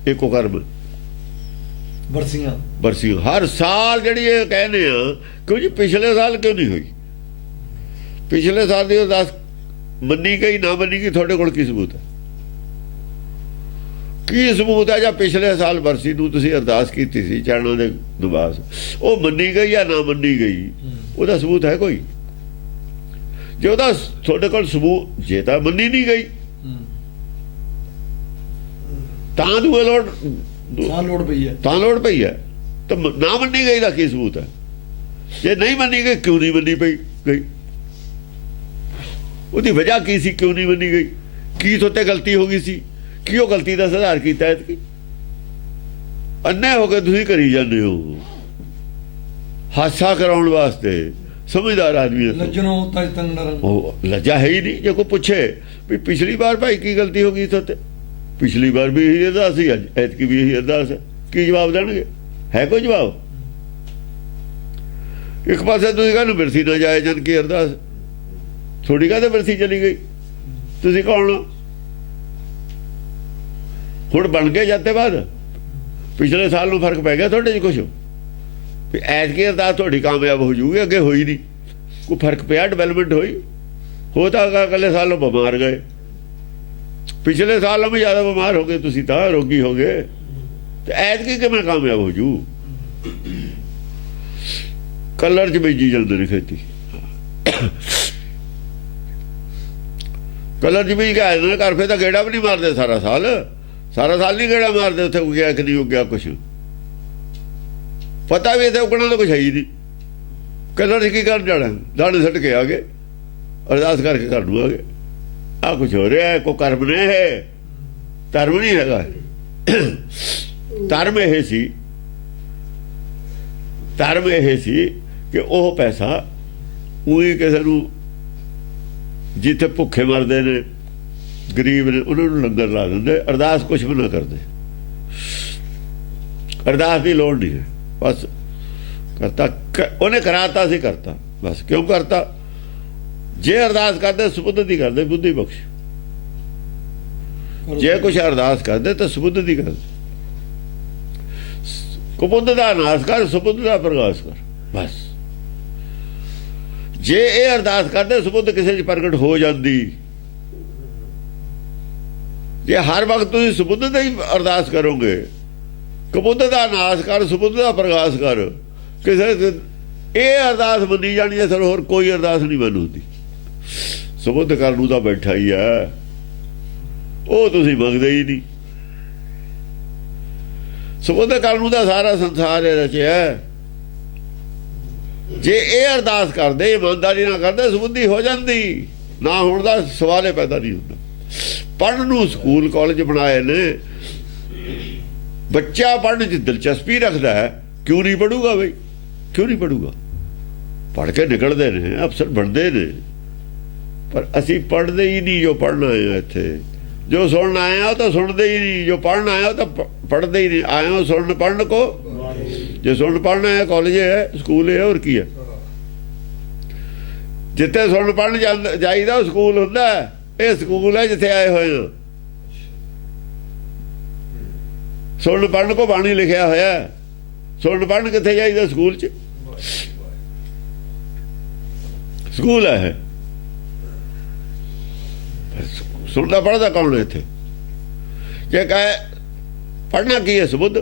ਇਹ ਕੁਕਰਮ। ਬਰਸੀਆਂ ਹਰ ਸਾਲ ਜਿਹੜੀ ਇਹ ਕਹਿੰਦੇ ਆ, ਕਿਉਂ ਜੀ ਪਿਛਲੇ ਸਾਲ ਕਿਉਂ ਨਹੀਂ ਹੋਈ? ਪਿਛਲੇ ਸਾਲ ਦੀ ਅਰਦਾਸ ਮੰਨੀ ਗਈ ਨਾ ਮੰਨੀ ਗਈ, ਤੁਹਾਡੇ ਕੋਲ ਕੀ ਸਬੂਤ ਹੈ? ਕੀ ਸਬੂਤ ਹੈ? ਜਾਂ ਪਿਛਲੇ ਸਾਲ ਬਰਸੀ ਨੂੰ ਤੁਸੀਂ ਅਰਦਾਸ ਕੀਤੀ ਸੀ ਚਰਨਾਂ ਦੇ ਨਿਵਾਸ, ਉਹ ਮੰਨੀ ਗਈ ਜਾਂ ਨਾ ਮੰਨੀ ਗਈ, ਉਹਦਾ ਸਬੂਤ ਹੈ ਕੋਈ? ਜੇ ਉਹਦਾ ਤੁਹਾਡੇ ਕੋਲ ਸਬੂਤ, ਜੇ ਤਾਂ ਮੰਨੀ ਨਹੀਂ ਗਈ ਤਾਂ ਦੂਏ ਲੋੜ ਲੋੜ ਪਈ ਹੈ, ਤਾਂ ਲੋੜ ਪਈ ਹੈ। ਤਾਂ ਨਾ ਮੰਨੀ ਗਈ ਦਾ ਕੀ ਸਬੂਤ ਹੈ? ਜੇ ਨਹੀਂ ਮੰਨੀ ਗਈ, ਕਿਉਂ ਨਹੀਂ ਮੰਨੀ ਪਈ ਗਈ? ਉਹਦੀ ਵਜ੍ਹਾ ਕੀ ਸੀ? ਕਿਉਂ ਨਹੀਂ ਮੰਨੀ ਗਈ? ਕੀ ਤੁਹਾਤੇ ਗਲਤੀ ਹੋ ਗਈ ਸੀ? ਕੀ ਉਹ ਗਲਤੀ ਦਾ ਸੁਧਾਰ ਕੀਤਾ? ਐਤਕੀ ਅੰਨੇ ਹੋ ਕੇ ਤੁਸੀਂ ਕਰੀ ਜਾਂਦੇ ਹੋ ਹਾਸਾ ਕਰਾਉਣ ਵਾਸਤੇ। ਸਮਝਦਾਰ ਆਦਮੀ ਲੱਜਣੋ ਤਜਤੰ ਨਰੰ। ਉਹ ਲੱਜਾ ਹੈ ਹੀ ਨਹੀਂ। ਜੇ ਕੋਈ ਪੁੱਛੇ ਵੀ ਪਿਛਲੀ ਵਾਰ ਭਾਈ ਕੀ ਗਲਤੀ ਹੋ ਗਈ ਤੁਹਾਤੇ, ਪਿਛਲੀ ਵਾਰ ਵੀ ਇਹੀ ਅਰਦਾਸ ਸੀ, ਅੱਜ ਐਤਕੀ ਵੀ ਇਹੀ ਅਰਦਾਸ ਹੈ, ਕੀ ਜਵਾਬ ਦੇਣਗੇ? ਹੈ ਕੋਈ ਜਵਾਬ? ਇੱਕ ਪਾਸੇ ਤੁਸੀਂ ਕਹਿੰਦੇ ਬਿਰਸੀ ਨਾ ਜਾਏ ਜਨ ਕੀ ਅਰਦਾਸ, ਥੋੜੀ ਕਾਹਦੇ ਬਿਰਸੀ ਚਲੀ ਗਈ? ਤੁਸੀਂ ਕੌਣ ਹੋ? ਹੁਣ ਬਣ ਕੇ ਜਾਂਦੇ ਬਾਅਦ ਪਿਛਲੇ ਸਾਲ ਨੂੰ ਫਰਕ ਪੈ ਗਿਆ ਤੁਹਾਡੇ 'ਚ ਕੁਛ ਵੀ ਐਤਕੀ ਅਰਦਾਸ ਤੁਹਾਡੀ ਕਾਮਯਾਬ ਹੋ ਜੂਗੀ, ਅੱਗੇ ਹੋਈ ਨਹੀਂ? ਕੋਈ ਫਰਕ ਪਿਆ? ਡਿਵੈਲਪਮੈਂਟ ਹੋਈ? ਹੋ ਤਾਂ ਅਗਲੇ ਸਾਲੋਂ ਬਿਮਾਰ ਗਏ, ਪਿਛਲੇ ਸਾਲੋਂ ਵੀ ਜ਼ਿਆਦਾ ਬਿਮਾਰ ਹੋ ਗਏ, ਤੁਸੀਂ ਤਾਂ ਰੋਗੀ ਹੋ ਗਏ, ਤੇ ਐਤਕੀ ਕਿਵੇਂ ਕਾਮਯਾਬ ਹੋ ਜੂ? ਕਲਰ 'ਚ ਬੀਜੀ ਜਾਂਦੇ ਨੇ ਖੇਤੀ। ਕਲਰ 'ਚ ਬੀਜ ਕੇ ਆਏ ਨੇ ਘਰ, ਫੇਰ ਤਾਂ ਗੇੜਾ ਵੀ ਨਹੀਂ ਮਾਰਦੇ ਸਾਰਾ ਸਾਲ ਨਹੀਂ ਗੇੜਾ ਮਾਰਦੇ ਉੱਥੇ ਉੱਗਿਆ ਕਿ ਨਹੀਂ ਉੱਗਿਆ ਕੁਛ, ਪਤਾ ਵੀ ਇੱਥੇ ਉੱਗਣਾ ਤਾਂ ਕੁਛ ਹੈ ਹੀ ਨਹੀਂ। ਕਲਰ 'ਚ ਕੀ ਕਰਨ ਜਾਣਾ? ਦਾਣੇ ਸੁੱਟ ਕੇ ਆ ਗਏ, ਅਰਦਾਸ ਕਰਕੇ ਘਰ ਨੂੰ ਆ ਗਏ। ਆ ਕੁਛ ਹੋ ਰਿਹਾ, ਕੋਈ ਕਰਮ ਨੇ ਹੈ, ਧਰਮ ਨਹੀਂ ਹੈਗਾ। ਧਰਮ ਇਹ ਸੀ ਕਿ ਉਹ ਪੈਸਾ ਉਹੀ ਕਿਸੇ ਨੂੰ, ਜਿੱਥੇ ਭੁੱਖੇ ਮਰਦੇ ਨੇ, ਗਰੀਬ ਨੇ, ਉਹਨਾਂ ਨੂੰ ਲੰਗਰ ਲਾ ਦਿੰਦੇ, ਅਰਦਾਸ ਕੁਛ ਵੀ ਨਾ ਕਰਦੇ। ਅਰਦਾਸ ਦੀ ਲੋੜ ਨਹੀਂ ਹੈ, ਬਸ ਕਰਤਾ ਉਹਨੇ ਕਰਾਤਾ ਸੀ, ਕਰਤਾ ਬਸ। ਕਿਉਂ ਕਰਤਾ? ਜੇ ਅਰਦਾਸ ਕਰਦੇ ਸੁਬੁੱਧ ਦੀ ਕਰਦੇ, ਬੁੱਧੀ ਬਖਸ਼। ਜੇ ਕੁਛ ਅਰਦਾਸ ਕਰਦੇ ਤਾਂ ਸੁਬੁੱਧ ਦੀ ਕਰਦੇ। ਕੁਬੁੱਧ ਦਾ ਨਾਸ ਕਰ, ਸੁਬੁੱਧ ਦਾ ਪ੍ਰਗਾਸ ਕਰ, ਬਸ। ਜੇ ਇਹ ਅਰਦਾਸ ਕਰਦੇ ਸੁਬੁੱਧ ਕਿਸੇ 'ਚ ਪ੍ਰਗਟ ਹੋ ਜਾਂਦੀ। ਜੇ ਹਰ ਵਕਤ ਤੁਸੀਂ ਸੁਬੁੱਧ ਦਾ ਹੀ ਅਰਦਾਸ ਕਰੋਗੇ, ਕੁਬੁੱਧ ਦਾ ਨਾਸ ਕਰ, ਸੁਬੁੱਧ ਦਾ ਪ੍ਰਗਾਸ ਕਰ, ਕਿਸੇ ਇਹ ਅਰਦਾਸ ਮੰਨੀ ਜਾਣੀ ਹੈ, ਸਰ ਹੋਰ ਕੋਈ ਅਰਦਾਸ ਨਹੀਂ ਮੰਨੂਦੀ। ਸੁਬੁੱਧ ਕਰਨ ਨੂੰ ਤਾਂ ਬੈਠਾ ਹੀ ਹੈ, ਉਹ ਤੁਸੀਂ ਮੰਗਦੇ ਹੀ ਨਹੀਂ। ਸੁਬੁੱਧ ਕਰਨ ਨੂੰ ਤਾਂ ਸਾਰਾ ਸੰਸਾਰ ਰਚਿਆ। ਜੇ ਇਹ ਅਰਦਾਸ ਕਰਦੇ, ਇਮਾਨਦਾਰੀ ਨਾਲ ਕਰਦੇ, ਸੁਬੁੱਧੀ ਹੋ ਜਾਂਦੀ। ਨਾ ਹੋਣ ਦਾ ਸਵਾਲ ਹੀ ਪੈਦਾ ਨਹੀਂ ਹੁੰਦਾ। ਪੜ੍ਹਨ ਨੂੰ ਸਕੂਲ ਕਾਲਜ ਬਣਾਏ ਨੇ, ਬੱਚਾ ਪੜ੍ਹਨ 'ਚ ਦਿਲਚਸਪੀ ਰੱਖਦਾ ਹੈ, ਕਿਉਂ ਨਹੀਂ ਪੜੂਗਾ ਬਈ? ਕਿਉਂ ਨਹੀਂ ਪੜੂਗਾ? ਪੜ੍ਹ ਕੇ ਨਿਕਲਦੇ ਨੇ, ਅਫਸਰ ਬਣਦੇ ਨੇ, ਪਰ ਅਸੀਂ ਪੜ੍ਹਦੇ ਹੀ ਨਹੀਂ। ਜੋ ਪੜ੍ਹਨ ਆਏ ਆ ਇੱਥੇ, ਜੋ ਸੁਣਨ ਆਏ ਆ ਉਹ ਤਾਂ ਸੁਣਦੇ ਹੀ ਨਹੀਂ, ਜੋ ਪੜ੍ਹਨ ਆਇਆ ਉਹ ਤਾਂ ਪੜ੍ਹਦੇ ਹੀ ਨਹੀਂ। ਆਏ ਹੋ ਸੁਣਨ ਪੜ੍ਹਨ ਕੋ, ਜੇ ਸੁਣਨ ਪੜ੍ਹਨ ਆਇਆ ਕਾਲਜ ਹੈ, ਸਕੂਲ ਹੈ, ਹੋਰ ਕੀ ਹੈ? ਜਿੱਥੇ ਸੁਣਨ ਪੜ੍ਹਨ ਜਾਈਦਾ ਉਹ ਸਕੂਲ ਹੁੰਦਾ। ਇਹ ਸਕੂਲ ਹੈ ਜਿੱਥੇ ਆਏ ਹੋਏ ਆ। ਸੁਣਨ ਪੜ੍ਹਨ ਕੋ ਬਾਣੀ ਲਿਖਿਆ ਹੋਇਆ। ਸੁਣਨ ਪੜ੍ਹਨ ਕਿੱਥੇ ਜਾਈਦਾ? ਸਕੂਲ 'ਚ। ਸਕੂਲ ਹੈ। ਸੁਣਦਾ ਪੜ੍ਹਦਾ ਕੌਣ ਹੈ ਇੱਥੇ? ਜੇ ਕਹੇ ਪੜ੍ਹਨਾ ਕੀ ਹੈ? ਸੁਬੁੱਧ।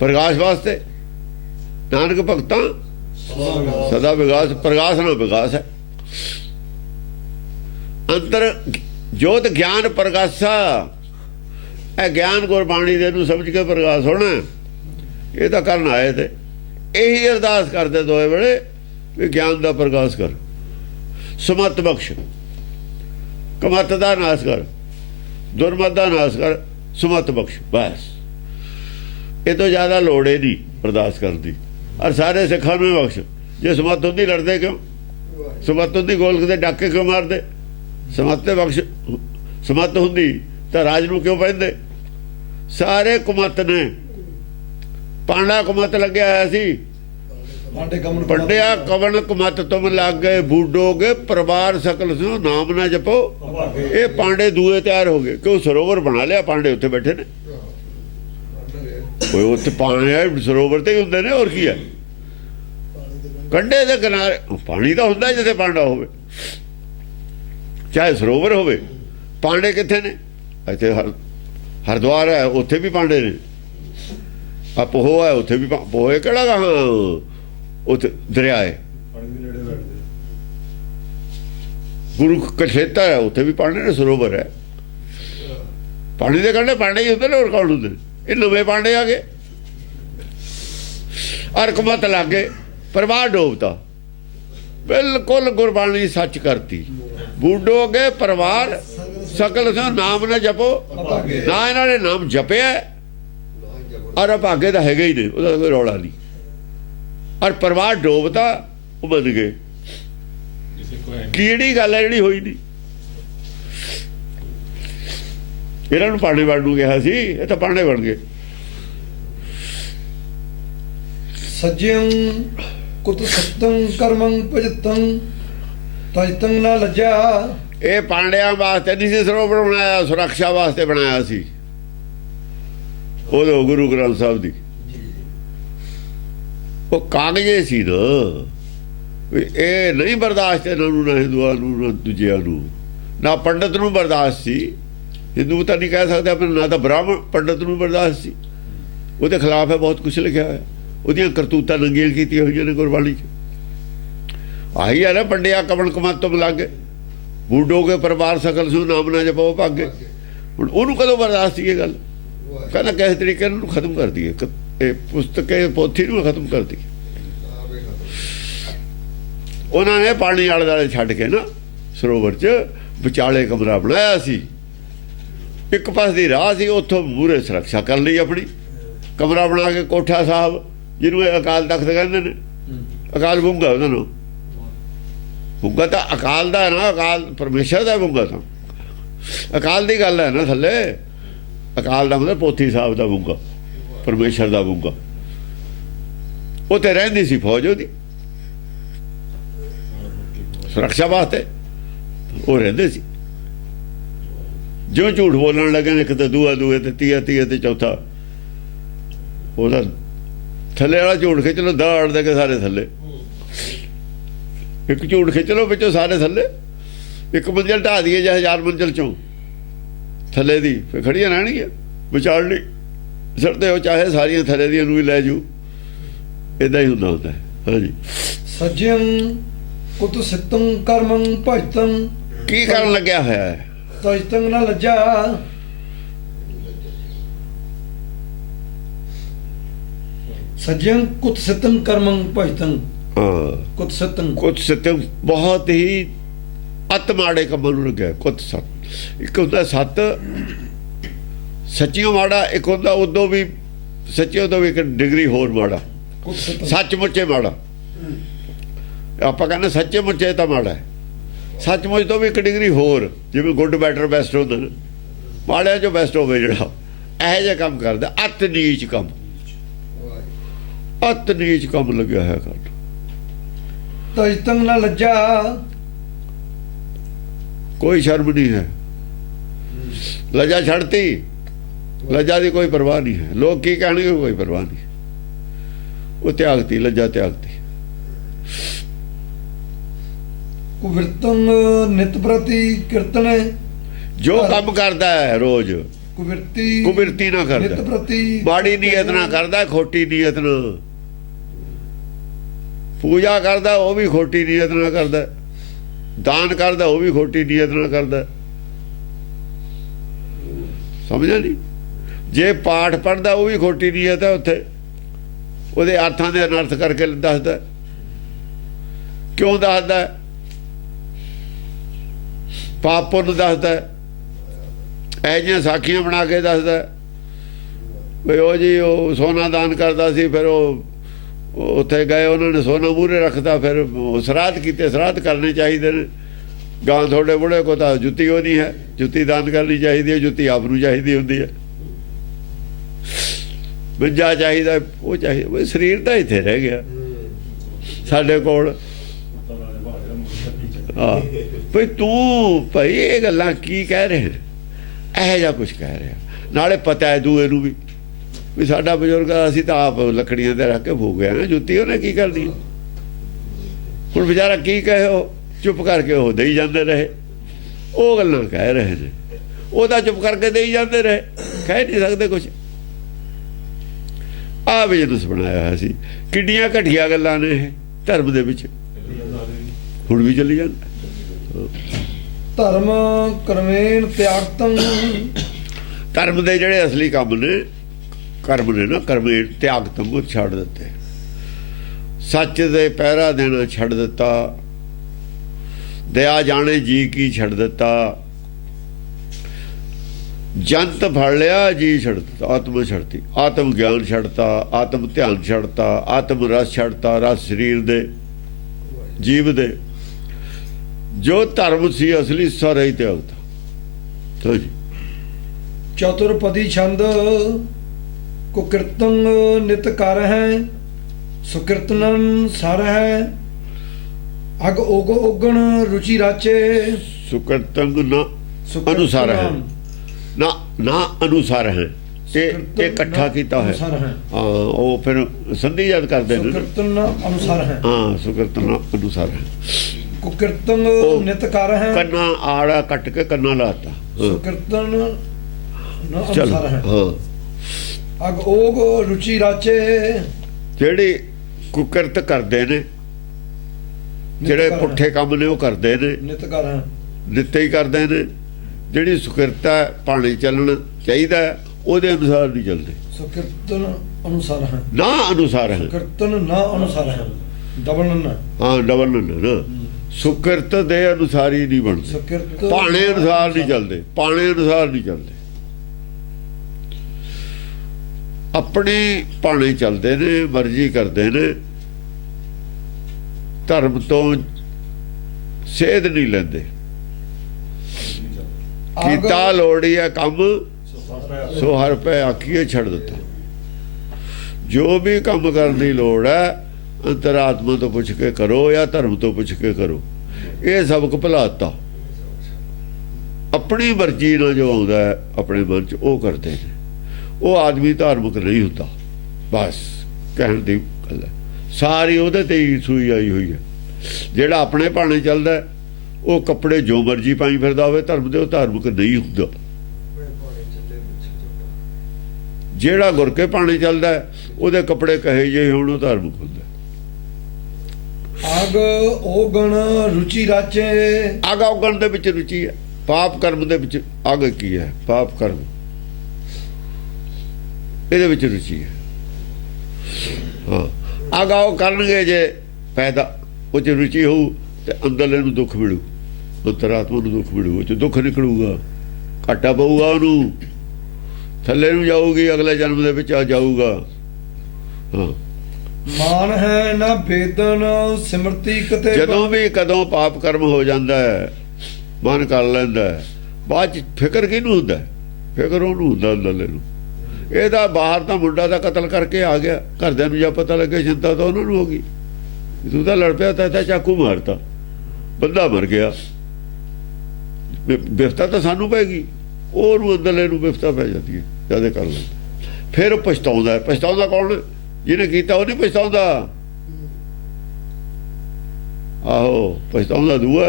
ਪ੍ਰਗਾਸ ਵਾਸਤੇ। ਨਾਨਕ ਭਗਤਾਂ ਸਦਾ ਵਿਗਾਸ, ਪ੍ਰਗਾਸ ਨਾਲ ਵਿਗਾਸ ਹੈ। ਅੰਤਰ ਜੋਤ ਗਿਆਨ ਪ੍ਰਗਾਸਾ, ਇਹ ਗਿਆਨ ਗੁਰਬਾਣੀ ਦੇ ਨੂੰ ਸਮਝ ਕੇ ਪ੍ਰਗਾਸ ਹੋਣਾ। ਇਹ ਤਾਂ ਕਰਨ ਆਏ ਤੇ ਇਹੀ ਅਰਦਾਸ ਕਰਦੇ ਦੋਏ ਵੇਲੇ ਵੀ ਗਿਆਨ ਦਾ ਪ੍ਰਗਾਸ ਕਰ, ਸਮਤ ਬਖਸ਼, ਕਮਤ ਦਾ ਨਾਸ ਕਰ, ਦੁਰਮਤ ਦਾ ਨਾਸ ਕਰ, ਸਮਤ ਬਖਸ਼। ਬਸ ਇਹ ਤੋਂ ਜ਼ਿਆਦਾ ਲੋੜ ਹੀ ਨਹੀਂ ਅਰਦਾਸ ਕਰਨ ਦੀ। ਔਰ ਸਾਰੇ ਸਿੱਖਾਂ ਨੂੰ ਬਖਸ਼। ਜੇ ਸਮਤ ਹੁੰਦੀ ਲੜਦੇ ਕਿਉਂ? ਸਮਤ ਹੁੰਦੀ ਗੋਲਕ ਦੇ ਡਾਕੇ ਕਿਉਂ ਮਾਰਦੇ? ਸਮਤ ਤੇ ਬਖਸ਼। ਸਮਤ ਹੁੰਦੀ ਤਾਂ ਰਾਜ ਨੂੰ ਕਿਉਂ ਪੈਂਦੇ? ਸਾਰੇ ਕੁਮਤ ਨੇ। ਪਾਂਡਾ ਕੁਮਤ ਲੱਗਿਆ ਹੋਇਆ ਸੀ। ਪੰਡਿਆ ਕਵਣ ਕੁਮਤ ਤੁਮ ਲੱਗ ਗਏ, ਬੂਡੋਗੇ ਪਰਿਵਾਰ ਸਕਲ ਸੋ ਨਾਮ ਨਾ ਜਪੋ। ਇਹ ਪਾਂਡੇ ਦੂਏ ਤਿਆਰ ਹੋ ਗਏ। ਕਿਉਂ? ਸਰੋਵਰ ਬਣਾ ਲਿਆ, ਪਾਂਡੇ ਉੱਥੇ ਬੈਠੇ ਨੇ। ਕੋਈ ਉੱਥੇ ਪਾਣੀ ਸਰੋਵਰ ਤੇ ਹੀ ਹੁੰਦੇ ਨੇ, ਹੋਰ ਕੀ ਹੈ? ਕੰਢੇ ਦੇ ਕਿਨਾਰੇ ਪਾਣੀ ਤਾਂ ਹੁੰਦਾ ਜਿੱਥੇ ਪਾਂਡਾ ਹੋਵੇ, ਚਾਹੇ ਸਰੋਵਰ ਹੋਵੇ। ਪਾਂਡੇ ਕਿੱਥੇ ਨੇ? ਇੱਥੇ ਹਰਿਦੁਆਰ ਹੈ, ਉੱਥੇ ਵੀ ਪਾਂਡੇ ਨੇ। ਆ ਪੋਹ ਹੈ, ਉੱਥੇ ਵੀ ਪੋਹ ਕਿਹੜਾ ਗਾ? ਉੱਥੇ ਦਰਿਆ ਹੈ। ਗੁਰੂ ਕਸ਼ੇਤਰ ਹੈ, ਉੱਥੇ ਵੀ ਪਾਂਡੇ ਨੇ, ਸਰੋਵਰ ਹੈ। ਪਾਣੀ ਦੇ ਕੰਢੇ ਪਾਂਡੇ ਹੀ ਹੁੰਦੇ ਨੇ, ਹੋਰ ਕੌਣ ਹੁੰਦੇ ਨੇ? ਇਹ ਨਵੇਂ ਪਾਂਡੇ ਆ ਗਏ। ਅਰਕਮਤ ਲੱਗੇ, ਪਰਿਵਾਰ ਡੋਬਤਾ। ਬਿਲਕੁਲ ਗੁਰਬਾਣੀ ਸੱਚ ਕਰਤੀ। ਬੂਡੋਗੇ ਪਰਿਵਾਰ ਸਕਲ ਸੋ ਨਾਮ ਨਾ ਜਪੋ। ਨਾ ਇਹਨਾਂ ਨੇ ਨਾਮ ਜਪਿਆ, ਔਰ ਭਾਗੇ ਤਾਂ ਹੈਗਾ ਹੀ ਨਹੀਂ, ਉਹਦਾ ਕੋਈ ਰੌਲਾ ਨਹੀਂ। ਔਰ ਪਰਿਵਾਰ ਡੋਬਤਾ, ਉਹ ਬਣ ਗਏ। ਕਿਹੜੀ ਗੱਲ ਹੈ ਜਿਹੜੀ ਹੋਈ ਨਹੀਂ? ਇਹਨਾਂ ਨੂੰ ਪਾਂਡੇ ਬਣ ਨੂੰ ਕਿਹਾ ਸੀ, ਇਹ ਤਾਂ ਪਾਂਡੇ ਬਣ ਗਏ। ਸੱਜਿਅੰ ਕੁਤ ਸਤੰ ਕਰਮੰ ਭਜਤੰ ਤਜਤੰ ਨਾ ਲੱਜਾ। ਇਹ ਪਾਂਡਿਆਂ ਵਾਸਤੇ ਨਹੀਂ ਸੀ ਸਰੋਵਰ ਬਣਾਇਆ, ਸੁਰੱਖਿਆ ਵਾਸਤੇ ਬਣਾਇਆ ਸੀ। ਉਦੋਂ ਗੁਰੂ ਗ੍ਰੰਥ ਸਾਹਿਬ ਦੀ ਉਹ ਕਾਗਜ਼ੇ ਸੀ ਨਾ। ਵੀ ਇਹ ਨਹੀਂ ਬਰਦਾਸ਼ਤ ਇਹਨਾਂ ਨੂੰ, ਨਾ ਹਿੰਦੂਆਂ ਨੂੰ, ਨਾ ਦੂਜਿਆਂ ਨੂੰ, ਨਾ ਪੰਡਤ ਨੂੰ ਬਰਦਾਸ਼ਤ ਸੀ। ਹਿੰਦੂ ਤਾਂ ਨਹੀਂ ਕਹਿ ਸਕਦੇ ਆਪਣੇ, ਨਾ ਤਾਂ ਬ੍ਰਾਹਮਣ ਪੰਡਤ ਨੂੰ ਬਰਦਾਸ਼ਤ ਸੀ। ਉਹਦੇ ਖਿਲਾਫ ਹੈ ਬਹੁਤ ਕੁਛ ਲਿਖਿਆ ਹੋਇਆ। ਉਹਦੀਆਂ ਕਰਤੂਤਾਂ ਨੰਗੀਆਂ ਕੀਤੀਆਂ ਹੋਈਆਂ ਨੇ ਗੁਰਬਾਣੀ 'ਚ। ਆਹੀ ਹੈ ਨਾ, ਪੰਡਿਆ ਕਵਣ ਕੁਮਤ ਤੁਮ ਲੱਗ ਗਏ, ਬੂਡੋਗੇ ਪਰਿਵਾਰ ਸਕਲ ਸੋ ਨਾਮ ਨਾ ਜਪੋ ਭਾਗੇ। ਹੁਣ ਉਹਨੂੰ ਕਦੋਂ ਬਰਦਾਸ਼ਤ ਸੀ ਇਹ ਗੱਲ? ਕਹਿੰਦਾ ਕਿਸੇ ਤਰੀਕੇ ਇਹਨੂੰ ਖਤਮ ਕਰ ਦਈਏ, ਇਹ ਪੁਸਤਕ ਪੋਥੀ ਨੂੰ ਖਤਮ ਕਰ ਦਈਏ। ਉਹਨਾਂ ਨੇ ਪਾਣੀ ਆਲੇ ਦੁਆਲੇ ਛੱਡ ਕੇ ਨਾ ਸਰੋਵਰ 'ਚ ਵਿਚਾਲੇ ਕਮਰਾ ਬਣਾਇਆ ਸੀ। ਇੱਕ ਪਾਸੇ ਦੀ ਰਾਹ ਸੀ, ਉੱਥੋਂ ਮੂਹਰੇ ਸੁਰੱਖਿਆ ਕਰ ਲਈ ਆਪਣੀ। ਕਮਰਾ ਬਣਾ ਕੇ ਕੋਠਾ ਸਾਹਿਬ, ਜਿਹਨੂੰ ਇਹ ਅਕਾਲ ਤਖਤ ਕਹਿੰਦੇ ਨੇ। ਅਕਾਲ ਬੁੰਗਾ ਉਹਨਾਂ ਨੂੰ। ਬੁੰਗਾ ਤਾਂ ਅਕਾਲ ਦਾ ਹੈ ਨਾ, ਅਕਾਲ ਪਰਮੇਸ਼ਰ ਦਾ ਬੁੰਗਾ। ਤਾਂ ਅਕਾਲ ਦੀ ਗੱਲ ਹੈ ਨਾ ਥੱਲੇ। ਅਕਾਲ ਦਾ ਮਤਲਬ ਪੋਥੀ ਸਾਹਿਬ ਦਾ ਬੁੰਗਾ, ਪਰਮੇਸ਼ਰ ਦਾ ਬੁੰਗਾ। ਉੱਥੇ ਰਹਿੰਦੀ ਸੀ ਫੌਜ ਉਹਦੀ, ਸੁਰੱਖਿਆ ਵਾਸਤੇ ਉਹ ਰਹਿੰਦੇ ਸੀ। ਜਿਉਂ ਝੂਠ ਬੋਲਣ ਲੱਗੇ ਨੇ, ਇੱਕ ਤੇ ਦੂਆ ਦੂਏ ਤੇ ਤੀਆ ਤੀਏ ਤੇ ਚੌਥਾ, ਉਹਦਾ ਥੱਲੇ ਵਾਲਾ ਝੂਠ ਖਿੱਚ ਲੋ, ਦਾੜ ਦੇ ਕੇ ਸਾਰੇ ਥੱਲੇ। ਇੱਕ ਝੂਠ ਖਿੱਚ ਲੋ, ਵਿੱਚੋਂ ਸਾਰੇ ਥੱਲੇ। ਇੱਕ ਮੰਜ਼ਿਲ ਢਾਹ ਦਈਏ ਜਾਂ 1000 ਮੰਜ਼ਿਲ ਚੋਂ ਥੱਲੇ ਦੀ, ਫਿਰ ਖੜੀਆਂ ਰਹਿਣਗੀਆਂ ਵਿਚਾਰ ਲਈ। ਸੜਦੇ ਹੋ ਚਾਹੇ ਸਾਰੀਆਂ ਥੱਲੇ ਦੀਆਂ ਨੂੰ ਵੀ ਲੈ ਜੂ। ਏਦਾਂ ਹੀ ਹੁੰਦਾ ਹੁੰਦਾ। ਹਾਂਜੀ। ਸੱਜਿਅੰ ਕੁਤ ਸਤੰ ਕਰਮੰ ਭਜਤੰ। ਕੀ ਕਰਨ ਲੱਗਿਆ ਹੋਇਆ ਹੈ? ਤਜਤੰ ਨਾ ਲੱਜਾ। ਸੱਜਿਅੰ ਕੁਤ ਸਤੰ ਕਰਮੰ ਭਜਤੰ। ਕੁਤ ਸਤੰ, ਕੁਤ ਸਤੰ ਬਹੁਤ ਹੀ ਅਤ ਮਾੜੇ ਕੰਮਾਂ ਨੂੰ ਲੱਗਿਆ। ਕੁਤ ਸਤ, ਇੱਕ ਹੁੰਦਾ ਸਤ ਸੱਚੀਓ ਮਾੜਾ, ਇੱਕ ਹੁੰਦਾ ਉਦੋਂ ਵੀ ਸੱਚਿਓ ਤੋਂ ਵੀ ਇੱਕ ਡਿਗਰੀ ਹੋਰ ਮਾੜਾ, ਸੱਚਮੁੱਚੇ ਮਾੜਾ। ਆਪਾਂ ਕਹਿੰਦੇ ਸੱਚੇ ਮੁੱਚੇ ਤਾਂ ਮਾੜਾ ਹੈ, ਸੱਚਮੁੱਚ ਤੋਂ ਵੀ ਇੱਕ ਡਿਗਰੀ ਹੋਰ। ਜਿਵੇਂ ਗੁੱਡ ਬੈਟਰ ਬੈਸਟ ਹੁੰਦਾ ਨਾ, ਮਾੜਿਆਂ ਚੋਂ ਬੈਸਟ ਹੋਵੇ ਜਿਹੜਾ, ਇਹੋ ਜਿਹਾ ਕੰਮ ਕਰਦਾ। ਅਤ ਨੀਚ ਕੰਮ, ਅਤ ਨੀਚ ਕੰਮ ਲੱਗਿਆ ਹੋਇਆ ਕਰਨ। ਤਜਤੰ ਨਾ ਲੱਜਾ। ਕੋਈ ਸ਼ਰਮ ਨਹੀਂ ਹੈ। ਲੱਜਾ ਛੱਡਤੀ, ਲੱਜਾ ਦੀ ਕੋਈ ਪਰਵਾਹ ਨਹੀਂ ਹੈ। ਲੋਕ ਕੀ ਕਹਿਣਗੇ ਕੋਈ ਪਰਵਾਹ ਨਹੀਂ। ਉਹ ਤਿਆਗਤੀ, ਲੱਜਾ ਤਿਆਗਤੀ। ਕੁਵਿਰਤੰ ਨਿਤ ਪ੍ਰਤੀ ਕੀਰਤਨ। ਜੋ ਕੰਮ ਕਰਦਾ ਹੈ ਰੋਜ਼, ਕੁਬਿਰਤੀ ਨਾ ਕਰਦਾ, ਨਿਤ ਪ੍ਰਤੀ ਮਾੜੀ ਨੀਅਤ ਨਾ ਕਰਦਾ, ਖੋਟੀ ਨੀਅਤ ਨਾਲ ਪੂਜਾ ਕਰਦਾ, ਉਹ ਵੀ ਖੋਟੀ ਨੀਅਤ ਨਾਲ ਕਰਦਾ, ਦਾਨ ਕਰਦਾ, ਉਹ ਵੀ ਖੋਟੀ ਨੀਅਤ ਨਾਲ ਕਰਦਾ। ਸਮਝਿਆ ਨਹੀਂ? ਜੇ ਪਾਠ ਪੜ੍ਹਦਾ ਉਹ ਵੀ ਖੋਟੀ ਨੀਅਤ ਹੈ, ਉੱਥੇ ਉਹਦੇ ਅਰਥਾਂ ਦੇ ਅਨਰਥ ਕਰਕੇ ਦੱਸਦਾ। ਕਿਉਂ ਦੱਸਦਾ? ਪਾਪ ਪੁੰਨ ਦੱਸਦਾ, ਇਹ ਜਿਹੀਆਂ ਸਾਖੀਆਂ ਬਣਾ ਕੇ ਦੱਸਦਾ ਵੀ ਉਹ ਜੀ ਉਹ ਸੋਨਾ ਦਾਨ ਕਰਦਾ ਸੀ, ਫਿਰ ਉਹ ਉੱਥੇ ਗਏ, ਉਹਨਾਂ ਨੇ ਸੋਨਾ ਮੂਹਰੇ ਰੱਖਤਾ, ਫਿਰ ਸਰਾਧ ਕੀਤੇ। ਸਰਾਧ ਕਰਨੇ ਚਾਹੀਦੇ ਨੇ। ਗਾਂ ਤੁਹਾਡੇ ਬੁੜੇ ਕੋ ਤਾਂ ਜੁੱਤੀ ਉਹ ਨਹੀਂ ਹੈ, ਜੁੱਤੀ ਦਾਨ ਕਰਨੀ ਚਾਹੀਦੀ ਹੈ, ਜੁੱਤੀ ਆਪ ਨੂੰ ਚਾਹੀਦੀ ਹੁੰਦੀ ਹੈ। ਮੰਜਾ ਚਾਹੀਦਾ, ਉਹ ਚਾਹੀਦਾ। ਸਰੀਰ ਤਾਂ ਇੱਥੇ ਰਹਿ ਗਿਆ ਸਾਡੇ ਕੋਲ। ਹਾਂ ਭਈ ਤੂੰ ਭਾਈ ਇਹ ਗੱਲਾਂ ਕੀ ਕਹਿ ਰਹੇ? ਇਹੋ ਜਿਹਾ ਕੁਛ ਕਹਿ ਰਿਹਾ। ਨਾਲੇ ਪਤਾ ਹੈ ਦੂਏ ਨੂੰ ਵੀ ਸਾਡਾ ਬਜ਼ੁਰਗ, ਅਸੀਂ ਤਾਂ ਆਪ ਲੱਕੜੀਆਂ ਤੇ ਰੱਖ ਕੇ ਫੂਕ ਗਏ ਨਾ ਜੁੱਤੀ, ਉਹਨੇ ਕੀ ਕਰਨੀ? ਹੁਣ ਵਿਚਾਰਾ ਕੀ ਕਹੇ? ਉਹ ਚੁੱਪ ਕਰਕੇ ਉਹ ਦੇਈ ਜਾਂਦੇ ਰਹੇ। ਉਹ ਗੱਲਾਂ ਕਹਿ ਰਹੇ ਨੇ, ਉਹ ਤਾਂ ਚੁੱਪ ਕਰਕੇ ਦੇਈ ਜਾਂਦੇ ਰਹੇ, ਕਹਿ ਨਹੀਂ ਸਕਦੇ ਕੁਛ। ਆਹ ਬਿਜ਼ਨਸ ਬਣਾਇਆ ਹੋਇਆ ਸੀ। ਕਿੱਡੀਆਂ ਘਟੀਆ ਗੱਲਾਂ ਨੇ ਇਹ ਧਰਮ ਦੇ ਵਿੱਚ, ਹੁਣ ਵੀ ਚੱਲੀ ਜਾਂਦਾ। ਧਰਮ ਕਰਮੇਨ ਤਿਆਗਤੰ, ਧਰਮ ਦੇ ਜਿਹੜੇ ਅਸਲੀ ਕੰਮ ਨੇ, ਕਰਮ ਨੇ ਨਾ, ਕਰਮੇਨ ਤਿਆਗਤੰ, ਉਹ ਛੱਡ ਦਿੱਤੇ। ਸੱਚ ਦੇ ਪਹਿਰਾ ਦੇਣਾ ਛੱਡ ਦਿੱਤਾ, ਦਇਆ ਜਾਣੇ ਜੀ ਕੀ ਛੱਡ ਦਿੱਤਾ, ਜੰਤ ਫੜ ਲਿਆ ਜੀ ਛੱਡ ਦਿੱਤਾ, ਆਤਮਾ ਛੱਡਤੀ, ਆਤਮ ਗਿਆਨ ਛੱਡਤਾ, ਆਤਮ ਧਿਆਨ ਛੱਡਤਾ, ਆਤਮ ਰਸ ਛੱਡਤਾ, ਰਸ ਸਰੀਰ ਦੇ ਜੀਵ ਦੇ। ਜੋ ਧਰਮ ਸੀ ਅਸਲੀ ਸਾਰਾ ਹੀ ਤਿਆਗਤਾ। ਚਤੁਰਪਦੀ ਛੰਦ ਕੁਕਿਰਤੰ ਨਿਤ ਕਰ ਹੈ, ਸੁਕਿਰਤਨੰ ਸਰ ਹੈ, ਅਗ ਉਗ ਉਗਣ ਰੁਚੀ ਰਾਚੇ, ਸੁਕਿਰਤੰ ਨਾ ਅਨੁਸਾਰ ਹੈ, ਨਾ ਨਾ ਅਨੁਸਾਰ ਹੈ। ਇਹ ਇਕੱਠਾ ਕੀਤਾ ਹੈ। ਹਾਂ, ਉਹ ਫਿਰ ਸੰਧੀ ਯਾਦ ਕਰਦੇ ਨੇ। ਸੁਕਿਰਤਨ ਅਨੁਸਾਰ ਹੈ। ਹਾਂ, ਸੁਕਿਰਤਨ ਅਨੁਸਾਰ ਹੈ। ਕੁਕਿਰਤਨ ਨਿਤ ਕਰ ਹੈ, ਕੰਨਾ ਆੜਾ ਕੱਟ ਕੇ ਕੰਨਾ ਲਾਤਾ। ਸੁਕਿਰਤਨ ਅਨੁਸਾਰ ਹੈ। ਹਾਂ, ਅਗ ਓਗ ਰੁਚੀ ਰਾਚੇ, ਜਿਹੜੇ ਕੁਕਿਰਤ ਕਰਦੇ ਨੇ, ਜਿਹੜੇ ਪੁੱਠੇ ਕੰਮ ਨੇ ਉਹ ਕਰਦੇ ਨੇ, ਨਿਤ ਕਰ ਹੈ, ਨਿੱਤੇ ਹੀ ਕਰਦੇ ਨੇ। ਜਿਹੜੀ ਸੁਕਿਰਤਾ ਪਾਣੀ ਚੱਲਣ ਚਾਹੀਦਾ ਉਹਦੇ ਅਨੁਸਾਰ ਨਹੀਂ ਚੱਲਦੇ। ਸੁਕਿਰਤਨ ਅਨੁਸਾਰ ਹੈ, ਨਾ ਅਨੁਸਾਰ ਹੈ। ਸੁਕਿਰਤਨ ਨਾ ਅਨੁਸਾਰ ਹੈ, ਡਬਲ ਨਾ। ਹਾਂ, ਡਬਲ ਨਾ। ਸੁਕਿਰਤ ਦੇ ਅਨੁਸਾਰ ਹੀ ਨਹੀਂ ਬਣਦੇ, ਸੁਕਿਰਤ ਪਾਣੇ ਅਨੁਸਾਰ ਨਹੀਂ ਚੱਲਦੇ, ਪਾਣੇ ਅਨੁਸਾਰ ਨਹੀਂ ਚੱਲਦੇ। ਆਪਣੇ ਪਾਣੇ ਚੱਲਦੇ ਨੇ, ਮਰਜ਼ੀ ਕਰਦੇ ਨੇ, ਧਰਮ ਤੋਂ ਸੇਧ ਨਹੀਂ ਲੈਂਦੇ। ਕੀਤਾ ਲੋੜੀ ਹੈ ਕੰਮ, ਸੋ ਹਰ ਪੈ ਆਖੀਏ ਛੱਡ ਦਿੱਤਾ। ਜੋ ਵੀ ਕੰਮ ਕਰਨ ਦੀ ਲੋੜ ਹੈ ਅੰਤਰਾਤਮਾ ਤੋਂ ਪੁੱਛ ਕੇ ਕਰੋ ਜਾਂ ਧਰਮ ਤੋਂ ਪੁੱਛ ਕੇ ਕਰੋ। ਇਹ ਸਬਕ ਭੁਲਾਤਾ। ਆਪਣੀ ਮਰਜ਼ੀ ਨਾਲ ਜੋ ਆਉਂਦਾ ਹੈ ਆਪਣੇ ਮਨ 'ਚ ਉਹ ਕਰਦੇ ਨੇ। ਉਹ ਆਦਮੀ ਧਾਰਮਿਕ ਨਹੀਂ ਹੁੰਦਾ, ਬਸ ਕਹਿਣ ਦੀ ਗੱਲ ਹੈ। ਸਾਰੀ ਉਹਦੇ ਤੇ ਹੀ ਸੂਈ ਆਈ ਹੋਈ ਹੈ। ਜਿਹੜਾ ਆਪਣੇ ਭਾਣੇ ਚੱਲਦਾ ਉਹ ਕੱਪੜੇ ਜੋ ਮਰਜ਼ੀ ਪਾਈ ਫਿਰਦਾ ਹੋਵੇ ਧਰਮ ਦੇ, ਉਹ ਧਾਰਮਿਕ ਨਹੀਂ ਹੁੰਦਾ। ਜਿਹੜਾ ਗੁਰ ਕੇ ਭਾਣੇ ਚੱਲਦਾ ਉਹਦੇ ਕੱਪੜੇ ਕਹੇ ਜਿਹੇ ਹੋਣ ਉਹ ਧਾਰਮਿਕ ਹੁੰਦਾ। ਅਗ ਓਗਣ ਰੁਚੀ ਰਾਚੇ, ਅਗ ਔਗਣ ਦੇ ਵਿੱਚ ਰੁਚੀ ਹੈ। ਪਾਪ ਕਰਮ ਦੇ ਵਿੱਚ ਅਗ ਕੀ ਹੈ? ਪਾਪ ਕਰਮ, ਇਹਦੇ ਵਿੱਚ ਰੁਚੀ ਹੈ। ਹਾਂ, ਅਗ ਉਹ ਕਰਨਗੇ ਜੇ ਪੈਦਾ ਉਹ 'ਚ ਰੁਚੀ ਹੋਊ ਤੇ ਅੰਦਰਲੇ ਨੂੰ ਦੁੱਖ ਮਿਲੂ, ਅੰਤਰਾਤਮਾ ਨੂੰ ਦੁੱਖ ਮਿਲੂ, ਉਹ 'ਚ ਦੁੱਖ ਨਿਕਲੂਗਾ, ਘਾਟਾ ਪਊਗਾ, ਉਹਨੂੰ ਥੱਲੇ ਨੂੰ ਜਾਊਗੀ, ਅਗਲੇ ਜਨਮ ਦੇ ਵਿੱਚ ਆ ਜਾਊਗਾ। ਹਾਂ, ਮਾਨ ਹੈ ਨਾ ਵੇਦਨ ਸਿਮਰਤੀ ਕਤੇ। ਜਦੋਂ ਵੀ ਕਦੋਂ ਪਾਪ ਕਰਮ ਹੋ ਜਾਂਦਾ ਹੈ ਮਨ ਕਰ ਲੈਂਦਾ ਹੈ, ਬਾਅਦ 'ਚ ਫਿਕਰ ਕਿਹਨੂੰ ਹੁੰਦਾ? ਫਿਕਰ ਉਹਨੂੰ ਹੁੰਦਾ ਅੰਦਰਲੇ ਨੂੰ। ਇਹਦਾ ਬਾਹਰ ਤਾਂ ਮੁੰਡਾ ਦਾ ਕਤਲ ਕਰਕੇ ਆ ਗਿਆ, ਘਰਦਿਆਂ ਨੂੰ ਜਾਂ ਪਤਾ ਲੱਗੇ ਚਿੰਤਾ ਤਾਂ ਉਹਨਾਂ ਨੂੰ ਹੋ ਗਈ। ਤੂੰ ਤਾਂ ਲੜ ਪਿਆ ਤਾਂ ਚਾਕੂ ਮਾਰਤਾ, ਬੰਦਾ ਮਰ ਗਿਆ, ਬਿਫਤਾ ਤਾਂ ਸਾਨੂੰ ਪੈ ਗਈ। ਉਹਨੂੰ ਅੰਦਰਲੇ ਨੂੰ ਬਿਫਤਾ ਪੈ ਜਾਂਦੀ ਹੈ ਜਦ ਕਰ ਲੈਂਦਾ। ਫਿਰ ਉਹ ਪਛਤਾਉਂਦਾ। ਪਛਤਾਉਂਦਾ ਕੌਣ? ਜਿਹਨੇ ਕੀਤਾ ਉਹ ਨਹੀਂ ਪਛਤਾਉਂਦਾ। ਆਹੋ, ਪਛਤਾਉਂਦਾ ਦੂਆ,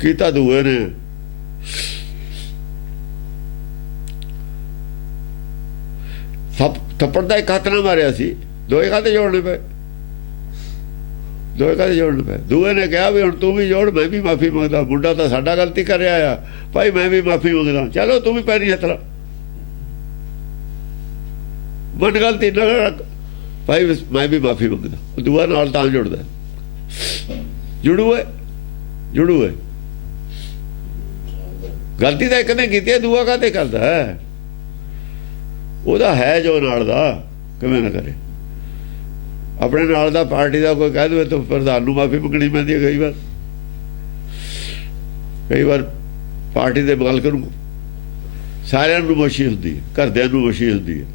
ਕੀਤਾ ਦੂਏ ਨੇ। ਥੱਪੜ ਦਾ ਇੱਕ ਹੱਥ ਨਾਲ ਮਾਰਿਆ ਸੀ, ਦੋਏ ਕਾਹਤੇ ਜੋੜਨੇ ਪਏ, ਦੋਏ ਕਾਹਤੇ ਜੋੜਨੇ ਪਏ। ਦੂਏ ਨੇ ਕਿਹਾ ਵੀ ਹੁਣ ਤੂੰ ਵੀ ਜੋੜ, ਮੈਂ ਵੀ ਮਾਫੀ ਮੰਗਦਾ, ਮੁੰਡਾ ਤਾਂ ਸਾਡਾ ਗਲਤੀ ਕਰ ਰਿਹਾ ਆ ਭਾਈ, ਮੈਂ ਵੀ ਮਾਫੀ ਮੰਗਦਾ, ਚਲੋ ਤੂੰ ਵੀ ਪੈਰੀ ਹੱਥ ਲਾ, ਮਨ ਗਲਤੀ ਨਾ ਰੱਖ ਭਾਈ, ਮੈਂ ਵੀ ਮਾਫੀ ਮੰਗਦਾ। ਦੂਆ ਨਾਲ ਤਾਂ ਜੁੜਦਾ, ਜੁੜੂ ਹੈ ਗਲਤੀ ਤਾਂ ਇੱਕ ਨੇ ਕੀਤੀ ਹੈ, ਦੂਆ ਕਾਹਤੇ ਕਰਦਾ ਹੈ, ਉਹਦਾ ਹੈ ਜੋ ਨਾਲ ਦਾ, ਕਿਵੇਂ ਨਾ ਕਰੇ। ਆਪਣੇ ਨਾਲ ਦਾ ਪਾਰਟੀ ਦਾ ਕੋਈ ਕਹਿ ਦੇਵੇ ਤਾਂ ਪ੍ਰਧਾਨ ਨੂੰ ਮਾਫੀ ਮੰਗਣੀ ਪੈਂਦੀ ਹੈ। ਕਈ ਵਾਰ ਪਾਰਟੀ ਦੇ ਮਾਲਕ ਨੂੰ ਸਾਰਿਆਂ ਨੂੰ ਮੁਸ਼ੀ ਹੁੰਦੀ ਹੈ, ਘਰਦਿਆਂ ਨੂੰ ਮੁਸ਼ੀ ਹੁੰਦੀ ਹੈ,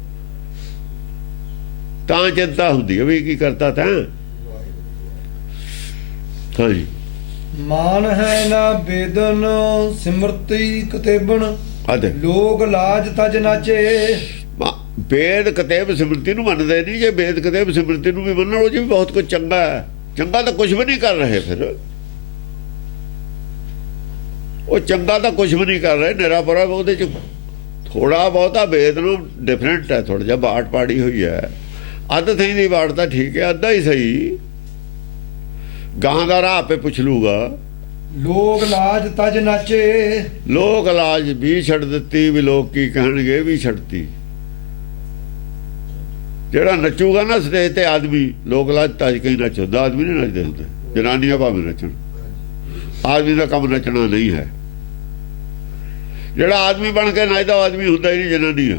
ਤਾਂ ਚਿੰਤਾ ਹੁੰਦੀ ਹੈ ਵੀ ਕੀ ਕਰਤਾ ਤੈਂ। ਹਾਂਜੀ, ਮਾਨ ਹੈ ਨਾ ਬੇਦਨ ਸਿਮਰਤੀ ਕਤੇਬਨ, ਲੋਕ ਲਾਜ ਤਜ ਨਾਚੇ। ਵੇਦ ਕਤੇਬ ਸਿਮਰਤੀ ਨੂੰ ਮੰਨਦੇ ਨਹੀਂ, ਜੇ ਵੇਦ ਕਤੇਬ ਸਿਮਰਤੀ ਨੂੰ ਵੀ ਮੰਨਣ ਉਹ ਜੀ ਵੀ ਬਹੁਤ ਕੁਝ ਚੰਗਾ ਹੈ। ਚੰਗਾ ਤਾਂ ਕੁਝ ਵੀ ਨਹੀਂ ਕਰ ਰਹੇ, ਫਿਰ ਉਹ ਚੰਗਾ ਤਾਂ ਕੁਝ ਵੀ ਨਹੀਂ ਕਰ ਰਹੇ, ਨਿਰਾ ਪਰਾ ਉਹਦੇ ਚ ਥੋੜਾ ਬਹੁਤਾ ਵੇਦ ਨੂੰ ਡਿਫਰੈਂਟ ਹੈ, ਥੋੜਾ ਜਿਹਾ ਬਾਟ ਪਾੜੀ ਹੋਈ ਹੈ। ਅੱਧ ਥਈ ਦੀ ਬਾਟ ਤਾਂ ਠੀਕ ਹੈ, ਅੱਧਾ ਹੀ ਸਹੀ। ਗਾਂ ਦਾ ਰਾਹ ਆਪੇ ਪੁੱਛ ਲੂਗਾ। ਲੋਕ ਲਾਜ ਤਜ ਨਾਚੇ, ਲੋਕ ਲਾਜ ਵੀ ਛੱਡ ਦਿੱਤੀ, ਵੀ ਲੋਕ ਕੀ ਕਹਿਣਗੇ ਵੀ ਛੱਡਤੀ। ਜਿਹੜਾ ਨੱਚੂਗਾ ਨਾ ਸਟੇਜ ਤੇ ਆਦਮੀ, ਲੋਕ ਲਾਜ ਤਜ ਕੇ ਨੱਚਦਾ, ਆਦਮੀ ਨਹੀਂ ਨੱਚਦੇ ਹੁੰਦੇ, ਜਨਾਨੀਆਂ ਭਾਵੇਂ ਨੱਚਣ, ਆਦਮੀ ਦਾ ਕੰਮ ਨੱਚਣਾ ਨਹੀਂ ਹੈ। ਜਿਹੜਾ ਆਦਮੀ ਬਣ ਕੇ ਨੱਚਦਾ ਉਹ ਆਦਮੀ ਹੁੰਦਾ ਹੀ ਨਹੀਂ, ਜਨਾਨੀ ਹੈ।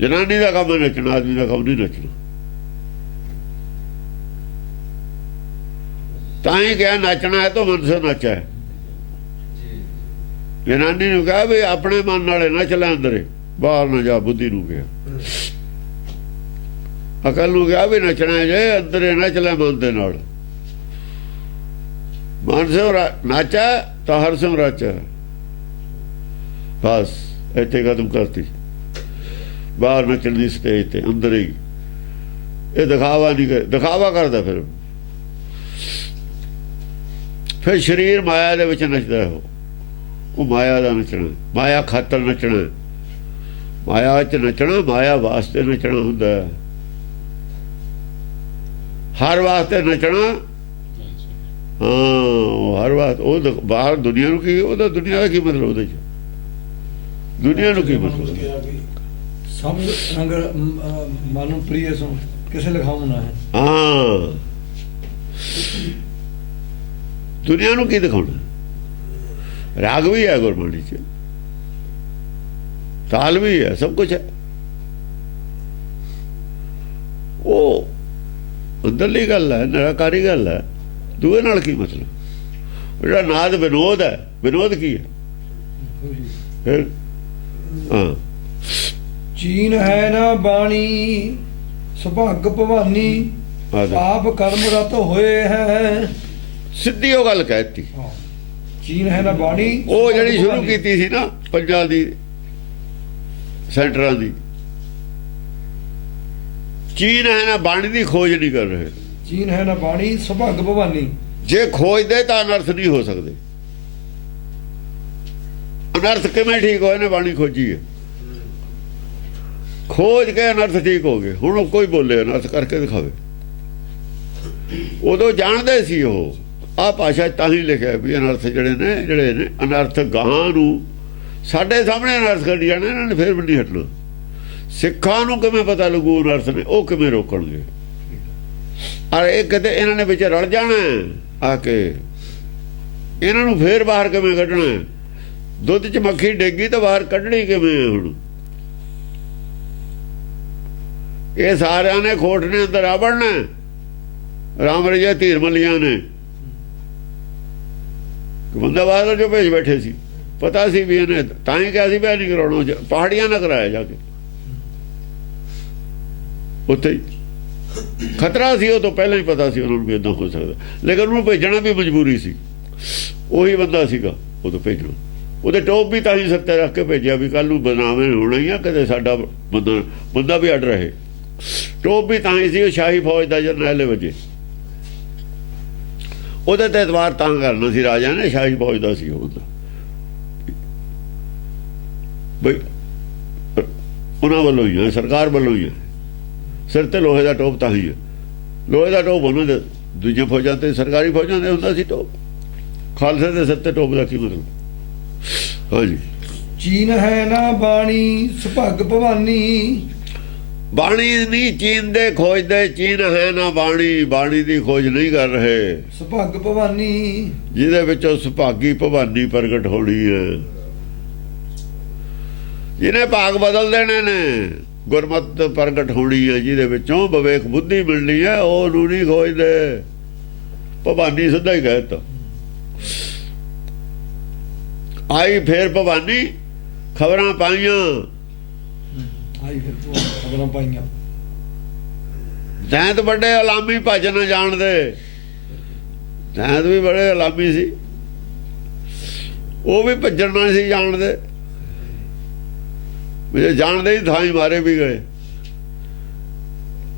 ਜਨਾਨੀ ਦਾ ਕੰਮ ਨੱਚਣਾ, ਆਦਮੀ ਦਾ ਕੰਮ ਨਹੀਂ ਨੱਚਣਾ। ਤਾਂ ਹੀ ਕਿਹਾ ਨੱਚਣਾ ਹੈ ਤਾਂ ਮਨ ਸੇ ਨੱਚਾ ਹੈ। ਜਨਾਨੀ ਨੂੰ ਕਿਹਾ ਵੀ ਆਪਣੇ ਮਨ ਨਾਲੇ ਨੱਚ ਲੈ, ਅੰਦਰੇ ਬਾਹਰ ਨਾ ਜਾ। ਬੁੱਧੀ ਨੂੰ ਕਿਹਾ, ਅਕਲ ਨੂੰ ਕਿਹਾ ਵੀ ਨੱਚਣਾ ਜੇ ਅੰਦਰੇ ਨੱਚ ਲੈ ਮਨ ਦੇ ਨਾਲ। ਮਨ ਸੇ ਨਾਚਾ ਤਾਂ ਹਰ ਸਿਮ ਰਾਚਾ, ਬਸ ਇੱਥੇ ਕਦਮ ਕਰਤੀ। ਬਾਹਰ ਨੱਚਣ ਦੀ ਸਟੇਜ ਤੇ, ਅੰਦਰ ਹੀ ਇਹ ਦਿਖਾਵਾ ਨਹੀਂ ਕਰ, ਦਿਖਾਵਾ ਕਰਦਾ। ਫਿਰ ਸਰੀਰ ਮਾਇਆ ਦੇ ਵਿੱਚ ਨੱਚਦਾ, ਉਹ ਮਾਇਆ ਦਾ ਨੱਚਣਾ, ਮਾਇਆ ਖਾਤਰ ਨੱਚਣਾ, ਮਾਇਆ 'ਚ ਨੱਚਣਾ, ਮਾਇਆ ਵਾਸਤੇ ਨੱਚਣਾ ਹੁੰਦਾ, ਹਰ ਵਾਸਤੇ ਨੱਚਣਾ। ਹਾਂ, ਹਰ ਵਾਸਤੇ। ਉਹ ਬਾਹਰ ਦੁਨੀਆ ਨੂੰ ਕੀ, ਉਹਦਾ ਦੁਨੀਆ ਦਾ ਕੀ ਮਤਲਬ, ਉਹਦੇ 'ਚ ਦੁਨੀਆ ਨੂੰ ਕੀ ਮਤਲਬ। ਸਭ ਰੰਗ ਮਾਨੂੰ ਪ੍ਰਿਯ ਸੋ ਕਿਸੇ ਲਿਖਾਉ ਨਾ ਹੈ। ਹਾਂ, ਦੁਨੀਆ ਨੂੰ ਕੀ ਦਿਖਾਉਣਾ। ਰਾਗ ਵੀ ਹੈ ਗੁਰਬਾਣੀ 'ਚ, ਤਾਲ ਵੀ ਹੈ, ਸਭ ਕੁਝ ਹੈ। ਉਹ ਅੰਦਰਲੀ ਗੱਲ ਹੈ, ਨਿਰਾਕਾਰੀ ਗੱਲ ਹੈ। ਦੂਏ ਨਾਲ ਕੀ ਮਤਲਬ। ਜਿਹੜਾ ਨਾਦ ਵਿਨੋਦ ਹੈ, ਵਿਨੋਦ ਕੀ ਹੈ ਫਿਰ। ਹਾਂ, ਚੀਨ ਹੈ ਨਾ ਬਾਣੀ ਸੁਭਾਗ ਭਵਾਨੀ, ਆਪ ਕਰਮ ਰਤ ਹੋਏ ਹੈ। ਸਿੱਧੀ ਉਹ ਗੱਲ ਕਹਿਤੀ। ਚੀਨ ਹੈ ਨਾ ਬਾਣੀ, ਉਹ ਜਿਹੜੀ ਸ਼ੁਰੂ ਕੀਤੀ ਸੀ ਨਾ ਪੰਜਾਂ ਦੀ, ਸੈਂਟਰਾਂ ਦੀ। ਚੀਨ ਹੈ ਨਾ ਬਾਣੀ ਦੀ ਖੋਜ ਨਹੀਂ ਕਰ ਰਹੇ। ਚੀਨ ਹੈ ਨਾ ਬਾਣੀ ਸੁਭਾਗ ਭਵਾਨੀ। ਜੇ ਖੋਜਦੇ ਤਾਂ ਅਨਰਥ ਨਹੀਂ ਹੋ ਸਕਦੇ। ਅਨਰਥ ਕਿਵੇਂ ਠੀਕ ਹੋਏ ਨੇ, ਬਾਣੀ ਖੋਜੀ ਹੈ, ਖੋਜ ਕੇ ਅਨਰਥ ਠੀਕ ਹੋ ਗਏ। ਹੁਣ ਕੋਈ ਬੋਲੇ ਅਨਰਥ ਕਰਕੇ ਦਿਖਾਵੇ। ਉਦੋਂ ਜਾਣਦੇ ਸੀ ਉਹ, ਆਹ ਭਾਸ਼ਾ ਤਾਂ ਹੀ ਲਿਖਿਆ ਵੀ ਅਨਰਥ ਜਿਹੜੇ ਨੇ ਅਨਰਥ ਗਾਂ ਨੂੰ ਸਾਡੇ ਸਾਹਮਣੇ ਅਨਰਥ ਕੱਢੀ ਜਾਣੇ, ਇਹਨਾਂ ਨੇ ਫਿਰ ਵੀ ਨਹੀਂ ਹਟਣਾ। ਸਿੱਖਾਂ ਨੂੰ ਕਿਵੇਂ ਪਤਾ ਲੱਗੂ ਅਨਰਥ ਨੇ, ਉਹ ਕਿਵੇਂ ਰੋਕਣਗੇ। ਔਰ ਇਹ ਕਿਤੇ ਇਹਨਾਂ ਨੇ ਵਿੱਚ ਰਲ ਜਾਣਾ ਆ ਕੇ, ਇਹਨਾਂ ਨੂੰ ਫੇਰ ਬਾਹਰ ਕਿਵੇਂ ਕੱਢਣਾ। ਦੁੱਧ 'ਚ ਮੱਖੀ ਡੇਗੀ ਤਾਂ ਬਾਹਰ ਕੱਢਣੀ ਕਿਵੇਂ। ਹੁਣ ਇਹ ਸਾਰਿਆਂ ਨੇ ਖੋਟ ਨੇ ਅੰਦਰ ਆ ਵੜਨਾ। ਰਾਮ ਰਜਾ ਧੀਰ ਮਲੀਆਂ ਨੇ ਬੰਦਾ ਬਾਹਰ ਜੋ ਭੇਜ ਬੈਠੇ ਸੀ, ਪਤਾ ਸੀ ਵੀ ਇਹਨੇ, ਤਾਂ ਹੀ ਕਿਹਾ ਸੀ ਵੀ ਨਹੀਂ ਕਰਾਉਣਾ, ਪਹਾੜੀਆਂ ਨਾ ਕਰਾਇਆ ਜਾ ਕੇ। ਉੱਥੇ ਹੀ ਖਤਰਾ ਸੀ, ਉਹ ਤੋਂ ਪਹਿਲਾਂ ਹੀ ਪਤਾ ਸੀ ਉਹਨਾਂ ਨੂੰ ਵੀ ਏਦਾਂ ਹੋ ਸਕਦਾ, ਲੇਕਿਨ ਉਹਨੂੰ ਭੇਜਣਾ ਵੀ ਮਜਬੂਰੀ ਸੀ। ਉਹੀ ਬੰਦਾ ਸੀਗਾ ਉਦੋਂ ਭੇਜਣਾ। ਉਹਦੇ ਟੋਪ ਵੀ ਤਾਂ ਹੀ ਸੱਤੇ ਰੱਖ ਕੇ ਭੇਜਿਆ ਵੀ ਕੱਲ ਨੂੰ ਬਦਨਾਮੇ ਹੋਣਾ ਹੀ ਆ, ਕਦੇ ਸਾਡਾ ਬੰਦਾ ਵੀ ਅੱਡ ਰਹੇ। ਟੋਪ ਵੀ ਤਾਂ ਹੀ ਸੀ, ਉਹ ਸ਼ਾਹੀ ਫੌਜ ਦਾ ਜਰਨੈਲ ਵਜੇ, ਉਹਦੇ ਤੇ ਐਤਵਾਰ ਤਾਂ ਕਰਨਾ ਸੀ ਰਾਜਾ ਨੇ, ਸ਼ਾਹੀ ਫੌਜ ਦਾ ਸੀ ਉਹ ਬੰਦਾ। ਬਈ ਉਹਨਾਂ ਵੱਲੋਂ ਹੀ ਹੈ, ਸਰਕਾਰ ਵੱਲੋਂ ਹੀ ਹੈ। ਸਿਰ ਤੇ ਲੋਹੇ ਦਾ ਟੋਪ ਤਾਂ ਹੀ ਹੈ, ਲੋਹੇ ਦਾ ਟੋਪ ਉਹਨਾਂ ਦੇ ਦੂਜੀਆਂ ਫੌਜਾਂ ਤੇ ਸਰਕਾਰੀ ਫੌਜਾਂ ਦੇ ਹੁੰਦਾ ਸੀ ਟੋਪ, ਖਾਲਸੇ ਦੇ ਸਿਰ ਤੇ ਟੋਪ ਦਾ ਕੀ ਮਤਲਬ। ਹਾਂਜੀ, ਚੀਨ ਹੈ ਨਾ ਬਾਣੀ ਸੁਭੱਗ ਭਵਾਨੀ। ਬਾਣੀ ਨਹੀਂ ਚੀਨ ਦੇ ਖੋਜਦੇ, ਚੀਨ ਹੈ ਨਾ ਬਾਣੀ, ਬਾਣੀ ਦੀ ਖੋਜ ਨਹੀਂ ਕਰ ਰਹੇ। ਸੁਭੱਗ ਭਵਾਨੀ ਜਿਹਦੇ ਵਿੱਚੋਂ ਸੁਭਾਗੀ ਭਵਾਨੀ ਪ੍ਰਗਟ ਹੋਣੀ ਹੈ, ਜਿਹਨੇ ਭਾਗ ਬਦਲ ਦੇਣੇ ਨੇ, ਗੁਰਮਤ ਪ੍ਰਗਟ ਹੋਣੀ ਹੈ, ਜਿਹਦੇ ਵਿੱਚੋਂ ਵਿਵੇਕ ਬੁੱਧੀ ਮਿਲਣੀ ਹੈ, ਉਹਨੂੰ ਨਹੀਂ ਖੋਜਦੇ। ਭਵਾਨੀ ਸਿੱਧਾ ਹੀ ਕਹਿਤਾ। ਆਈ ਫੇਰ ਭਵਾਨੀ, ਖਬਰਾਂ ਪਾਈਆਂ, ਆਈ ਫਿਰ ਖਬਰਾਂ ਪਾਈਆਂ। ਜੈਂਤ ਵੱਡੇ ਅਲਾਮੀ ਭੱਜ ਨਾ ਜਾਣਦੇ, ਜੈਂਤ ਵੀ ਬੜੇ ਅਲਾਮੀ ਸੀ, ਉਹ ਵੀ ਭੱਜਣ ਨਾ ਸੀ ਜਾਣਦੇ, ਜੇ ਜਾਣਦੇ ਹੀ ਥਾਂ ਹੀ ਮਾਰੇ ਵੀ ਗਏ,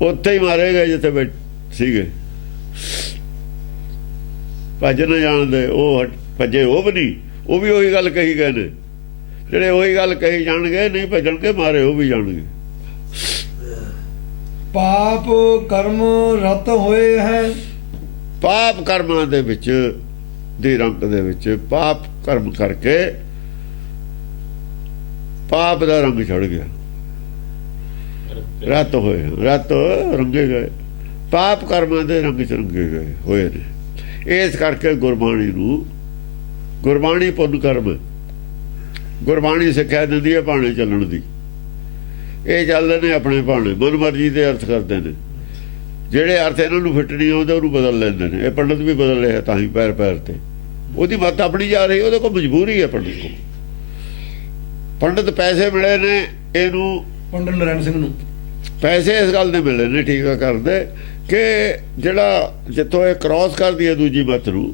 ਉੱਥੇ ਹੀ ਮਾਰੇ ਗਏ ਜਿੱਥੇ ਸੀਗੇ। ਭੱਜ ਨਾ ਜਾਣਦੇ, ਉਹ ਭੱਜੇ ਉਹ ਵੀ ਨਹੀਂ, ਉਹ ਵੀ ਉਹੀ ਗੱਲ ਕਹੀ ਗਏ ਨੇ। ਜਿਹੜੇ ਉਹੀ ਗੱਲ ਕਹੀ ਜਾਣਗੇ, ਨਹੀਂ ਭੱਜਣਗੇ, ਮਾਰੇ ਉਹ ਵੀ ਜਾਣਗੇ। ਪਾਪ ਕਰਮ ਰਤ ਹੋਏ ਹੈ। ਪਾਪ ਕਰਮਾਂ ਦੇ ਵਿੱਚ ਦੀ ਰੰਗ ਦੇ ਵਿੱਚ ਪਾਪ ਕਰਮ ਕਰਕੇ ਪਾਪ ਦਾ ਰੰਗ ਛੜ ਗਿਆ, ਰਤ ਹੋਏ, ਰਤ ਰੰਗੇ ਗਏ, ਪਾਪ ਕਰਮਾਂ ਦੇ ਰੰਗ ਚ ਰੰਗੇ ਗਏ ਹੋਏ ਨੇ। ਇਸ ਕਰਕੇ ਗੁਰਬਾਣੀ ਨੂੰ, ਗੁਰਬਾਣੀ ਪੁੰਨ ਕਰਮ, ਗੁਰਬਾਣੀ ਸਿੱਖਿਆ ਦਿੰਦੀ ਹੈ ਭਾਣੇ ਚੱਲਣ ਦੀ। ਇਹ ਚੱਲਦੇ ਨੇ ਆਪਣੇ ਭਾਣੇ, ਮਨ ਮਰਜ਼ੀ ਦੇ ਅਰਥ ਕਰਦੇ ਨੇ, ਜਿਹੜੇ ਅਰਥ ਇਹਨਾਂ ਨੂੰ ਫਿੱਟ ਨਹੀਂ ਆਉਂਦੇ ਉਹਨੂੰ ਬਦਲ ਲੈਂਦੇ ਨੇ। ਇਹ ਪੰਡਤ ਵੀ ਬਦਲ ਰਿਹਾ ਤਾਂ ਹੀ ਪੈਰ ਪੈਰ ਤੇ, ਉਹਦੀ ਮੱਤ ਆਪਣੀ ਜਾ ਰਹੀ, ਉਹਦੇ ਕੋਲ ਮਜਬੂਰੀ ਹੈ ਪੰਡਤ ਕੋਲ। ਪੰਡਤ ਪੈਸੇ ਮਿਲੇ ਨੇ ਇਹਨੂੰ, ਪੰਡਤ ਨਰੈਣ ਸਿੰਘ ਨੂੰ ਪੈਸੇ ਇਸ ਗੱਲ ਦੇ ਮਿਲੇ ਨੇ, ਠੀਕ ਆ, ਕਰਦੇ ਕਿ ਜਿਹੜਾ ਜਿੱਥੋਂ ਇਹ ਕ੍ਰਾਸ ਕਰਦੀ ਹੈ ਦੂਜੀ ਮੱਤ ਨੂੰ,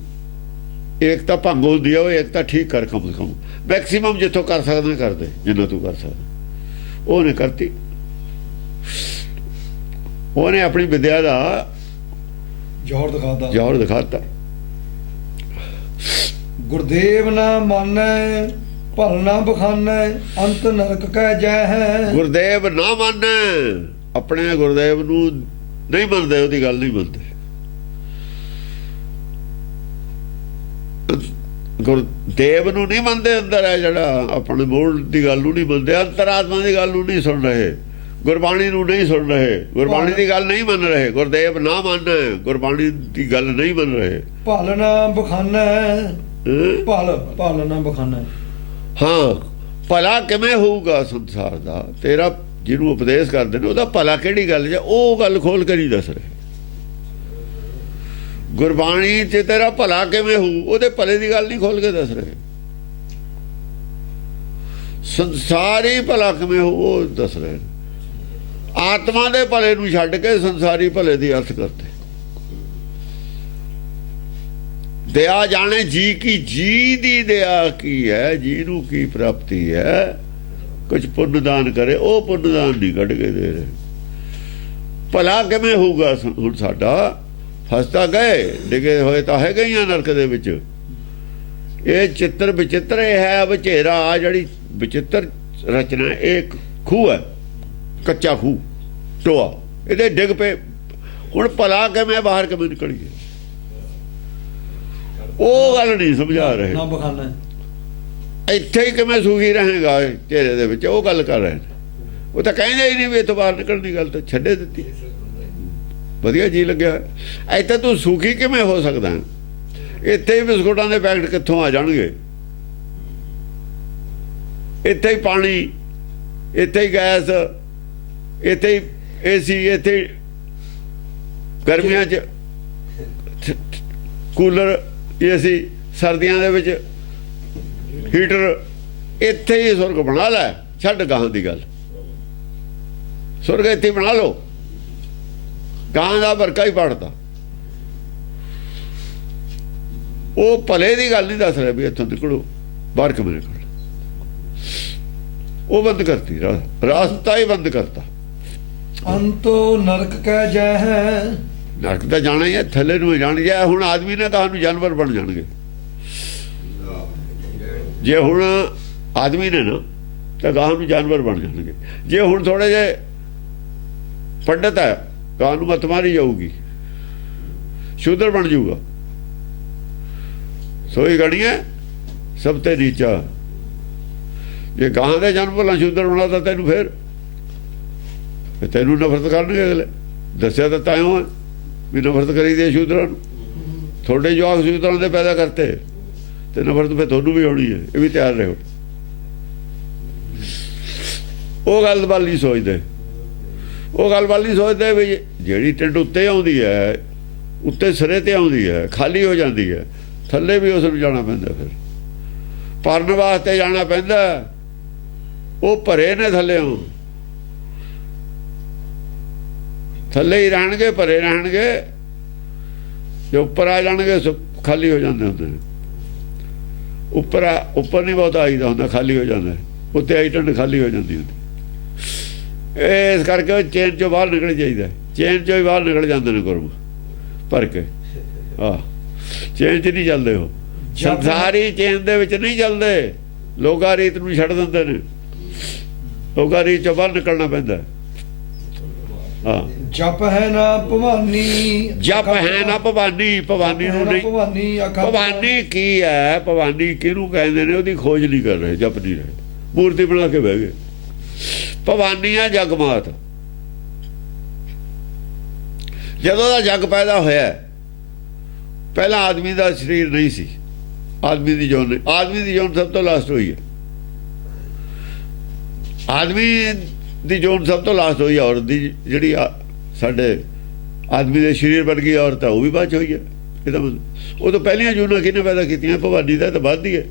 ਏਕਤਾ ਭੰਗ ਹੁੰਦੀ ਹੈ, ਉਹ ਏਕਤਾ ਠੀਕ ਕਰ, ਕਮ ਸੇ ਕਮ ਮੈਕਸੀਮਮ ਜਿੱਥੋਂ ਕਰ ਸਕਦੇ ਕਰਦੇ, ਜਿੰਨਾ ਤੂੰ ਕਰ ਸਕਦਾ ਉਹਨੇ ਕਰਤੀ। ਉਹਨੇ ਆਪਣੀ ਵਿਦਿਆ ਦਾ ਜ਼ੋਰ ਦਿਖਾਤਾ। ਗੁਰਦੇਵ ਨਾ ਮਾਨੈ ਭਲ ਨਾ ਬਖਾਨੈ, ਅੰਤ ਨਰਕ ਕੈ ਜੈ ਹੈ। ਗੁਰਦੇਵ ਨਾ ਮੰਨੈ, ਆਪਣੇ ਗੁਰਦੇਵ ਨੂੰ ਨਹੀਂ ਮੰਨਦੇ, ਉਹਦੀ ਗੱਲ ਨਹੀਂ ਮੰਨਦੇ। ਗੁਰਦੇਵ ਨੂੰ ਨਹੀਂ ਮੰਨਦੇ, ਅੰਦਰ ਹੈ ਜਿਹੜਾ ਆਪਣੇ ਮੂਲ ਦੀ ਗੱਲ ਨੂੰ ਨਹੀਂ ਮੰਨਦੇ, ਅੰਤਰਾਤਮਾ ਦੀ ਗੱਲ ਨੂੰ ਨਹੀਂ ਸੁਣ ਰਹੇ, ਗੁਰਬਾਣੀ ਨੂੰ ਨਹੀਂ ਸੁਣ ਰਹੇ, ਗੁਰਬਾਣੀ ਦੀ ਗੱਲ ਨਹੀਂ ਮੰਨ ਰਹੇ। ਗੁਰਦੇਵ ਨਾ ਮੰਨ, ਗੁਰਬਾਣੀ ਦੀ ਗੱਲ ਨਹੀਂ ਮੰਨ ਰਹੇ। ਭਲ ਨਾ ਬਖਾਨੈ, ਭਲ ਨਾ ਬਖਾਨੈ। ਹਾਂ, ਭਲਾ ਕਿਵੇਂ ਹੋਊਗਾ ਸੰਸਾਰ ਦਾ? ਤੇਰਾ ਜਿਹਨੂੰ ਉਪਦੇਸ਼ ਕਰਦੇ ਨੇ ਉਹਦਾ ਭਲਾ ਕਿਹੜੀ ਗੱਲ ਹੈ, ਉਹ ਗੱਲ ਖੋਲ ਕੇ ਨਹੀਂ ਦੱਸ ਰਹੇ। ਗੁਰਬਾਣੀ 'ਚ ਤੇਰਾ ਭਲਾ ਕਿਵੇਂ ਹੋਊ, ਉਹਦੇ ਭਲੇ ਦੀ ਗੱਲ ਨਹੀਂ ਖੋਲ ਕੇ ਦੱਸ ਰਹੇ। ਸੰਸਾਰੀ ਭਲਾ ਕਿਵੇਂ ਹੋਊ ਉਹ ਦੱਸ ਰਹੇ। ਆਤਮਾ ਦੇ ਭਲੇ ਨੂੰ ਛੱਡ ਕੇ ਸੰਸਾਰੀ ਭਲੇ ਦੀ ਅਰਥ ਕਰਦੇ। ਦਇਆ ਜਾਣੇ ਜੀ ਕੀ, ਜੀ ਦੀ ਦਇਆ ਕੀ ਹੈ, ਜੀ ਨੂੰ ਕੀ ਪ੍ਰਾਪਤੀ ਹੈ। ਕੁਝ ਪੁੰਨਦਾਨ ਕਰੇ, ਉਹ ਪੁੰਨਦਾਨ ਨਹੀਂ ਕੱਢ ਕੇ ਦੇ ਰਹੇ। ਭਲਾ ਕਿਵੇਂ ਹੋਊਗਾ? ਹੁਣ ਸਾਡਾ ਫਸਦਾ ਗਏ, ਡਿਗੇ ਹੋਏ ਤਾਂ ਹੈਗੇ ਹੀ ਆ ਨਰਕ ਦੇ ਵਿੱਚ। ਇਹ ਚਿੱਤਰ ਵਿਚਿੱਤਰ ਹੈ, ਵਿਚੇਰਾ ਆ ਜਿਹੜੀ ਵਿਚਿੱਤਰ ਰਚਨਾ, ਇਹ ਖੂਹ ਹੈ, ਕੱਚਾ ਖੂਹ, ਟੋਆ, ਇਹਦੇ ਡਿੱਗ ਪਏ। ਹੁਣ ਭਲਾ ਕਿਵੇਂ ਬਾਹਰ ਕਿਵੇਂ ਨਿਕਲੀਏ, ਉਹ ਗੱਲ ਨਹੀਂ ਸਮਝਾ ਰਹੇ। ਨਾ ਬਖਾਨਾ ਇੱਥੇ ਹੀ ਕਿਵੇਂ ਸੁਖੀ ਰਹੇਗਾ ਚਿਹਰੇ ਦੇ ਵਿੱਚ, ਉਹ ਗੱਲ ਕਰ ਰਹੇ ਨੇ। ਉਹ ਤਾਂ ਕਹਿੰਦੇ ਹੀ ਨਹੀਂ ਵੀ ਇੱਥੋਂ ਬਾਹਰ ਨਿਕਲਣ ਦੀ ਗੱਲ, ਤਾਂ ਛੱਡੇ ਦਿੱਤੀ। ਵਧੀਆ ਜੀ ਲੱਗਿਆ। ਇੱਥੇ ਤੂੰ ਸੁਖੀ ਕਿਵੇਂ ਹੋ ਸਕਦਾ? ਇੱਥੇ ਹੀ ਬਿਸਕੁਟਾਂ ਦੇ ਪੈਕਟ ਕਿੱਥੋਂ ਆ ਜਾਣਗੇ? ਇੱਥੇ ਹੀ ਪਾਣੀ, ਇੱਥੇ ਹੀ ਗੈਸ, ਇੱਥੇ ਹੀ ਏਸੀ, ਇੱਥੇ ਗਰਮੀਆਂ 'ਚ ਕੂਲਰ, ਏਸੀ, ਸਰਦੀਆਂ ਦੇ ਵਿੱਚ ਹੀਟਰ। ਇੱਥੇ ਹੀ ਸੁਰਗ ਬਣਾ ਲੈ, ਛੱਡ ਗਾਹਾਂ ਦੀ ਗੱਲ। ਸੁਰਗ ਇੱਥੇ ਬਣਾ ਲਓ, ਗਾਂ ਦਾ ਵਰਕਾ ਹੀ ਪੜਦਾ। ਉਹ ਭਲੇ ਦੀ ਗੱਲ ਨਹੀਂ ਦੱਸ ਰਿਹਾ ਵੀ ਇੱਥੋਂ ਨਿਕਲੋ, ਬਾਹਰ ਕਿਵੇਂ ਨਿਕਲ। ਉਹ ਬੰਦ ਕਰਤੀ, ਰਾਸਤਾ ਹੀ ਬੰਦ ਕਰਤਾ। ਅੰਤੋ ਨਰਕ ਕੈ ਜੈ ਹੈ। ਨਰਕ ਤਾਂ ਜਾਣਾ ਹੀ ਹੈ, ਥੱਲੇ ਨੂੰ ਜਾਣ ਜਾ। ਹੁਣ ਆਦਮੀ ਨੇ ਤੁਹਾਨੂੰ ਜਾਨਵਰ ਬਣ ਜਾਣਗੇ। ਜੇ ਹੁਣ ਆਦਮੀ ਨੇ ਨਾ ਤਾਂ ਗਾਂ ਨੂੰ ਜਾਨਵਰ ਬਣ ਜਾਣਗੇ। ਜੇ ਹੁਣ ਥੋੜੇ ਜਿਹੇ ਪੰਡਤ ਹੈ ਗਾਂ ਨੂੰ ਮੱਤ ਮਾਰੀ ਜਾਊਗੀ, ਸ਼ੂਦਰ ਬਣ ਜਾਊਗਾ। ਸੋਈ ਗਣੀਏ ਸਭ ਤੇ ਨੀਚਾ। ਜੇ ਗਾਂ ਦੇ ਜਨਮ ਭਲਾ ਸ਼ੂਦਰ ਬਣਾਤਾ ਤੈਨੂੰ, ਫਿਰ ਤੈਨੂੰ ਨਫ਼ਰਤ ਕਰਨਗੇ ਅਗਲੇ। ਦੱਸਿਆ ਤਾਂ ਤਾਇਓ ਹੈ ਵੀ ਨਫ਼ਰਤ ਕਰੀ ਦੀ ਸ਼ੂਦਰਾਂ ਨੂੰ। ਤੁਹਾਡੇ ਜਵਾਕ ਸ਼ੂਦਰਾਂ ਦੇ ਪੈਦਾ ਕਰਤੇ ਤੇ ਨਫ਼ਰਤ ਫਿਰ ਤੁਹਾਨੂੰ ਵੀ ਹੋਣੀ ਹੈ। ਇਹ ਵੀ ਤਿਆਰ ਰਹੋ। ਉਹ ਗੱਲ ਵੱਲ ਨਹੀਂ ਸੋਚਦੇ, ਉਹ ਗੱਲ ਵੱਲ ਨਹੀਂ ਸੋਚਦੇ ਵੀ ਜਿਹੜੀ ਟਿੰਡ ਉੱਤੇ ਆਉਂਦੀ ਹੈ, ਉੱਤੇ ਸਿਰੇ ਤੇ ਆਉਂਦੀ ਹੈ, ਖਾਲੀ ਹੋ ਜਾਂਦੀ ਹੈ, ਥੱਲੇ ਵੀ ਉਸ ਨੂੰ ਜਾਣਾ ਪੈਂਦਾ। ਫਿਰ ਭਰਨ ਵਾਸਤੇ ਜਾਣਾ ਪੈਂਦਾ। ਉਹ ਭਰੇ ਨੇ ਥੱਲਿਓਂ, ਥੱਲੇ ਹੀ ਰਹਿਣਗੇ, ਭਰੇ ਰਹਿਣਗੇ। ਜੇ ਉੱਪਰ ਆ ਜਾਣਗੇ ਖਾਲੀ ਹੋ ਜਾਂਦੇ ਹੁੰਦੇ ਨੇ। ਉੱਪਰ ਨਹੀਂ ਬਹੁਤਾ ਆਈਦਾ ਹੁੰਦਾ, ਖਾਲੀ ਹੋ ਜਾਂਦਾ। ਉੱਤੇ ਆਈ ਟੰਡ ਖਾਲੀ ਹੋ ਜਾਂਦੀ ਹੁੰਦੀ। ਇਸ ਕਰਕੇ ਚੇਨ ਚੋਂ ਬਾਹਰ ਨਿਕਲ ਜਾਈਦਾ। ਚੇਨ ਚੋਂ ਹੀ ਬਾਹਰ ਨਿਕਲ ਜਾਂਦੇ ਨੇ ਗੁਰਮ ਭਰ ਕੇ। ਚੇਨ 'ਚ ਨਹੀਂ ਚੱਲਦੇ ਉਹ, ਸੰਸਾਰੀ ਚੇਨ ਦੇ ਵਿੱਚ ਨਹੀਂ ਚੱਲਦੇ। ਲੋਗਾ ਰੀਤ ਨੂੰ ਛੱਡ ਦਿੰਦੇ ਨੇ। ਲੋਗਾ ਰੀਤ ਚੋਂ ਬਾਹਰ ਨਿਕਲਣਾ ਪੈਂਦਾ। ਜਪ ਹੈ ਨਾ ਭਵਾਨੀ, ਜਪ ਹੈ ਨਾ ਭਵਾਨੀ। ਭਵਾਨੀ ਨੂੰ ਨਹੀਂ, ਭਵਾਨੀ ਕੀ ਹੈ, ਭਵਾਨੀ ਕਿਹਨੂੰ ਕਹਿੰਦੇ ਨੇ ਉਹਦੀ ਖੋਜ ਨਹੀਂ ਕਰ ਰਹੇ, ਜਪ ਨਹੀਂ ਰਹੇ, ਮੂਰਤੀ ਬਣਾ ਕੇ ਬਹਿ ਗਏ। ਭਵਾਨੀ ਆ ਜਗਮਾਤ। ਜਦੋਂ ਦਾ ਜਗ ਪੈਦਾ ਹੋਇਆ, ਪਹਿਲਾਂ ਆਦਮੀ ਦਾ ਸਰੀਰ ਨਹੀਂ ਸੀ। ਆਦਮੀ ਦੀ ਜੋਨ, ਆਦਮੀ ਦੀ ਜੋਨ ਸਭ ਤੋਂ ਲਾਸਟ ਹੋਈ ਹੈ। ਆਦਮੀ ਦੀ ਜੋਨ ਸਭ ਤੋਂ ਲਾਸਟ ਹੋਈ ਹੈ। ਔਰਤ ਦੀ ਜਿਹੜੀ ਸਾਡੇ ਆਦਮੀ ਦੇ ਸਰੀਰ ਵਰਗੀ ਔਰਤ ਹੈ, ਉਹ ਵੀ ਬਾਅਦ 'ਚ ਹੋਈ ਹੈ। ਇਹਦਾ ਮਤਲਬ ਉਹ ਤੋਂ ਪਹਿਲੀਆਂ ਜੂਨਾਂ ਕਿਹਨੇ ਪੈਦਾ ਕੀਤੀਆਂ? ਭਵਾਨੀ ਦਾ ਤਾਂ ਬਾਅਦ ਹੀ ਹੈ।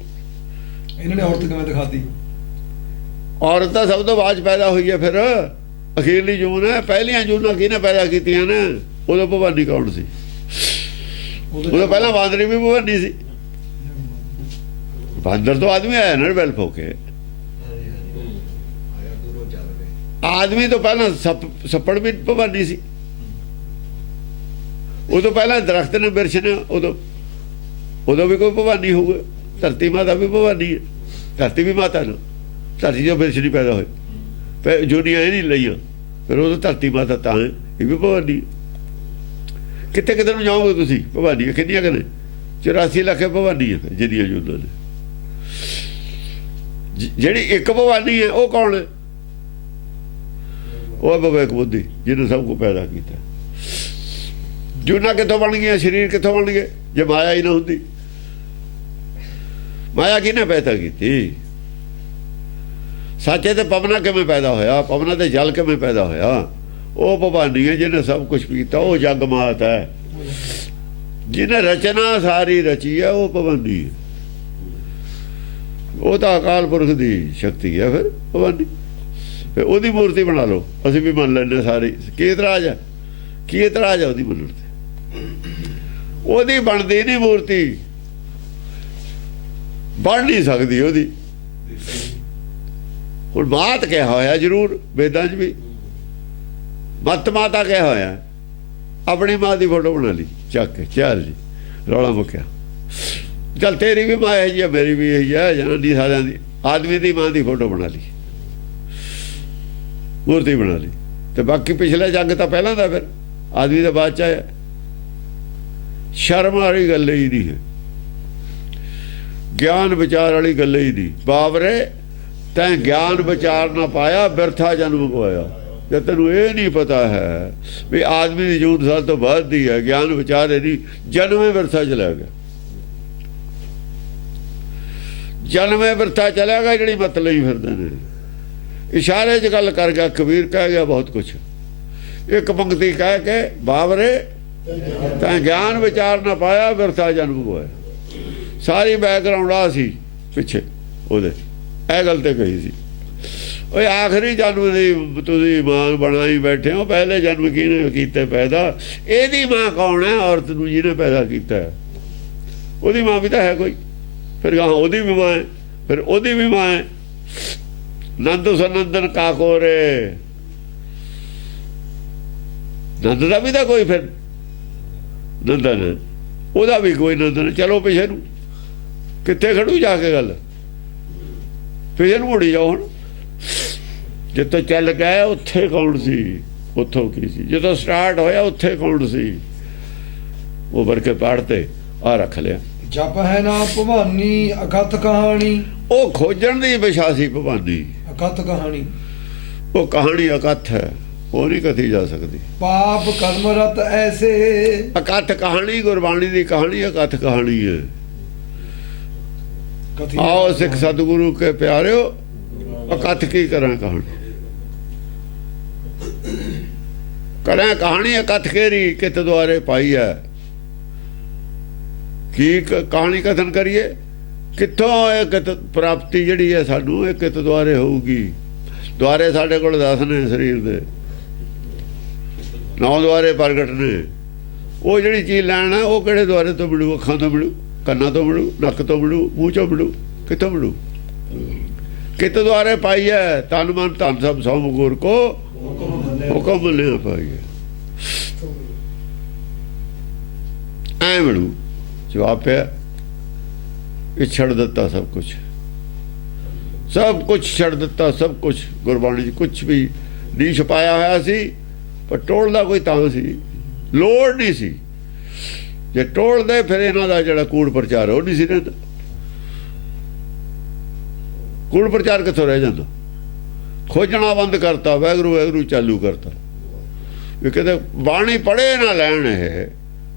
ਇਹਨਾਂ ਨੇ ਔਰਤ ਕਿਵੇਂ ਦਿਖਾਤੀ? ਔਰਤ ਤਾਂ ਸਭ ਤੋਂ ਬਾਅਦ 'ਚ ਪੈਦਾ ਹੋਈ ਹੈ। ਫਿਰ ਅਖੀਰਲੀ ਜੂਨ ਹੈ। ਪਹਿਲੀਆਂ ਜੂਨਾਂ ਕਿਹਨੇ ਪੈਦਾ ਕੀਤੀਆਂ ਨੇ? ਉਦੋਂ ਭਵਾਨੀ ਕੌਣ ਸੀ? ਉਦੋਂ ਪਹਿਲਾਂ ਬਾਂਦਰੀ ਵੀ ਭਵਾਨੀ ਸੀ। ਬਾਂਦਰ ਤੋਂ ਆਦਮੀ ਆਇਆ ਨਾ ਡਿਵੈਲਪ ਹੋ ਕੇ। ਆਦਮੀ ਤੋਂ ਪਹਿਲਾਂ ਸੱਪੜ ਵੀ ਭਵਾਨੀ ਸੀ। ਉਦੋਂ ਪਹਿਲਾਂ ਦਰਖਤ ਨੇ, ਬਿਰਛ ਨੇ, ਉਦੋਂ ਵੀ ਕੋਈ ਭਵਾਨੀ ਹੋਊਗਾ। ਧਰਤੀ ਮਾਤਾ ਵੀ ਭਵਾਨੀ ਹੈ। ਧਰਤੀ ਵੀ ਮਾਤਾ ਨਾ, ਧਰਤੀ ਜੋ ਬਿਰਛ ਨਹੀਂ ਪੈਦਾ ਹੋਏ, ਜੂਨੀਆਂ ਇਹ ਨਹੀਂ ਲਈਆਂ, ਫਿਰ ਉਦੋਂ ਧਰਤੀ ਮਾਤਾ ਤਾਂ ਹੈ। ਇਹ ਵੀ ਭਵਾਨੀ। ਕਿੱਥੇ ਕਿੱਥੇ ਨੂੰ ਜਾਓਗੇ ਤੁਸੀਂ? ਭਵਾਨੀ ਕਿੰਨੀਆਂ ਕਨੇ? 84 ਲੱਖ ਭਵਾਨੀ ਹੈ ਜਿੰਨੀਆਂ ਜੂਨਾਂ ਨੇ। ਜਿਹੜੀ ਇੱਕ ਭਵਾਨੀ ਹੈ ਉਹ ਕੌਣ ਹੈ? ਉਹ ਵਿਵੇਕ ਬੁੱਧੀ, ਜਿਹਨੇ ਸਭ ਕੁਝ ਪੈਦਾ ਕੀਤਾ। ਜੂਨਾਂ ਕਿੱਥੋਂ ਬਣ ਗਈਆਂ? ਸਰੀਰ ਕਿੱਥੋਂ ਬਣ ਗਏ ਜੇ ਮਾਇਆ ਹੀ ਨਾ ਹੁੰਦੀ? ਮਾਇਆ ਕਿਹਨੇ ਪੈਦਾ ਕੀਤੀ? ਸੱਚੇ ਤੇ ਪਵਨਾ ਕਿਵੇਂ ਪੈਦਾ ਹੋਇਆ? ਪਵਨਾ ਤੇ ਜਲ ਕਿਵੇਂ ਪੈਦਾ ਹੋਇਆ? ਉਹ ਭਵਾਨੀ ਹੈ ਜਿਹਨੇ ਸਭ ਕੁਝ ਕੀਤਾ। ਉਹ ਜਗਮਾਤ ਹੈ। ਜਿਹਨੇ ਰਚਨਾ ਸਾਰੀ ਰਚੀ ਹੈ ਉਹ ਭਵਾਨੀ ਹੈ। ਉਹ ਤਾਂ ਅਕਾਲ ਪੁਰਖ ਦੀ ਸ਼ਕਤੀ ਹੈ। ਫਿਰ ਭਵਾਨੀ, ਫਿਰ ਉਹਦੀ ਮੂਰਤੀ ਬਣਾ ਲਓ। ਅਸੀਂ ਵੀ ਮੰਨ ਲੈਂਦੇ ਸਾਰੇ। ਕੀ ਇਤਰਾਜ਼ ਹੈ? ਕੀ ਇਤਰਾਜ਼ ਹੈ ਉਹਦੀ ਮੰਨਣ ਤੇ? ਉਹਦੀ ਬਣਦੀ ਨਹੀਂ ਮੂਰਤੀ, ਬਣ ਨਹੀਂ ਸਕਦੀ ਉਹਦੀ। ਹੁਣ ਮਾਤ ਕਿਹਾ ਹੋਇਆ ਜ਼ਰੂਰ, ਵੇਦਾਂ 'ਚ ਵੀ ਮੱਤ ਮਾਤਾ ਕਿਹਾ ਹੋਇਆ। ਆਪਣੀ ਮਾਂ ਦੀ ਫੋਟੋ ਬਣਾ ਲਈ ਚੱਕ ਕੇ, ਚੱਲ ਜੀ ਰੌਲਾ ਮੁੱਕਿਆ। ਚੱਲ ਤੇਰੀ ਵੀ ਮਾਂ ਇਹੀ ਹੈ, ਮੇਰੀ ਵੀ ਇਹੀ ਹੈ, ਜਨਾਨੀ ਸਾਰਿਆਂ ਦੀ। ਆਦਮੀ ਦੀ ਮਾਂ ਦੀ ਫੋਟੋ ਬਣਾ ਲਈ, ਮੂਰਤੀ ਬਣਾ ਲਈ। ਤੇ ਬਾਕੀ ਪਿਛਲੇ ਜੱਗ ਤਾਂ ਪਹਿਲਾਂ ਦਾ, ਫਿਰ ਆਦਮੀ ਦਾ ਬਾਅਦ 'ਚ ਆਇਆ। ਸ਼ਰਮ ਵਾਲੀ ਗੱਲ ਹੀ ਨਹੀਂ ਹੈ, ਗਿਆਨ ਵਿਚਾਰ ਵਾਲੀ ਗੱਲ ਹੀ ਨਹੀਂ। ਬਾਬਰੇ ਤੈਂ ਗਿਆਨ ਵਿਚਾਰ ਨਾ ਪਾਇਆ, ਬਿਰਥਾ ਜਨਮ ਪਵਾਇਆ। ਜੇ ਤੈਨੂੰ ਇਹ ਨਹੀਂ ਪਤਾ ਹੈ ਵੀ ਆਦਮੀ ਦੀ ਜੂਨ ਸਾਲ ਤੋਂ ਬਾਅਦ ਦੀ ਹੈ, ਗਿਆਨ ਵਿਚਾਰ ਨਹੀਂ, ਜਨਮੇ ਬਿਰਥਾ ਚਲਾ ਗਿਆ। ਜਨਮੇ ਬਿਰਥਾ ਚਲਾ ਗਿਆ। ਜਿਹੜੀ ਮਤ ਲਈ ਫਿਰਦੇ ਨੇ, ਇਸ਼ਾਰੇ 'ਚ ਗੱਲ ਕਰ ਗਿਆ। ਕਬੀਰ ਕਹਿ ਗਿਆ ਬਹੁਤ ਕੁਛ। ਇੱਕ ਪੰਕਤੀ ਕਹਿ ਕੇ ਬਾਬਰੇ ਤੈਂ ਗਿਆਨ ਵਿਚਾਰ ਨਾ ਪਾਇਆ, ਬਿਰਥਾ ਜਨਮ ਹੋਇਆ। ਸਾਰੀ ਬੈਕਗਰਾਉਂਡ ਆ ਸੀ ਪਿੱਛੇ ਉਹਦੇ, ਇਹ ਗੱਲ ਤੇ ਕਹੀ ਸੀ। ਉਹ ਆਖਰੀ ਜਨਮ ਦੀ ਤੁਸੀਂ ਮਾਂ ਬਣਾਈ ਬੈਠੇ ਹੋ। ਪਹਿਲੇ ਜਨਮ ਕਿਹਨੇ ਕੀਤੇ ਪੈਦਾ? ਇਹਦੀ ਮਾਂ ਕੌਣ ਹੈ? ਔਰਤ ਨੂੰ ਜਿਹਨੇ ਪੈਦਾ ਕੀਤਾ। ਉਹਦੀ ਮਾਂ ਵੀ ਤਾਂ ਹੈ ਕੋਈ। ਫਿਰ ਗਾਂ ਉਹਦੀ ਵੀ ਮਾਂ ਹੈ, ਫਿਰ ਉਹਦੀ ਵੀ ਮਾਂ ਹੈ। ਨੰਦ ਸਨੰਦਨ ਕਾਕੋਰੇ, ਨੰਦ ਦਾ ਵੀ ਤਾਂ ਕੋਈ, ਫਿਰ ਨੰਦਨ ਉਹਦਾ ਵੀ ਕੋਈ ਨੰਦਨ। ਚਲੋ ਪਿਛੇ ਨੂੰ, ਕਿੱਥੇ ਖੜੂ ਜਾ ਕੇ ਗੱਲ? ਪਿਛੇ ਨੂੰ ਮੁੜੀ ਜਾਓ। ਹੁਣ ਜਿੱਥੋਂ ਚੱਲ ਗਿਆ ਉੱਥੇ ਕੌਣ ਸੀ, ਉੱਥੋਂ ਕੀ ਸੀ, ਜਦੋਂ ਸਟਾਰਟ ਹੋਇਆ ਉੱਥੇ ਕੌਣ ਸੀ, ਉਹ ਵਰਕੇ ਪੜ੍ਹਤੇ ਆ ਰੱਖ ਲਿਆ। ਜਪ ਹੈ ਨਾ ਭਵਾਨੀ ਅਕਥ ਕਹਾਣੀ, ਉਹ ਖੋਜਣ ਦੀ ਵਿਸ਼ਾ ਸੀ ਭਵਾਨੀ, ਅਕਥ ਕਹਾਣੀ। ਉਹ ਕਹਾਣੀ ਅਕਥ ਹੈ, ਉਹ ਨਹੀਂ ਕਥੀ ਜਾ ਸਕਦੀ। ਪਾਪ ਕਰਮ ਰਤ ਐਸੇ, ਅਕਥ ਕਹਾਣੀ ਗੁਰਬਾਣੀ ਦੀ ਕਹਾਣੀ ਅਕਥ ਕਹਾਣੀ ਹੈ। ਕਥੀ ਆਓ ਸਿੱਖ ਸਤਿਗੁਰੂ ਕੇ ਪਿਆਰਿਓ, ਅਕਥ ਕੀ ਕਰਾਂ ਕਹਾਣੀ, ਕਰਾਂ ਕਹਾਣੀ ਅਕਥ ਕੇਰੀ ਕਿਤ ਦੁਆਰੇ ਪਾਈ ਹੈ। ਕੀ ਕਹਾਣੀ ਕਥਨ ਕਰੀਏ, ਕਿੱਥੋਂ ਇਹ ਕਿਤ ਪ੍ਰਾਪਤੀ ਜਿਹੜੀ ਹੈ ਸਾਨੂੰ, ਇਹ ਕਿਤ ਦੁਆਰੇ ਹੋਊਗੀ। ਦੁਆਰੇ ਸਾਡੇ ਕੋਲ 10 ਨੇ ਸਰੀਰ ਦੇ, 9 ਦੁਆਰੇ ਪ੍ਰਗਟ ਨੇ। ਉਹ ਜਿਹੜੀ ਚੀਜ਼ ਲੈਣਾ ਉਹ ਕਿਹੜੇ ਦੁਆਰੇ ਤੋਂ ਮਿਲੂ, ਅੱਖਾਂ ਤੋਂ ਮਿਲੂ, ਕੰਨਾਂ ਤੋਂ ਮਿਲੂ, ਨੱਕ ਤੋਂ ਮਿਲੂ, ਮੂੰਹ ਚੋਂ ਮਿਲੂ, ਕਿੱਥੋਂ ਮਿਲੂ। ਕਿਤ ਦੁਆਰੇ ਪਾਈ ਹੈ, ਤਨ ਮਨ ਧਨ ਸਭ ਸੌ ਗੁਰ ਕੋ ਹੁਕਮ ਲਿਆ ਪਾਈ ਹੈ, ਐ ਮਿਲੂ। ਜਵਾਬ ਪਿਆ ਇਹ ਛੱਡ ਦਿੱਤਾ ਸਭ ਕੁਝ, ਸਭ ਕੁਝ ਛੱਡ ਦਿੱਤਾ, ਸਭ ਕੁਝ ਗੁਰਬਾਣੀ 'ਚ ਕੁਝ ਵੀ ਨਹੀਂ ਛਪਾਇਆ ਹੋਇਆ ਸੀ, ਪਰ ਟੋਲਦਾ ਕੋਈ ਤਾਂ ਸੀ, ਲੋੜ ਨਹੀਂ ਸੀ। ਜੇ ਟੋਲਦੇ ਫਿਰ ਇਹਨਾਂ ਦਾ ਜਿਹੜਾ ਕੂੜ ਪ੍ਰਚਾਰ ਉਹ ਨਹੀਂ ਸੀ ਰਹਿੰਦਾ। ਕੂੜ ਪ੍ਰਚਾਰ ਕਿੱਥੋਂ ਰਹਿ ਜਾਂਦਾ, ਖੋਜਣਾ ਬੰਦ ਕਰਤਾ, ਵਾਹਿਗੁਰੂ ਵਾਹਿਗੁਰੂ ਚਾਲੂ ਕਰਤਾ। ਵੀ ਕਿਤੇ ਬਾਣੀ ਪੜ੍ਹੇ ਨਾ ਲੈਣ, ਇਹ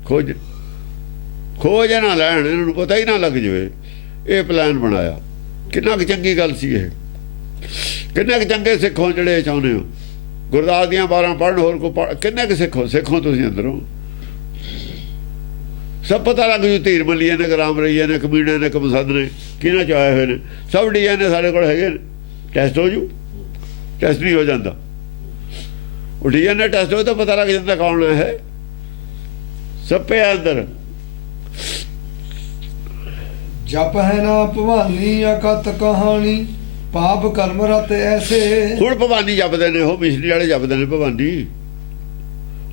ਖੋਜ ਨਾ ਲੈਣ, ਇਹਨਾਂ ਨੂੰ ਪਤਾ ਹੀ ਨਾ ਲੱਗ ਜਾਵੇ। ਇਹ ਪਲਾਨ ਬਣਾਇਆ, ਕਿੰਨਾ ਕੁ ਚੰਗੀ ਗੱਲ ਸੀ ਇਹ। ਕਿੰਨੇ ਕੁ ਚੰਗੇ ਸਿੱਖੋ ਜਿਹੜੇ ਚਾਹੁੰਦੇ ਹੋ ਗੁਰਦਾਸ ਦੀਆਂ 12 ਪੜ੍ਹਨ, ਹੋਰ ਕੋ ਕਿੰਨੇ ਕੁ ਸਿੱਖੋ ਤੁਸੀਂ ਅੰਦਰੋਂ। ਸਭ ਪਤਾ ਲੱਗ ਜੂ, ਧੀਰ ਮੱਲੀਏ ਨੇ, ਰਾਮ ਰਈਏ ਨੇ, ਕਮੀਣੇ ਨੇ, ਕਮਸਦ ਨੇ, ਕਿਹਨਾਂ ਚ ਆਏ ਹੋਏ ਨੇ, ਸਭ DNA ਸਾਡੇ ਕੋਲ ਹੈਗੇ ਨੇ। ਟੈਸਟ ਹੋ ਜੂ, ਟੈਸਟ ਨਹੀਂ ਹੋ ਜਾਂਦਾ, ਉਹ DNA ਟੈਸਟ ਹੋ ਤਾਂ ਪਤਾ ਲੱਗ ਜਾਂਦਾ ਕੌਣ ਹੈ, ਸਭ ਪਿਆ ਅੰਦਰ। ਜਪ ਹੈ ਨਾ ਭਵਾਨੀ ਅਕਥ ਕਹਾਣੀ, ਪਾਪ ਕਰਮ ਰਤ ਐਸੇ। ਹੁਣ ਭਵਾਨੀ ਜਪਦੇ ਨੇ, ਉਹ ਮਿਸ਼ਰੀ ਵਾਲੇ ਜਪਦੇ ਨੇ ਭਵਾਨੀ।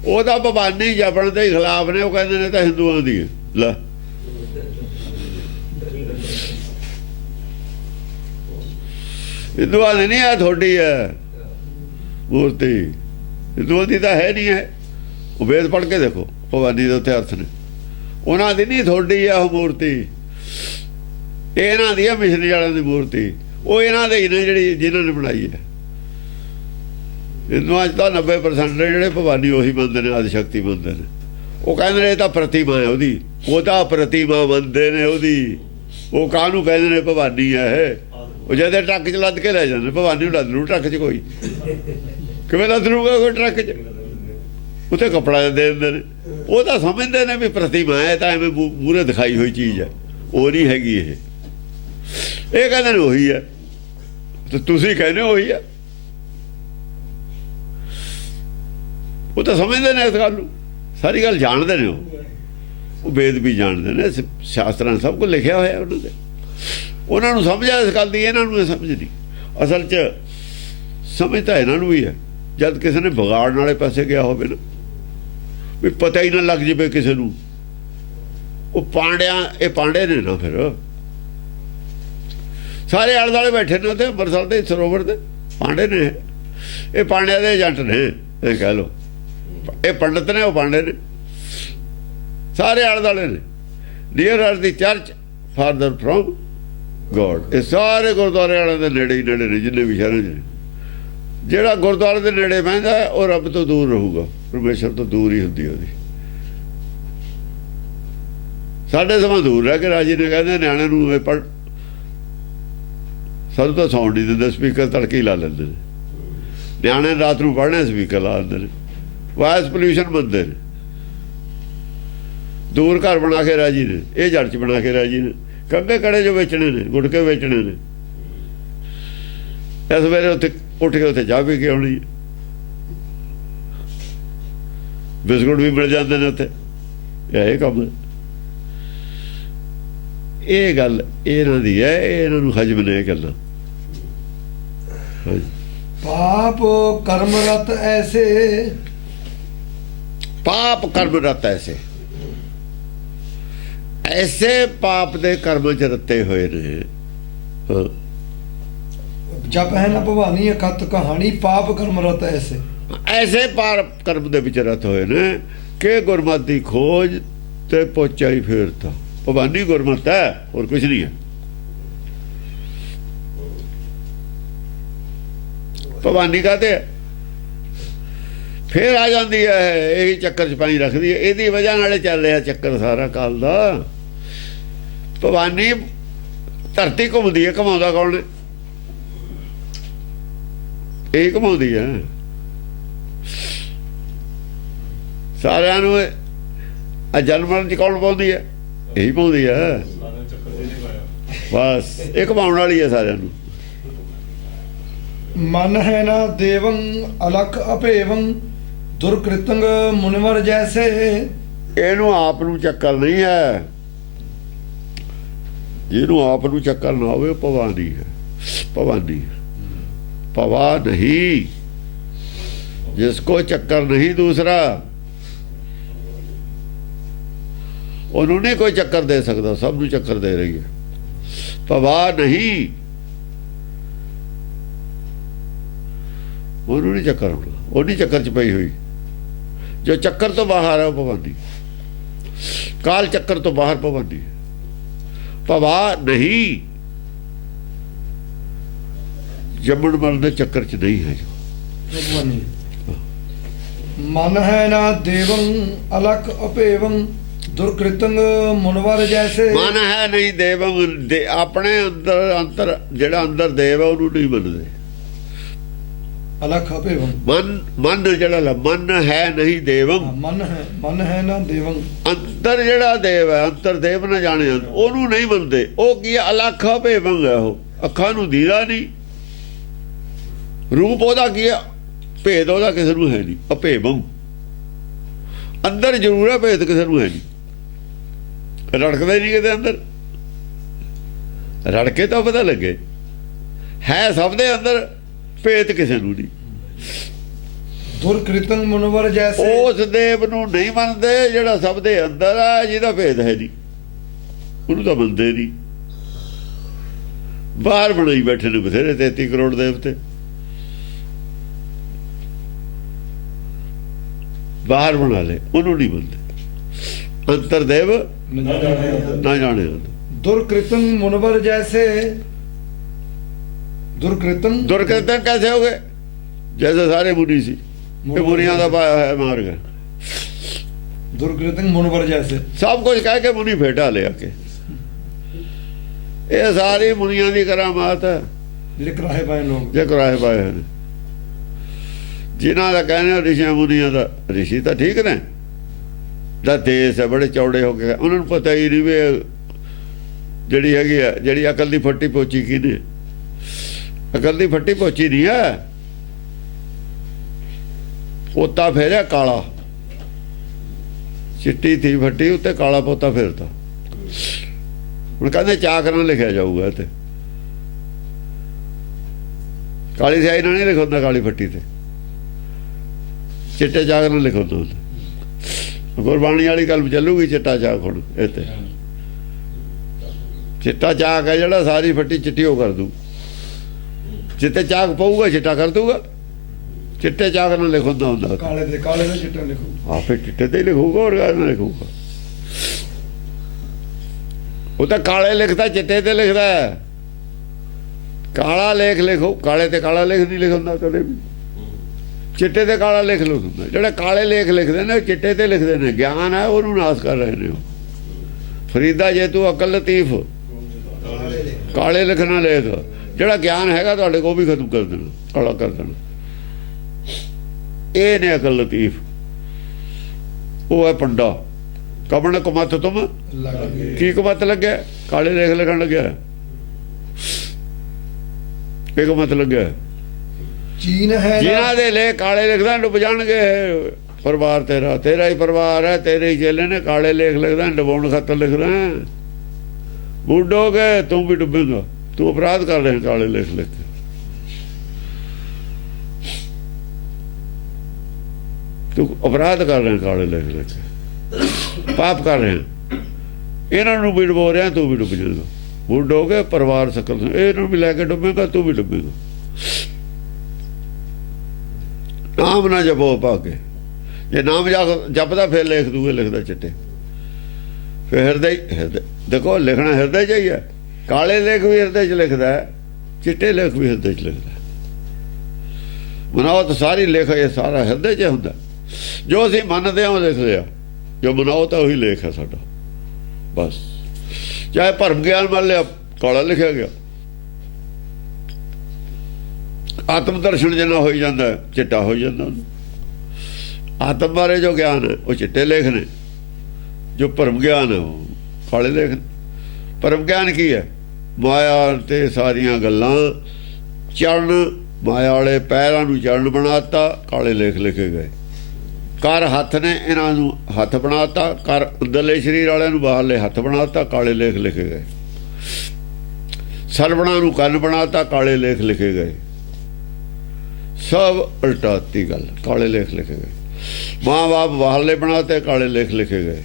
ਉਹਦਾ ਭਵਾਨੀ ਜਪਣ ਦੇ ਖਿਲਾਫ ਨੇ, ਉਹ ਕਹਿੰਦੇ ਨੇ ਤਾਂ ਹਿੰਦੂਆਂ ਦੀ ਹੈ। ਲੈ ਹਿੰਦੂਆਂ ਦੀ ਨਹੀਂ ਹੈ, ਤੁਹਾਡੀ ਹੈ ਮੂਰਤੀ, ਹਿੰਦੂਆਂ ਦੀ ਤਾਂ ਹੈ ਨਹੀਂ ਹੈ। ਉਹ ਵੇਦ ਪੜ੍ਹ ਕੇ ਦੇਖੋ, ਭਵਾਨੀ ਦੇ ਉੱਤੇ ਅਰਥ ਨੇ, ਉਹਨਾਂ ਦੀ ਨਹੀਂ, ਤੁਹਾਡੀ ਹੈ ਉਹ ਮੂਰਤੀ। ਇਹ ਇਹਨਾਂ ਦੀ ਹੈ, ਮਿਸ਼ਰੀ ਵਾਲਿਆਂ ਦੀ ਮੂਰਤੀ। ਉਹ ਇਹਨਾਂ ਦੇ ਹੀ ਨੇ ਜਿਹੜੀ ਜਿਨ੍ਹਾਂ ਨੇ ਬਣਾਈ ਹੈ। ਹਿੰਦੂਆਂ 'ਚ ਤਾਂ 90% ਨੇ ਜਿਹੜੇ ਭਵਾਨੀ ਉਹੀ ਮੰਨਦੇ ਨੇ, ਆਦਿ ਸ਼ਕਤੀ ਮੰਨਦੇ ਨੇ। ਉਹ ਕਹਿੰਦੇ ਨੇ ਇਹ ਤਾਂ ਪ੍ਰਤਿਮਾ ਹੈ ਉਹਦੀ, ਉਹ ਤਾਂ ਪ੍ਰਤਿਮਾ ਮੰਨਦੇ ਨੇ ਉਹਦੀ। ਉਹ ਕਾਹਨੂੰ ਕਹਿੰਦੇ ਨੇ ਭਵਾਨੀ ਹੈ ਇਹ। ਉਹ ਜਦ ਟਰੱਕ 'ਚ ਲੱਦ ਕੇ ਲੈ ਜਾਂਦੇ, ਭਵਾਨੀ ਨੂੰ ਲੱਦ ਲੂ ਟਰੱਕ 'ਚ, ਕੋਈ ਕਿਵੇਂ ਲੱਦ ਲੂਗਾ ਕੋਈ ਟਰੱਕ 'ਚ, ਉੱਥੇ ਕੱਪੜਾ ਦੇ ਦਿੰਦੇ ਨੇ। ਉਹ ਤਾਂ ਸਮਝਦੇ ਨੇ ਵੀ ਪ੍ਰਤਿਮਾ ਹੈ, ਤਾਂ ਐਵੇਂ ਮੂਹਰੇ ਦਿਖਾਈ ਹੋਈ ਚੀਜ਼ ਹੈ, ਉਹ ਨਹੀਂ ਹੈਗੀ ਇਹ। ਇਹ ਕਹਿੰਦੇ ਨੇ ਉਹੀ ਹੈ, ਤੇ ਤੁਸੀਂ ਕਹਿੰਦੇ ਉਹੀ ਹੈ। ਉਹ ਤਾਂ ਸਮਝਦੇ ਨੇ ਇਸ ਗੱਲ ਨੂੰ, ਸਾਰੀ ਗੱਲ ਜਾਣਦੇ ਨੇ। ਉਹ ਵੇਦ ਵੀ ਜਾਣਦੇ ਨੇ, ਸ਼ਾਸਤਰਾਂ ਸਭ ਕੁਝ ਲਿਖਿਆ ਹੋਇਆ ਉਹਨਾਂ ਦੇ। ਉਹਨਾਂ ਨੂੰ ਸਮਝ ਆ ਇਸ ਗੱਲ ਦੀ, ਇਹਨਾਂ ਨੂੰ ਇਹ ਸਮਝ ਨਹੀਂ। ਅਸਲ 'ਚ ਸਮਝ ਤਾਂ ਇਹਨਾਂ ਨੂੰ ਵੀ ਹੈ। ਜਦ ਕਿਸੇ ਨੇ ਵਿਗਾੜਨ ਵਾਲੇ ਪਾਸੇ ਗਿਆ ਹੋਵੇ ਨਾ, ਵੀ ਪਤਾ ਹੀ ਨਾ ਲੱਗ ਜਾਵੇ ਕਿਸੇ ਨੂੰ। ਉਹ ਇਹ ਪਾਂਡੇ ਨੇ ਨਾ, ਫਿਰ ਸਾਰੇ ਆਲੇ ਦੁਆਲੇ ਬੈਠੇ ਨੇ ਉੱਥੇ ਅੰਮ੍ਰਿਤਸਰ ਦੇ ਸਰੋਵਰ ਦੇ, ਪਾਂਡੇ ਨੇ ਇਹ, ਪਾਂਡਿਆਂ ਦੇ ਏਜੰਟ ਨੇ, ਇਹ ਕਹਿ ਲਓ। ਇਹ ਪੰਡਤ ਨੇ, ਉਹ ਪਾਂਡੇ ਨੇ, ਸਾਰੇ ਆਲੇ ਦੁਆਲੇ ਨੇ। Near R the church, ਫਾਰਦਰ from God. ਇਹ ਸਾਰੇ ਗੁਰਦੁਆਰੇ ਵਾਲਿਆਂ ਦੇ ਨੇੜੇ ਹੀ ਨੇੜੇ ਨੇ, ਜਿੰਨੇ ਵੀ ਸ਼ਹਿਰਾਂ 'ਚ ਨੇ। ਜਿਹੜਾ ਗੁਰਦੁਆਰੇ ਦੇ ਨੇੜੇ ਬਹਿੰਦਾ ਉਹ ਰੱਬ ਤੋਂ ਦੂਰ ਰਹੂਗਾ, ਪਰਮੇਸ਼ਰ ਤੋਂ ਦੂਰ ਹੀ ਹੁੰਦੀ ਉਹਦੀ। ਸਾਡੇ ਸਮਾਂ ਦੂਰ ਰਹਿ ਕੇ ਰਾਜੀ ਨੇ, ਕਹਿੰਦੇ ਨਿਆਣੇ ਨੂੰ ਇਹ ਪੜ੍ਹ, ਸਾਨੂੰ ਤਾਂ ਸੌਣ ਨਹੀਂ ਦਿੰਦੇ, ਸਪੀਕਰ ਤੜਕੇ ਹੀ ਲਾ ਲੈਂਦੇ ਨੇ। ਨਿਆਣੇ ਰਾਤ ਨੂੰ ਪੜ੍ਹਨੇ, ਸਪੀਕਰ ਲਾ ਦਿੰਦੇ ਨੇ, ਵਾਇਸ ਪੋਲਿਊਸ਼ਨ ਬੰਦੇ ਨੇ। ਦੂਰ ਘਰ ਬਣਾ ਕੇ ਰਾਜੀ ਨੇ, ਇਹ ਜੜ 'ਚ ਬਣਾ ਕੇ ਰਾਜੀ ਨੇ। ਕੰਗੇ ਕੜੇ ਜੋ ਵੇਚਣੇ ਨੇ, ਗੁਟਕੇ ਵੇਚਣੇ ਨੇ। ਇਸ ਵੇਲੇ ਉੱਥੇ ਉੱਠ ਕੇ ਉੱਥੇ ਚਾਹ ਪੀ ਕੇ ਆਉਣੀ, ਬਿਸਕੁਟ ਵੀ ਮਿਲ ਜਾਂਦੇ ਨੇ ਉੱਥੇ। ਇਹ ਕੰਮ, ਇਹ ਗੱਲ ਇਹਨਾਂ ਦੀ ਹੈ, ਇਹਨਾਂ ਨੂੰ ਹਜਮ ਨੇ ਇਹ ਗੱਲਾਂ। ਪਾਪ ਕਰਮ ਰਤ ਐਸੇ, ਪਾਪ ਕਰਮ ਰਤ ਐਸੇ, ਐਸੇ ਪਾਪ ਦੇ ਕਰਮ 'ਚ ਰੱਤੇ ਹੋਏ ਨੇ। ਜਪ ਹੈ ਨਾ ਭਵਾਨੀ ਅਕਤ ਕਹਾਣੀ ਪਾਪ ਕਰਮ ਰਤ ਐਸੇ। ਐਸੇ ਪਾਰ ਕਰਮ ਦੇ ਵਿੱਚ ਰਤ ਹੋਏ ਨੇ ਕਿ ਗੁਰਮਤਿ ਦੀ ਖੋਜ ਤੇ ਪਹੁੰਚਾ ਹੀ ਫੇਰਤਾ। ਭਵਾਨੀ ਗੁਰਮਤਿ ਹੈ, ਹੋਰ ਕੁਝ ਨਹੀਂ ਹੈ। ਭਵਾਨੀ ਕਾਹਤੇ ਫੇਰ ਆ ਜਾਂਦੀ ਹੈ, ਇਹੀ ਚੱਕਰ ਚ ਪਾਈ ਰੱਖਦੀ ਹੈ। ਇਹਦੀ ਵਜ੍ਹਾ ਨਾਲ ਚੱਲ ਰਿਹਾ ਚੱਕਰ ਸਾਰਾ ਕਾਲ ਦਾ। ਭਵਾਨੀ ਧਰਤੀ ਘੁੰਮਦੀ ਹੈ, ਘੁਮਾਉਂਦਾ ਕੌਣ ਹੈ? ਇਹ ਘੁਮਾਉਂਦੀ ਹੈ ਸਾਰਿਆਂ ਨੂੰ। ਜਨਮ ਮਰਨ ਚ ਕੌਣ ਪਾਉਂਦੀ ਹੈ? ਇਹੀ ਪਾਉਂਦੀ ਹੈ ਬਸ। ਇਹ ਘੁਮਾਉਣ ਵਾਲੀ ਹੈ ਸਾਰਿਆਂ ਨੂੰ। ਮਨ ਹੈ ਨਾ ਦੇਵੰ ਅਲਖ ਅਭੇਵੰ ਦੁਰਕ੍ਰਿਤੰਗ ਮੁਨਵਰ ਜੈਸੇ। ਇਹਨੂੰ ਆਪ ਨੂੰ ਚੱਕਰ ਨਹੀਂ ਹੈ। ਜਿਹਨੂੰ ਆਪ ਨੂੰ ਚੱਕਰ ਨਾ ਹੋਵੇ ਭਵਾਨੀ ਹੈ। ਭਵਾਨੀ ਭਵਾ ਨਹੀਂ, ਜਿਸਕੋ ਚੱਕਰ ਨਹੀਂ ਦੂਸਰਾ, ਉਹਨੂੰ ਨਹੀਂ ਕੋਈ ਚੱਕਰ ਦੇ ਸਕਦਾ। ਸਭ ਨੂੰ ਚੱਕਰ ਦੇ ਰਹੀ ਹੈ। ਭਵਾ ਨਹੀਂ, ਉਹਨੂੰ ਨਹੀਂ ਚੱਕਰ ਹੋਣਾ। ਉਹ ਨਹੀਂ ਚੱਕਰ ਚ ਪਈ ਹੋਈ। ਜੋ ਚੱਕਰ ਤੋਂ ਬਾਹਰ ਹੈ ਉਹ ਭਵਾਨੀ। ਕਾਲ ਚੱਕਰ ਤੋਂ ਬਾਹਰ ਭਵਾਨੀ। ਭਵਾ ਨਹੀਂ, ਜੰਮਣ ਮਰਨ ਦੇ ਚੱਕਰ ਚ ਨਹੀਂ ਹੈ। ਭਵਾਨੀ ਮਨ ਹੈ ਨਾ ਦੇਵੰ ਅਲਖ ਅਭੇਵੰ ਦੁਰਕ੍ਰਿਤੰਗ ਮੁਨਵਰ ਜੈਸੇ। ਮਨ ਹੈ ਨਹੀਂ ਦੇਵੰ, ਆਪਣੇ ਅੰਦਰ ਜਿਹੜਾ ਅੰਦਰ ਦੇਵ ਹੈ ਉਹਨੂੰ ਨਹੀਂ ਮੰਨਦੇ। ਅਲਖ ਅਭੇਵੰ ਮਨ ਜਿਹੜਾ ਮਨ ਹੈ ਨਹੀਂ ਦੇਵੰ। ਮਨ ਹੈ ਨਾ ਦੇਵੰ, ਅੰਦਰ ਜਿਹੜਾ ਦੇਵ ਹੈ, ਅੰਤਰ ਦੇਵ ਨਾ ਜਾਣੇ, ਉਹਨੂੰ ਨਹੀਂ ਮੰਨਦੇ। ਉਹ ਕੀ ਹੈ? ਅਲਖ ਅਭੇਵੰ ਹੈ। ਉਹ ਅੱਖਾਂ ਨੂੰ ਦੀਦਾ ਨਹੀਂ। ਰੂਪ ਉਹਦਾ ਕੀ ਹੈ? ਭੇਦ ਉਹਦਾ ਕਿਸੇ ਨੂੰ ਹੈ ਨਹੀਂ। ਅਭੇਵੰ ਅੰਦਰ ਜ਼ਰੂਰ ਹੈ, ਭੇਦ ਕਿਸੇ ਨੂੰ ਹੈ ਨਹੀਂ। ਰੜਕਦਾ ਹੀ ਨਹੀਂ ਕਿਤੇ ਅੰਦਰ। ਰੜਕੇ ਤਾਂ ਪਤਾ ਲੱਗੇ। ਹੈ ਸਭ ਦੇ ਅੰਦਰ, ਭੇਦ ਕਿਸੇ ਨੂੰ ਨਹੀਂ। ਦੁਰਕ੍ਰਿਤੰਗ ਮੁਨਵਰ ਜੈਸੇ। ਉਸ ਦੇਵ ਨੂੰ ਨਹੀਂ ਮੰਨਦੇ ਜਿਹੜਾ ਸਭ ਦੇ ਅੰਦਰ ਹੈ, ਜਿਹਦਾ ਭੇਦ ਹੈ ਨਹੀਂ। ਉਹਨੂੰ ਤਾਂ ਮੰਨਦੇ ਨਹੀਂ। ਬਾਹਰ ਬਣਾਈ ਬੈਠੇ ਨੇ ਬਥੇਰੇ 33 ਕਰੋੜ ਦੇਵਤੇ। ਬਾਹਰ ਬਣਾ ਲੈ, ਉਹਨੂੰ ਨਹੀਂ ਮੰਨਦੇ। ਅੰਤਰ ਦੇਵ ਨਾ ਜਾਣੇ। ਦੁਰਕ੍ਰਿਤੰਗ ਮੁਨਵਰ ਜੈਸੇ। ਦੁਰਕ੍ਰਿਤੰਗ कैसे हो गए? जैसे सारे मुनि सी। मुनिया का पाया है मार्ग। दुर्कृतंग मुनवर जैसे सब कुछ कह के मुनि फेटा ले आके। ये सारी मुनिया की करामात है। जे कराहे पाए लोग, जे कराहे पाए हैं जिन्हों का कहने ऋषिया मुनिया का। ऋषि तो ठीक ने, दा देश है बड़े चौड़े हो गए। उन्होंने पता ही नहीं भी जड़ी हैगी है, जड़ी अकल की फट्टी पोची की ने। अकल की फट्टी पोची नहीं है। पोता फेरिया काला, चिट्टी थी फट्टी उत्ते काला पोता फेरता। हुण कहंदे चाक नाल लिखिया जाऊगा इत्ते। काली स्याही नाल नहीं लिखोंदा काली फट्टी ते, चिट्टे चाक नाल लिखोंदा। गुरबाणी वाली गल चलूगी चिट्टा चाक। हुण इत्ते चिट्टा चाक है जिहड़ा सारी फट्टी चिट्टी हो कर दू। जिते चाक पऊगा चिट्टा कर दूगा। चिट्टे चाक ना लिखोंदा हुंदा। काले दे चिट्टा लिखो। हाँ फिर चिट्टे ते लिखूगा और ना लिखूगा। वो तो काले लिखता, चिट्टे ते लिखता है। काला लेख लिखो, काले ते काला लेख नहीं लिखोंदा कदे भी। चिट्टे ते काला लिख लो। जिहड़े काले लेख लिखदे ने चिट्टे ते लिखदे ने। ज्ञान है ओनू नाश कर रहे ने। फरीदा जे तू अकल लतीफ काले लिखना लेख। ਜਿਹੜਾ ਗਿਆਨ ਹੈਗਾ ਤੁਹਾਡੇ ਕੋਲ ਵੀ ਖਤਮ ਕਰ ਦੇਣਾ, ਕਾਲਾ ਕਰ ਦੇਣਾ। ਇਹ ਨੇ ਅਕਲ ਲਤੀਫ। ਉਹ ਹੈ ਪੰਡਾ। ਕਬਣ ਕੁਮਤ ਤੁਮ ਕੀ ਕੁਮਤ ਲੱਗਿਆ? ਕਾਲੇ ਲੇਖ ਲਿਖਣ ਲੱਗਿਆ। ਇਹ ਕੁਮਤ ਲੱਗਿਆ। ਚੀਨ ਹੈ ਜਿਨ੍ਹਾਂ ਦੇ ਲੇਖ ਕਾਲੇ ਲਿਖਦਾ ਡੁੱਬ ਜਾਣਗੇ। ਪਰਿਵਾਰ ਤੇਰਾ, ਤੇਰਾ ਹੀ ਪਰਿਵਾਰ ਹੈ, ਤੇਰੇ ਹੀ ਚੇਲੇ ਨੇ। ਕਾਲੇ ਲੇਖ ਲਿਖਦਾ, ਡੁਬਾਉਣ ਖਾਤਰ ਲਿਖਦਾ। ਬੁੱਢੋਗੇ ਤੂੰ ਵੀ ਡੁੱਬੇਗਾ। तू अपराध कर रहे हैं काले लेख लिख के। तू अपराध कर रहे हैं काले लेख लिख के, पाप कर रहे हैं। इन्हों भी डुबो रहे हैं, तू भी डुब जाएगा। ਬੂढ़ ਡੋਗੇ ਪਰਿਵਾਰ ਸਕਲ ਇਹਨੂੰ ਵੀ ਲੈ ਕੇ ਡੁੱਬੇਗਾ ਤੂੰ ਵੀ ਡੁੱਬੇਗਾ। ਨਾਮ ਨਾ ਜਪੋ ਭਾਗੇ, ਜੇ ਨਾਮ ਜਪਦਾ ਫਿਰ ਲਿਖ ਦੂਗੇ, ਲਿਖਦਾ ਚਿੱਟੇ। ਫਿਰ ਹਿਰਦੇ ਦੇਖੋ ਲਿਖਣਾ ਹਿਰਦੇ 'ਚ ਹੀ ਹੈ। ਕਾਲੇ ਲੇਖ ਵੀ ਹਿਰਦੇ 'ਚ ਲਿਖਦਾ ਹੈ, ਚਿੱਟੇ ਲੇਖ ਵੀ ਹਿਰਦੇ 'ਚ ਲਿਖਦਾ। ਮਨੌਤ ਸਾਰੀ ਲਿਖ ਇਹ ਸਾਰਾ ਹਿਰਦੇ 'ਚ ਹੁੰਦਾ। ਜੋ ਅਸੀਂ ਮੰਨਦੇ ਹਾਂ ਉਹ ਲਿਖ ਲਿਆ, ਜੋ ਮਨੌਤ ਹੈ ਉਹੀ ਲੇਖ ਹੈ ਸਾਡਾ। ਬਸ ਚਾਹੇ ਭਰਮ ਗਿਆਨ ਮੰਨ ਲਿਆ, ਕਾਲਾ ਲਿਖਿਆ ਗਿਆ। ਆਤਮ ਦਰਸ਼ਨ ਜਿੰਨਾ ਹੋਈ ਜਾਂਦਾ ਚਿੱਟਾ ਹੋ ਜਾਂਦਾ। ਆਤਮ ਬਾਰੇ ਜੋ ਗਿਆਨ ਹੈ ਉਹ ਚਿੱਟੇ ਲੇਖ ਨੇ, ਜੋ ਭਰਮ ਗਿਆਨ ਹੈ ਉਹ ਕਾਲੇ ਲੇਖ ਨੇ। ਭਰਮ ਗਿਆਨ ਕੀ ਹੈ? ਮਾਇਆ ਤੇ ਸਾਰੀਆਂ ਗੱਲਾਂ ਚਰਨ, ਮਾਇਆ ਵਾਲੇ ਪੈਰਾਂ ਨੂੰ ਚਰਨ ਬਣਾਤਾ, ਕਾਲੇ ਲੇਖ ਲਿਖੇ ਗਏ। ਕਰ ਹੱਥ ਨੇ, ਇਹਨਾਂ ਨੂੰ ਹੱਥ ਬਣਾਤਾ। ਕਰ ਅੰਦਰਲੇ ਸਰੀਰ ਵਾਲਿਆਂ ਨੂੰ ਬਾਹਰਲੇ ਹੱਥ ਬਣਾਤਾ, ਕਾਲੇ ਲੇਖ ਲਿਖੇ ਗਏ। ਸਰਵਣਾ ਨੂੰ ਕੰਨ ਬਣਾਤਾ, ਕਾਲੇ ਲੇਖ ਲਿਖੇ ਗਏ। ਸਭ ਉਲਟਾਤੀ ਗੱਲ, ਕਾਲੇ ਲੇਖ ਲਿਖੇ ਗਏ। ਮਾਂ ਬਾਪ ਬਾਹਰਲੇ ਬਣਾਤੇ, ਕਾਲੇ ਲੇਖ ਲਿਖੇ ਗਏ।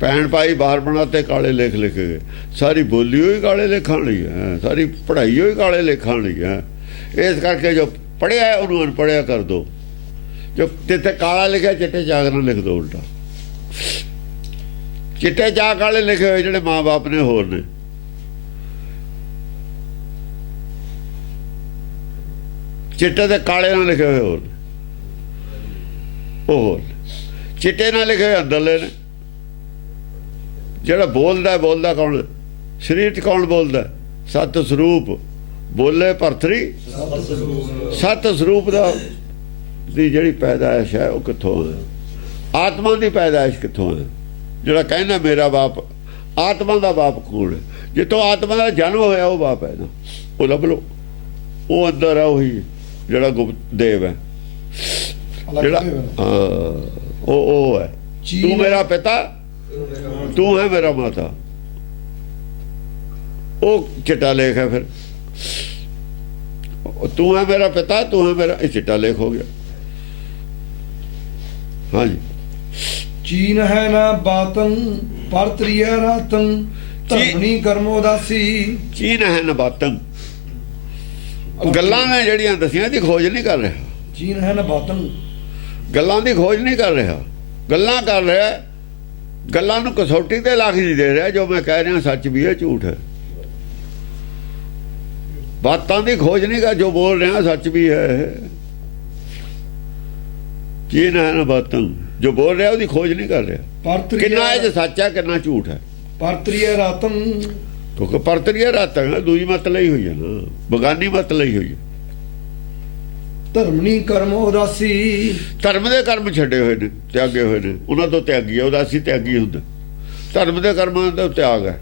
ਭੈਣ ਭਾਈ ਬਾਹਰ ਬਣਾਤੇ, ਕਾਲੇ ਲੇਖ ਲਿਖੇ ਗਏ। ਸਾਰੀ ਬੋਲੀ ਹੋਈ ਕਾਲੇ ਲੇਖਾਂ ਲਈ ਹੈ, ਸਾਰੀ ਪੜ੍ਹਾਈ ਹੋਈ ਕਾਲੇ ਲੇਖਾਂ ਲਈ ਹੈ। ਇਸ ਕਰਕੇ ਜੋ ਪੜ੍ਹਿਆ ਉਹਨੂੰ ਅਨਪੜ੍ਹਿਆ ਕਰ ਦੋ। ਜੋ ਜਿੱਥੇ ਕਾਲਾ ਲਿਖਿਆ ਚਿੱਟੇ ਚਾਕ ਨਾਲ ਲਿਖ ਦੋ ਉਲਟਾ। ਚਿੱਟੇ ਚਾਕ ਕਾਲੇ ਲਿਖੇ ਹੋਏ ਜਿਹੜੇ ਮਾਂ ਬਾਪ ਨੇ ਹੋਰ ਨੇ। ਚਿੱਟੇ ਤੇ ਕਾਲੇ ਨਾਲ ਲਿਖੇ ਹੋਏ ਹੋਰ ਨੇ, ਉਹ ਹੋਰ। ਚਿੱਟੇ ਨਾਲ ਲਿਖੇ ਹੋਏ ਅੰਦਰਲੇ ਨੇ। ਜਿਹੜਾ ਬੋਲਦਾ ਕੌਣ? ਸਰੀਰ 'ਚ ਕੌਣ ਬੋਲਦਾ? ਸਤ ਸਰੂਪ ਬੋਲੇ ਭਰਤਰੀ। ਸਤ ਸਰੂਪ ਦੀ ਜਿਹੜੀ ਪੈਦਾਇਸ਼ ਹੈ ਉਹ ਕਿੱਥੋਂ ਹੈ? ਆਤਮਾ ਦੀ ਪੈਦਾਇਸ਼ ਕਿੱਥੋਂ ਹੈ? ਜਿਹੜਾ ਕਹਿੰਦਾ ਮੇਰਾ ਬਾਪ, ਆਤਮਾ ਦਾ ਬਾਪ ਕੌਣ ਹੈ? ਜਿੱਥੋਂ ਆਤਮਾ ਦਾ ਜਨਮ ਹੋਇਆ ਉਹ ਬਾਪ ਹੈ ਨਾ, ਉਹ ਲੱਭ ਲਓ। ਉਹ ਅੰਦਰ ਹੈ ਉਹੀ ਜਿਹੜਾ ਗੁਪਤ ਦੇਵ ਹੈ, ਜਿਹੜਾ ਉਹ ਹੈ। ਤੂੰ ਮੇਰਾ ਪਿਤਾ, ਤੂੰ ਹੈ ਮੇਰਾ ਮਾਤਾ। ਉਹ ਚਿੱਟਾ ਲੇਖ ਹੈ। ਫਿਰ ਤੂੰ ਹੈ ਮੇਰਾ ਪਿਤਾ, ਤੂੰ ਹੈ ਮੇਰਾ, ਇਹ ਚਿੱਟਾ ਲੇਖ ਹੋ ਗਿਆ। ਹਾਂਜੀ। ਚੀਨ ਹੈ ਨਾ ਬਾਤੰ ਪਰਤਰੀਏ ਰਾਤੰ ਧਰਮਣੀ ਕਰਮ ਉਦਾਸੀ। ਚੀਨ ਹੈ ਨਾ ਬਾਤੰ, ਗੱਲਾਂ ਨੇ ਜਿਹੜੀਆਂ ਦਸੀਆਂ ਦੀ ਖੋਜ ਨਹੀਂ ਕਰ ਰਿਹਾ। ਚੀਨ ਹੈ ਨਾ ਬਾਤੰ, ਗੱਲਾਂ ਦੀ ਖੋਜ ਨਹੀਂ ਕਰ ਰਿਹਾ। ਗੱਲਾਂ ਕਰ ਰਿਹਾ, ਗੱਲਾਂ ਨੂੰ ਕਸੌਟੀ ਤੇ ਲੱਖ ਨਹੀਂ ਦੇ ਰਿਹਾ। ਜੋ ਮੈਂ ਕਹਿ ਰਿਹਾ ਸੱਚ ਵੀ ਹੈ ਝੂਠ ਹੈ। ਬਾਤਾਂ ਦੀ ਖੋਜ ਨਹੀਂ ਕਰ, ਜੋ ਬੋਲ ਰਿਹਾ ਸੱਚ ਵੀ ਹੈ। ਚੀਨ ਹੈ ਨਾ ਬਾਤਾਂ, ਜੋ ਬੋਲ ਰਿਹਾ ਉਹਦੀ ਖੋਜ ਨਹੀਂ ਕਰ ਰਿਹਾ। ਕਿੰਨਾ ਇਹ ਸੱਚ ਹੈ, ਕਿੰਨਾ ਝੂਠ ਹੈ। ਪਰਤਰੀਏ ਰਾਤੰ, ਕਿਉਂਕਿ ਪਰਤਰੀਏ ਰਾਤੰ ਦੂਜੀ ਮਤ ਲਈ ਹੋਈ ਹੈ ਨਾ, ਬਗਾਨੀ ਮਤ ਲਈ ਹੋਈ ਹੈ। ਧਰਮਣੀ ਕਰਮ ਉਦਾਸੀ, ਧਰਮ ਦੇ ਕਰਮ ਛੱਡੇ ਹੋਏ ਨੇ, ਤਿਆਗੇ ਹੋਏ ਨੇ, ਉਹਨਾਂ ਤੋਂ ਤਿਆਗੀ ਹੈ। ਉਦਾਸੀ ਤਿਆਗੀ ਹੁੰਦਾ। ਧਰਮ ਦੇ ਕਰਮਾਂ ਦਾ ਤਿਆਗ ਹੈ।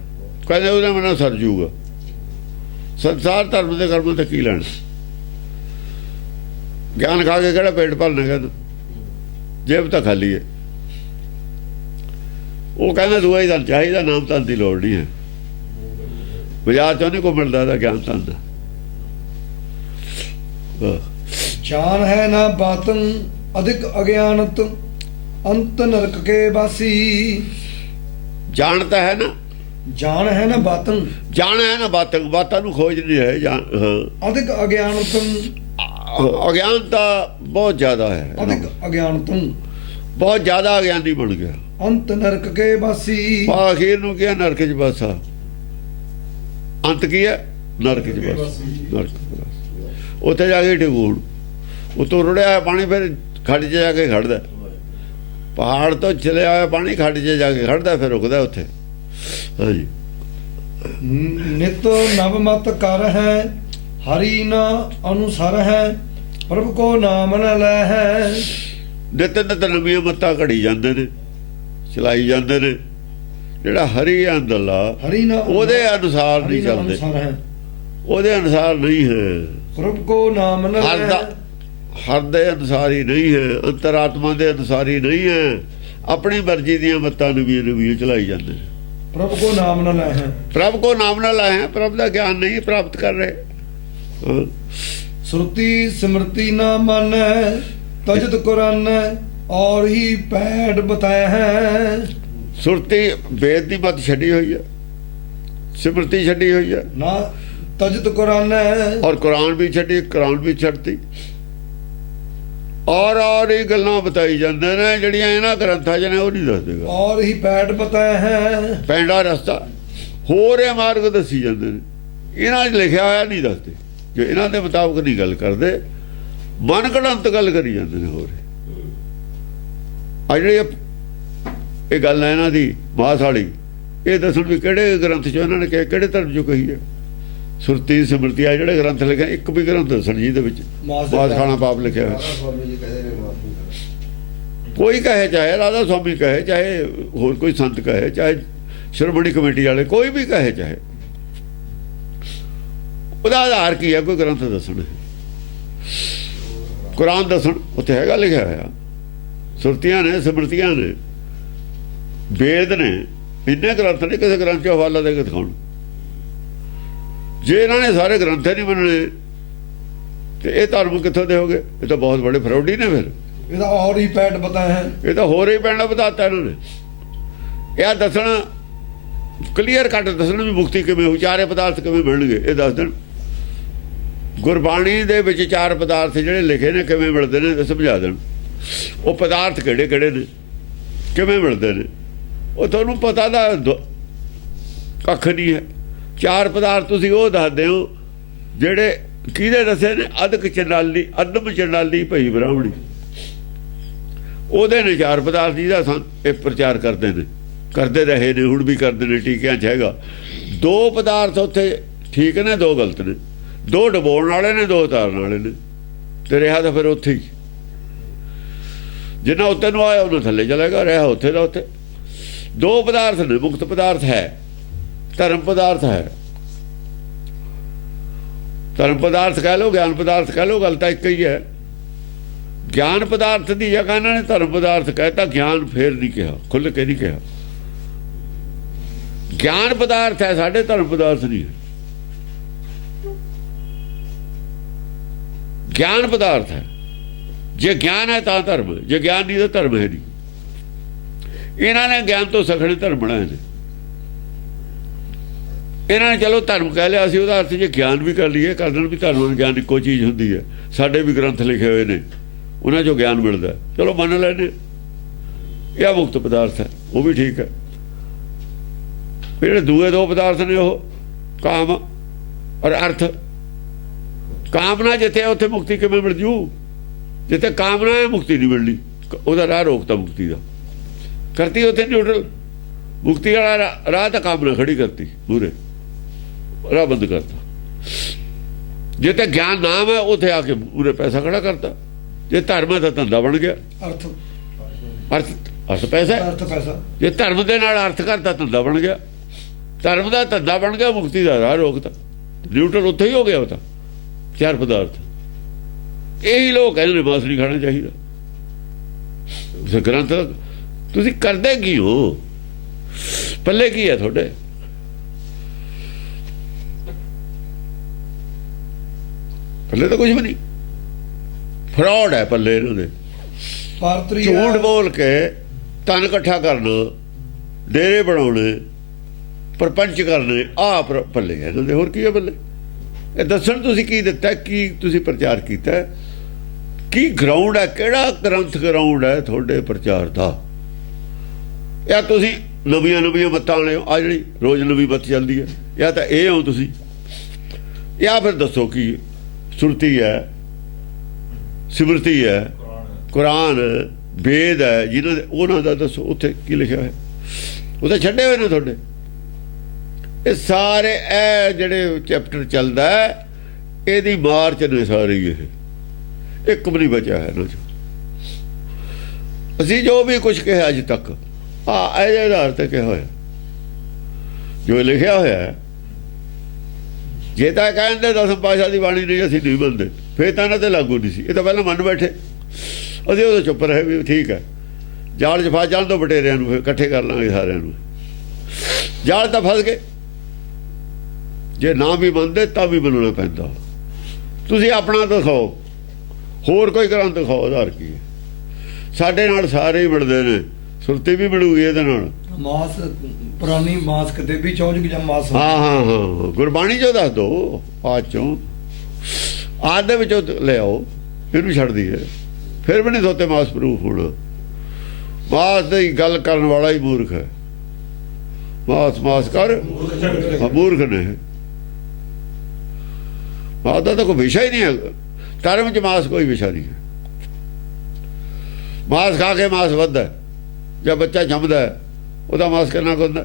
ਕਹਿੰਦੇ ਉਹਦੇ ਬਿਨਾਂ ਸਰ ਜੂਗਾ ਸੰਸਾਰ। ਧਰਮ ਦੇ ਕਰਮਾਂ ਤੇ ਕੀ ਲੈਣਾ? ਗਿਆਨ ਖਾ ਕੇ ਕਿਹੜਾ ਪੇਟ ਭਰਨਾ? ਕਹਿੰਦਾ ਜੇਬ ਤਾਂ ਖਾਲੀ ਹੈ। ਉਹ ਕਹਿੰਦਾ ਦੂਆ ਹੀ ਤਾਂ ਚਾਹੀਦਾ, ਨਾਮ ਤਾਂ ਦੀ ਲੋੜ ਨਹੀਂ ਹੈ। ਬਾਜ਼ਾਰ ਚੋਂ ਨਹੀਂ ਕੋ ਮਿਲਦਾ ਇਹਦਾ ਗਿਆਨ ਤਾਂ ਦਾ। ਜਾਨ ਹੈ ਨਾ ਬਾਤੰ ਅਧਿਕ ਅਗਿਆਨਤ ਅੰਤ ਨਰਕ ਕੇ ਵਾਸੀ। ਜਾਣਤਾ ਹੈ ਨਾ, ਜਾਨ ਹੈ ਨਾ ਬਾਤੰ, ਜਾਣ ਹੈ ਨਾ ਬਾਤਾਂ, ਬਾਤਾਂ ਨੂੰ ਖੋਜ ਨਹੀਂ ਹੈ। ਅਧਿਕ ਅਗਿਆਨਤੰ, ਅਗਿਆਨਤਾ ਬਹੁਤ ਜ਼ਿਆਦਾ ਹੈ। ਅਧਿਕ ਅਗਿਆਨਤੰ, ਬਹੁਤ ਜ਼ਿਆਦਾ ਅਗਿਆਨੀ ਬਣ ਗਿਆ। ਅੰਤ ਨਰਕ ਕੇ ਵਾਸੀ, ਆਖਿਰ ਨੂੰ ਕੀ ਨਰਕ ਚ ਬਸਾ। ਅੰਤ ਕੀ ਹੈ? ਨਰਕ ਚ ਬਸ। ਨਰਕ ਉੱਥੇ ਜਾ ਕੇ ਡਿਗੂਣ, ਉਤੋਂ ਰੁੜਿਆ ਪਾਣੀ ਫਿਰ ਖੱਡ 'ਚ ਜਾ ਕੇ ਖੜਦਾ। ਪਹਾੜ ਤੋਂ ਚਲਿਆ ਹੋਇਆ ਪਾਣੀ ਖੱਡ 'ਚ ਜਾ ਕੇ ਖੜਦਾ, ਫਿਰ ਰੁਕਦਾ ਉੱਥੇ। ਹਾਂਜੀ। ਨਿਤ ਨਵ ਮਤ ਕਰ ਹੈ ਹਰੀ ਨਾ ਅਨੁਸਾਰ ਹੈ ਪ੍ਰਭ ਕੋ ਨਾਮ ਨ ਲੈ ਹੈ। ਨਿਤ ਨਿਤ ਨਵੀਆਂ ਮੱਤਾਂ ਘੜੀ ਜਾਂਦੇ ਨੇ, ਚਲਾਈ ਜਾਂਦੇ ਨੇ। ਜਿਹੜਾ ਹਰੀ ਅੰਦਰਲਾ ਹਰੀ ਨਾ ਉਹਦੇ ਅਨੁਸਾਰ ਨਹੀਂ ਚੱਲਦੇ, ਉਹਦੇ ਅਨੁਸਾਰ ਨਹੀਂ ਹੈ। ਪ੍ਰਭ ਕੋ ਨਾਮ ਨ ਲੈ, ਹਰ ਦੇ ਅਨੁਸਾਰ ਹੀ ਨਹੀਂ ਹੈ, ਅੰਤਰਾਤਮਾ ਦੇ ਅਨੁਸਾਰ ਹੀ ਨਹੀਂ ਹੈ। ਆਪਣੀ ਮਰਜ਼ੀ ਦੀਆਂ ਮੱਤਾਂ ਨਵੀਆਂ ਚਲਾਈ ਜਾਂਦੇ ਨੇ। ਪ੍ਰਭ ਕੋ ਨਾਮ ਨ ਲੈ ਹੈ, ਪ੍ਰਭ ਕੋ ਨਾਮ ਨ ਲੈ ਹੈ। ਪ੍ਰਭ ਦਾ ਗਿਆਨ ਨਹੀਂ ਪ੍ਰਾਪਤ ਕਰ ਰਹੇ। ਸੁਰਤੀ ਸਿਮਰਤੀ ਨਾ ਮੰਨੈ ਤਜਤ ਕੁਰਾਨ ਔਰ ਹੀ ਪੈੜ ਬਤਾਇਆ ਹੈ। ਸੁਰਤੀ ਵੇਦ ਦੀ ਮੱਤ ਛੱਡੀ ਹੋਈ ਹੈ। ਸਿਮਰਤੀ ਛੱਡੀ ਹੋਈ ਹੈ ਨਾ ਤਜਤ ਕੁਰਾਨ ਹੈ ਔਰ ਕੁਰਾਨ ਵੀ ਛੱਡੀ, ਕੁਰਾਨ ਵੀ ਛੱਡਤੀ। ਔਰ ਇਹ ਗੱਲਾਂ ਬਤਾਈ ਜਾਂਦੇ ਨੇ ਜਿਹੜੀਆਂ ਇਹਨਾਂ ਗ੍ਰੰਥਾਂ 'ਚ ਨੇ ਉਹ ਨਹੀਂ ਦੱਸਦੇ। ਔਰ ਹੀ ਪੈਟ ਬਤਾਇਆ ਹੈ ਪੈਂਡਾ ਰਸਤਾ ਹੋਰ ਇਹ ਮਾਰਗ ਦੱਸੀ ਜਾਂਦੇ ਨੇ, ਇਹਨਾਂ 'ਚ ਲਿਖਿਆ ਹੋਇਆ ਨਹੀਂ ਦੱਸਦੇ। ਜੋ ਇਹਨਾਂ ਦੇ ਮੁਤਾਬਕ ਨਹੀਂ ਗੱਲ ਕਰਦੇ, ਮਨ ਘੜੰਤ ਗੱਲ ਕਰੀ ਜਾਂਦੇ ਨੇ। ਹੋਰ ਆ ਜਿਹੜੀ ਇਹ ਗੱਲ ਹੈ ਇਹਨਾਂ ਦੀ ਮਾਸ ਵਾਲੀ, ਇਹ ਦੱਸਣ ਵੀ ਕਿਹੜੇ ਗ੍ਰੰਥ 'ਚੋਂ ਇਹਨਾਂ ਨੇ ਕਿਹਾ, ਕਿਹੜੇ ਧਰਮ 'ਚੋਂ ਕਹੀ ਹੈ। ਸੁਰਤੀ ਸਿਮਰਤੀ ਆ ਜਿਹੜੇ ਗ੍ਰੰਥ ਲਿਖੇ, ਇੱਕ ਵੀ ਗ੍ਰੰਥ ਦੱਸਣ ਜਿਹਦੇ ਵਿੱਚ ਮਾਸ ਖਾਣਾ ਪਾਪ ਲਿਖਿਆ ਹੋਇਆ। ਕੋਈ ਕਹੇ, ਚਾਹੇ ਰਾਧਾ ਸਵਾਮੀ ਕਹੇ, ਚਾਹੇ ਹੋਰ ਕੋਈ ਸੰਤ ਕਹੇ, ਚਾਹੇ ਸ਼੍ਰੋਮਣੀ ਕਮੇਟੀ ਵਾਲੇ, ਕੋਈ ਵੀ ਕਹੇ, ਚਾਹੇ ਉਹਦਾ ਆਧਾਰ ਕੀ ਹੈ? ਕੋਈ ਗ੍ਰੰਥ ਦੱਸਣ, ਕੁਰਾਨ ਦੱਸਣ, ਉੱਥੇ ਹੈਗਾ ਲਿਖਿਆ ਹੋਇਆ। ਸੁਰਤੀਆਂ ਨੇ, ਸਿਮਰਤੀਆਂ ਨੇ, ਵੇਦ ਨੇ, ਇੰਨੇ ਗ੍ਰੰਥ ਨੇ, ਕਿਸੇ ਗ੍ਰੰਥ 'ਚ ਹਵਾਲਾ ਦੇ ਕੇ ਦਿਖਾਉਣ। ਜੇ ਇਹਨਾਂ ਨੇ ਸਾਰੇ ਗ੍ਰੰਥ ਨਹੀਂ ਮੰਨਣੇ ਤੇ ਇਹ ਧਰਮ ਕਿੱਥੋਂ ਦੇ ਹੋਗੇ? ਇਹ ਤਾਂ ਬਹੁਤ ਬੜੇ ਫਰੌਡੀ ਨੇ। ਫਿਰ ਇਹਦਾ ਔਰ ਹੀ ਪੈਟ ਬਤਾਇਆ ਹੈ, ਇਹ ਤਾਂ ਹੋਰ ਹੀ ਪੈਣਾ ਬਤਾਤਾ ਇਹਨਾਂ ਨੇ। ਇਹ ਦੱਸਣਾ ਕਲੀਅਰ ਕੱਟ ਦੱਸਣਾ ਵੀ ਮੁਕਤੀ ਕਿਵੇਂ ਹੋਊ, ਚਾਰੇ ਪਦਾਰਥ ਕਿਵੇਂ ਮਿਲਣਗੇ, ਇਹ ਦੱਸ ਦੇਣ। ਗੁਰਬਾਣੀ ਦੇ ਵਿੱਚ ਚਾਰ ਪਦਾਰਥ ਜਿਹੜੇ ਲਿਖੇ ਨੇ ਕਿਵੇਂ ਮਿਲਦੇ ਨੇ ਸਮਝਾ ਦੇਣ। ਉਹ ਪਦਾਰਥ ਕਿਹੜੇ ਕਿਹੜੇ ਨੇ, ਕਿਵੇਂ ਮਿਲਦੇ ਨੇ, ਉਹ ਤੁਹਾਨੂੰ ਪਤਾ ਦਾ ਕੱਖ ਨਹੀਂ ਹੈ। ਚਾਰ ਪਦਾਰਥ ਤੁਸੀਂ ਉਹ ਦੱਸਦੇ ਹੋ ਜਿਹੜੇ ਕਿਹਦੇ ਦੱਸੇ ਨੇ? ਅਦਕ ਚੰਡਾਲੀ, ਅਦਮ ਚੰਡਾਲੀ ਭਈ ਬ੍ਰਾਹਮਣੀ, ਉਹਦੇ ਨੇ ਚਾਰ ਪਦਾਰਥ ਜਿਹਦਾ ਇਹ ਪ੍ਰਚਾਰ ਕਰਦੇ ਨੇ, ਕਰਦੇ ਰਹੇ ਨੇ, ਹੁਣ ਵੀ ਕਰਦੇ ਨੇ। ਟੀਕਿਆਂ 'ਚ ਹੈਗਾ ਦੋ ਪਦਾਰਥ ਉੱਥੇ ਠੀਕ ਨੇ, ਦੋ ਗਲਤ ਨੇ। ਦੋ ਡਬੋਣ ਵਾਲੇ ਨੇ, ਦੋ ਉਤਾਰਨ ਵਾਲੇ ਨੇ, ਤੇ ਰਿਹਾ ਤਾਂ ਫਿਰ ਉੱਥੇ ਹੀ। ਜਿੰਨਾ ਉੱਤੇ ਨੂੰ ਆਇਆ ਉਹਨਾਂ ਥੱਲੇ ਚਲੇਗਾ, ਰਿਹਾ ਉੱਥੇ ਦਾ ਉੱਥੇ। ਦੋ ਪਦਾਰਥ ਨੇ, ਮੁਕਤ ਪਦਾਰਥ ਹੈ, ਧਰਮ ਪਦਾਰਥ ਹੈ। ਧਰਮ ਪਦਾਰਥ ਕਹਿ ਲਓ, ਗਿਆਨ ਪਦਾਰਥ ਕਹਿ ਲਓ, ਗੱਲ ਤਾਂ ਇੱਕ ਹੀ ਹੈ। ਗਿਆਨ ਪਦਾਰਥ ਦੀ ਜਗ੍ਹਾ ਇਹਨਾਂ ਨੇ ਧਰਮ ਪਦਾਰਥ ਕਹਿਤਾ, ਗਿਆਨ ਫੇਰ ਨਹੀਂ ਕਿਹਾ, ਖੁੱਲ੍ਹ ਕੇ ਨਹੀਂ ਕਿਹਾ। ਗਿਆਨ ਪਦਾਰਥ ਹੈ ਸਾਡੇ, ਧਰਮ ਪਦਾਰਥ ਨਹੀਂ ਹੈ। ਗਿਆਨ ਪਦਾਰਥ ਹੈ, ਜੇ ਗਿਆਨ ਹੈ ਤਾਂ ਧਰਮ, ਜੇ ਗਿਆਨ ਨਹੀਂ ਤਾਂ ਧਰਮ ਹੈ ਨਹੀਂ। ਇਹਨਾਂ ਨੇ ਗਿਆਨ ਤੋਂ ਸਖਣੇ ਧਰਮ ਬਣਾਏ ਨੇ। ਇਹਨਾਂ ਨੇ ਚਲੋ ਧਰਮ ਕਹਿ ਲਿਆ, ਅਸੀਂ ਉਹਦਾ ਅਰਥ ਜੇ ਗਿਆਨ ਵੀ ਕਰ ਲਈਏ, ਕਰ ਦੇਣ ਵੀ ਧਰਮ ਗਿਆਨ ਇੱਕੋ ਚੀਜ਼ ਹੁੰਦੀ ਹੈ। ਸਾਡੇ ਵੀ ਗ੍ਰੰਥ ਲਿਖੇ ਹੋਏ ਨੇ, ਉਹਨਾਂ 'ਚੋਂ ਗਿਆਨ ਮਿਲਦਾ, ਚਲੋ ਮੰਨ ਲੈਂਦੇ। ਇਹ ਮੁਕਤ ਪਦਾਰਥ ਹੈ, ਉਹ ਵੀ ਠੀਕ ਹੈ। ਜਿਹੜੇ ਦੂਏ ਦੋ ਪਦਾਰਥ ਨੇ ਉਹ ਕਾਮ ਔਰ ਅਰਥ। ਕਾਮਨਾ ਜਿੱਥੇ ਉੱਥੇ ਮੁਕਤੀ ਕਿਵੇਂ ਮਿਲ ਜੂ? ਜਿੱਥੇ ਕਾਮਨਾ ਹੈ ਮੁਕਤੀ ਨਹੀਂ ਮਿਲਣੀ, ਉਹਦਾ ਰਾਹ ਰੋਕਤਾ ਮੁਕਤੀ ਦਾ, ਕਰਤੀ ਉੱਥੇ ਨਿਊਟਰਲ। ਮੁਕਤੀ ਵਾਲਾ ਰਾਹ ਤਾਂ ਕਾਮਨਾ ਖੜੀ ਕਰਤੀ, ਪੂਰੇ ਰਾਹ ਬੰਦ ਕਰਤਾ। ਜਿੱਥੇ ਗਿਆਨ ਨਾਮ ਹੈ ਉੱਥੇ ਆ ਕੇ ਪੂਰੇ ਪੈਸਾ ਖੜਾ ਕਰਤਾ। ਜੇ ਧਰਮ ਹੈ ਤਾਂ ਧੰਦਾ ਬਣ ਗਿਆ, ਅਰਥ ਪੈਸਾ, ਅਰਥ ਪੈਸਾ। ਜੇ ਧਰਮ ਦੇ ਨਾਲ ਅਰਥ ਕਰਤਾ ਧੰਦਾ ਬਣ ਗਿਆ, ਧਰਮ ਦਾ ਧੰਦਾ ਬਣ ਗਿਆ, ਮੁਕਤੀ ਦਾ ਰਾਹ ਰੋਕਤਾ, ਨਿਊਟਰਲ ਉੱਥੇ ਹੀ ਹੋ ਗਿਆ। ਉਹ ਤਾਂ ਚਾਰ ਪਦਾਰਥ। ਇਹੀ ਲੋਕ ਕਹਿੰਦੇ ਨੇ ਮਾਸ ਨਹੀਂ ਖਾਣਾ ਚਾਹੀਦਾ। ਗ੍ਰੰਥ ਤੁਸੀਂ ਕਰਦੇ ਕੀ ਹੋ? ਪੱਲੇ ਕੀ ਹੈ ਤੁਹਾਡੇ? ਪੱਲੇ ਤਾਂ ਕੁਝ ਵੀ ਨਹੀਂ, ਫਰਾਡ ਹੈ ਪੱਲੇ ਇਹਨਾਂ ਦੇ। ਝੂਠ ਬੋਲ ਕੇ ਧਨ ਇਕੱਠਾ ਕਰਨਾ, ਡੇਰੇ ਬਣਾਉਣੇ, ਪ੍ਰਪੰਚ ਕਰਨੇ, ਆਹ ਪੱਲੇ ਹੈ ਇਹਨਾਂ ਦੇ। ਹੋਰ ਕੀ ਹੈ ਪੱਲੇ? ਇਹ ਦੱਸਣ ਤੁਸੀਂ ਕੀ ਦਿੱਤਾ, ਕੀ ਤੁਸੀਂ ਪ੍ਰਚਾਰ ਕੀਤਾ, ਕੀ ਗਰਾਊਂਡ ਹੈ, ਕਿਹੜਾ ਗ੍ਰੰਥ ਗਰਾਊਂਡ ਹੈ ਤੁਹਾਡੇ ਪ੍ਰਚਾਰ ਦਾ? ਜਾਂ ਤੁਸੀਂ ਨਵੀਆਂ ਮੱਤਾਂ ਵਾਲੇ ਹੋ, ਆ ਜਿਹੜੀ ਰੋਜ਼ ਨਵੀਂ ਮੱਤ ਚੱਲਦੀ ਹੈ, ਜਾਂ ਤਾਂ ਇਹ ਹੋ ਤੁਸੀਂ, ਜਾਂ ਫਿਰ ਦੱਸੋ ਕੀ ਸੁਰਤੀ ਹੈ, ਸਿਮਰਤੀ ਹੈ, ਕੁਰਾਨ, ਵੇਦ ਹੈ, ਜਿਹਨਾਂ ਦੇ ਉਹਨਾਂ ਦਾ ਦੱਸੋ ਉੱਥੇ ਕੀ ਲਿਖਿਆ ਹੋਇਆ। ਉਹ ਤਾਂ ਛੱਡੇ ਹੋਏ ਨੇ ਤੁਹਾਡੇ। ਇਹ ਸਾਰੇ ਇਹ ਜਿਹੜੇ ਚੈਪਟਰ ਚੱਲਦਾ ਇਹਦੀ ਮਾਰਚ ਨੇ ਸਾਰੇ, ਇਹ ਇੱਕ ਵੀ ਨਹੀਂ ਬਚਿਆ ਹੈ ਇਹਨਾਂ 'ਚ। ਅਸੀਂ ਜੋ ਵੀ ਕੁਛ ਕਿਹਾ ਅੱਜ ਤੱਕ ਇਹਦੇ ਆਧਾਰ ਤੇ ਕਿਹਾ ਹੋਇਆ, ਜੋ ਲਿਖਿਆ ਹੋਇਆ। ਜੇ ਤਾਂ ਕਹਿੰਦੇ ਦਸਮ ਪਾਤਸ਼ਾਹ ਦੀ ਬਾਣੀ ਨਹੀਂ ਅਸੀਂ ਨਹੀਂ ਮੰਨਦੇ, ਫੇਰ ਤਾਂ ਇਹਨਾਂ ਤੇ ਲਾਗੂ ਨਹੀਂ ਸੀ। ਇਹ ਤਾਂ ਪਹਿਲਾਂ ਮੰਨ ਬੈਠੇ, ਅਸੀਂ ਉਦੋਂ ਚੁੱਪ ਰਹੇ ਵੀ ਠੀਕ ਹੈ, ਜਾਲ 'ਚ ਫਸ ਜਾਣ ਤੋਂ ਬਟੇਰਿਆਂ ਨੂੰ ਫਿਰ ਇਕੱਠੇ ਕਰ ਲਾਂਗੇ ਸਾਰਿਆਂ ਨੂੰ। ਜਾਲ ਤਾਂ ਫਸ ਗਏ, ਜੇ ਨਾ ਵੀ ਮੰਨਦੇ ਤਾਂ ਵੀ ਮੰਨਣਾ ਪੈਂਦਾ। ਤੁਸੀਂ ਆਪਣਾ ਦਿਖਾਓ, ਹੋਰ ਕੋਈ ਗ੍ਰੰਥ ਦਿਖਾਓ, ਆਧਾਰ ਕੀ ਹੈ? ਸਾਡੇ ਨਾਲ ਸਾਰੇ ਹੀ ਮਿਲਦੇ ਨੇ, ਸੁਰਤੀ ਵੀ ਮਿਲੂਗੀ ਇਹਦੇ ਨਾਲ, ਮਾਸ ਪੁਰਾਣੀ ਮਾਸ ਕਿਤੇ ਵੀ ਚੌਂਜਕ ਜਾਂ ਮਾਸ ਹਾਂ ਹਾਂ ਹਾਂ ਗੁਰਬਾਣੀ ਚੋਂ ਦੱਸ ਦੋ ਆਦ ਚੋਂ ਆਦ ਦੇ ਵਿੱਚੋਂ ਲਿਆਓ ਇਹਨੂੰ ਛੱਡ ਦਈਏ ਫਿਰ ਵੀ ਨਹੀਂ ਸੋਤੇ ਮਾਸ ਪ੍ਰੂਫ ਹੋਣਾ ਮਾਸ ਦੀ ਗੱਲ ਕਰਨ ਵਾਲਾ ਹੀ ਮੂਰਖ ਹੈ ਮਾਸ ਕਰ ਮੂਰਖ ਨੇ ਮਾਸ ਦਾ ਤਾਂ ਕੋਈ ਵਿਸ਼ਾ ਹੀ ਨਹੀਂ ਹੈ ਧਰਮ 'ਚ ਮਾਸ ਕੋਈ ਵਿਸ਼ਾ ਨਹੀਂ ਹੈ ਮਾਸ ਖਾ ਕੇ ਮਾਸ ਵੱਧਦਾ ਜਦ ਬੱਚਾ ਜੰਮਦਾ ਉਹਦਾ ਮਾਸ ਕਿੰਨਾ ਕੁ ਹੁੰਦਾ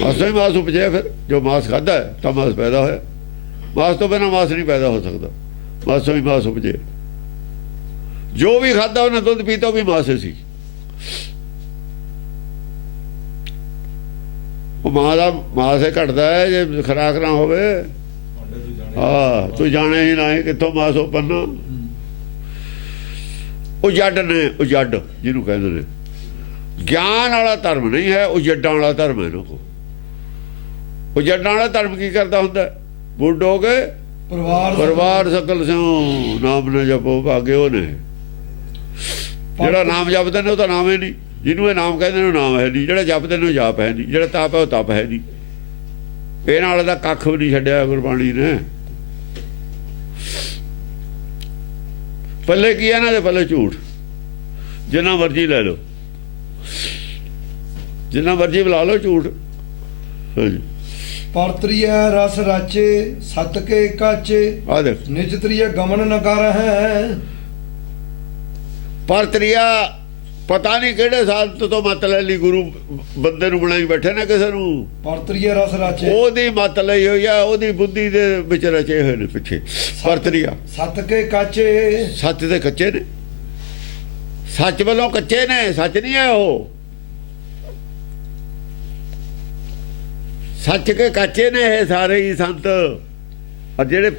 ਮਾਸੋਂ ਹੀ ਮਾਸ ਉਪਜਿਆ ਫਿਰ ਜੋ ਮਾਸ ਖਾਧਾ ਤਾਂ ਮਾਸ ਪੈਦਾ ਹੋਇਆ ਮਾਸ ਤੋਂ ਬਿਨਾਂ ਮਾਸ ਨਹੀਂ ਪੈਦਾ ਹੋ ਸਕਦਾ ਮਾਸੋਂ ਹੀ ਮਾਸ ਉਪਜੇ ਜੋ ਵੀ ਖਾਧਾ ਉਹਨੇ ਦੁੱਧ ਪੀਤਾ ਵੀ ਮਾਸ ਸੀ ਉਹ ਮਾਂ ਦਾ ਮਾਸ ਹੀ ਘਟਦਾ ਹੈ ਜੇ ਖੁਰਾਕ ਨਾ ਹੋਵੇ ਹਾਂ ਤੂੰ ਜਾਣੇ ਹੀ ਨਾ ਕਿੱਥੋਂ ਮਾਸ ਉਪੰਨਾ ਉਹ ਜੱਡ ਨੇ ਉਹ ਜੱਡ ਜਿਹਨੂੰ ਕਹਿੰਦੇ ਨੇ ਗਿਆਨ ਵਾਲਾ ਧਰਮ ਨਹੀਂ ਹੈ ਉਹ ਜੱਡਾਂ ਵਾਲਾ ਧਰਮ ਹੈ ਲੋਕੋ ਉਹ ਜੱਡਾਂ ਵਾਲਾ ਧਰਮ ਕੀ ਕਰਦਾ ਹੁੰਦਾ ਬੁੱਢੋ ਕੇ ਪਰਿਵਾਰ ਸਕਲ ਸਿਉ ਨਾਮ ਨਾ ਜਪੋ ਭਾਗੇ ਉਹ ਨੇ ਜਿਹੜਾ ਨਾਮ ਜਪਦੇ ਨੇ ਉਹ ਤਾਂ ਨਾਮ ਹੈ ਨਹੀਂ ਜਿਹਨੂੰ ਇਹ ਨਾਮ ਕਹਿੰਦੇ ਨੇ ਉਹ ਨਾਮ ਹੈ ਨਹੀਂ ਜਿਹੜਾ ਜਪਦੇ ਨੇ ਉਹ ਜਾਪ ਹੈ ਨਹੀਂ ਜਿਹੜਾ ਤਪ ਹੈ ਉਹ ਤਪ ਹੈ ਨਹੀਂ ਇਹ ਨਾਲ ਦਾ ਕੱਖ ਵੀ ਨਹੀਂ ਛੱਡਿਆ ਗੁਰਬਾਣੀ ਨੇ ਪੱਲੇ ਕੀ ਇਹਨਾਂ ਦੇ ਪੱਲੇ ਝੂਠ ਜਿੰਨਾ ਮਰਜ਼ੀ ਲੈ ਲਓ ਜਿੰਨਾ ਮਰਜ਼ੀ ਬੁਲਾ ਲਓ ਝੂਠ ਹਾਂਜੀ ਪਰਤਰੀਏ ਰਸ ਰਾਚੇ ਸਤ ਕੇ ਕਾਚੇ ਆ ਦੇਖ ਨਿਜ ਤਰੀਏ ਗਮਨ ਨ ਕਰ ਹੈ ਪਰਤਰੀਆ ਪਤਾ ਨਹੀਂ ਕਿਹੜੇ ਸਾਲ ਤੋਂ ਮਤ ਲੈ ਲਈ ਗੁਰੂ ਬੰਦੇ ਨੂੰ ਬਣਾਈ ਬੈਠੇ ਨਾ ਕਿਸੇ ਨੂੰ ਪਰਤਰੀਏ ਰਸ ਰਾਚੇ ਉਹਦੀ ਮਤ ਲਈ ਹੋਈ ਆ ਉਹਦੀ ਬੁੱਧੀ ਦੇ ਵਿੱਚ ਰਚੇ ਹੋਏ ਨੇ ਪਿੱਛੇ ਪਰਤਰੀਆ ਸਤ ਕੇ ਕਾਚੇ ਸੱਚ ਦੇ ਕੱਚੇ ਨੇ ਸੱਚ ਵੱਲੋਂ ਕੱਚੇ ਨੇ ਸੱਚ ਨਹੀਂ ਹੈ ਉਹ ਸੱਚ ਕੇ ਕੱਚੇ ਨੇ ਇਹ ਸਾਰੇ ਹੀ ਸੰਤ ਔਰ ਜਿਹੜੇ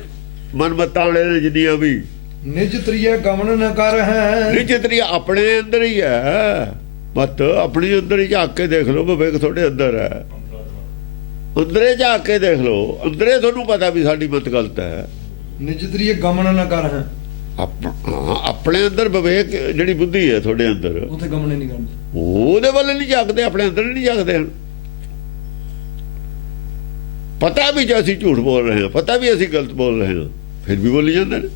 ਮਨਮਤਾਂ ਵਾਲੇ ਨੇ ਜਿੰਨੀਆਂ ਵੀ ਨਿਜ ਤਰੀਏ ਗਮਨ ਨ ਕਰ ਹੈ ਨਿਜ ਤਰੀਏ ਆਪਣੇ ਅੰਦਰ ਹੀ ਹੈ ਮਤ ਆਪਣੀ ਅੰਦਰ ਹੀ ਝਾਕ ਕੇ ਦੇਖ ਲਓ ਵਿਵੇਕ ਤੁਹਾਡੇ ਅੰਦਰ ਹੈ ਅੰਦਰੇ ਝਾਕ ਕੇ ਦੇਖ ਲਓ ਅੰਦਰੇ ਤੁਹਾਨੂੰ ਪਤਾ ਵੀ ਸਾਡੀ ਮਤ ਗਲਤ ਹੈ ਨਿਜ ਤਰੀਏ ਗਮਨ ਨ ਕਰ ਹੈ ਆਪਣੇ ਅੰਦਰ ਵਿਵੇਕ ਜਿਹੜੀ ਬੁੱਧੀ ਹੈ ਤੁਹਾਡੇ ਅੰਦਰ ਉਥੇ ਗਮਨ ਨਹੀਂ ਕਰਦੇ ਉਹਦੇ ਵੱਲ ਨਹੀਂ ਝਾਕਦੇ ਆਪਣੇ ਅੰਦਰ ਨਹੀਂ ਝਾਕਦੇ ਹਨ ਪਤਾ ਵੀ ਜੇ ਅਸੀਂ ਝੂਠ ਬੋਲ ਰਹੇ ਹਾਂ ਪਤਾ ਵੀ ਅਸੀਂ ਗਲਤ ਬੋਲ ਰਹੇ ਹਾਂ ਫਿਰ ਵੀ ਬੋਲੀ ਜਾਂਦੇ ਨੇ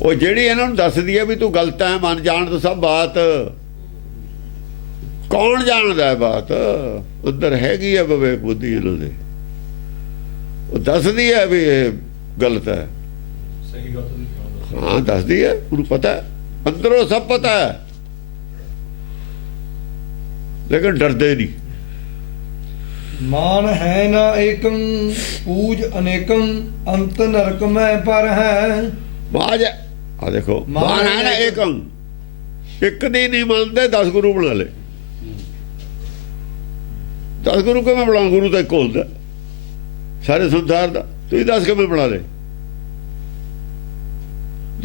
ਉਹ ਜਿਹੜੀ ਇਹਨਾਂ ਨੂੰ ਦੱਸਦੀ ਹੈ ਵੀ ਤੂੰ ਗਲਤ ਹੈ ਮਨ ਜਾਣ ਤੋਂ ਸਭ ਬਾਤ ਕੌਣ ਜਾਣਦਾ ਹੈ ਬਾਤ ਉੱਧਰ ਹੈਗੀ ਹੈ ਵਿਵੇਕ ਬੁੱਧੀ ਇਹਨਾਂ ਦੇ ਉਹ ਦੱਸਦੀ ਹੈ ਵੀ ਇਹ ਗਲਤ ਹੈ ਸਹੀ ਗੱਲ ਹਾਂ ਦੱਸਦੀ ਹੈ ਉਹਨੂੰ ਪਤਾ ਅੰਦਰੋਂ ਸਭ ਪਤਾ ਹੈ ਲੇਕਿਨ ਡਰਦੇ ਨਹੀਂ ਮਾਨ ਹੈ ਨਾ ਏਕੰ ਪੂਜ ਅਨੇਕੰ ਅੰਤ ਨਰਕ ਮੈਂ ਪਰ ਹੈ ਬਾਜ ਆ ਦੇਖੋ ਮਾਨ ਹੈ ਨਾ ਏਕੰ ਇੱਕ ਦੀ ਨਹੀਂ ਮੰਨਦੇ 10 ਗੁਰੂ ਬਣਾ ਲੈ 10 ਗੁਰੂ ਕਿਵੇਂ ਬਣਾ ਗੁਰੂ ਤਾਂ ਇੱਕ ਹੁੰਦਾ ਸਾਰੇ ਸੰਸਾਰ ਦਾ ਤੁਸੀਂ 10 ਕਿਵੇਂ ਬਣਾ ਲੈ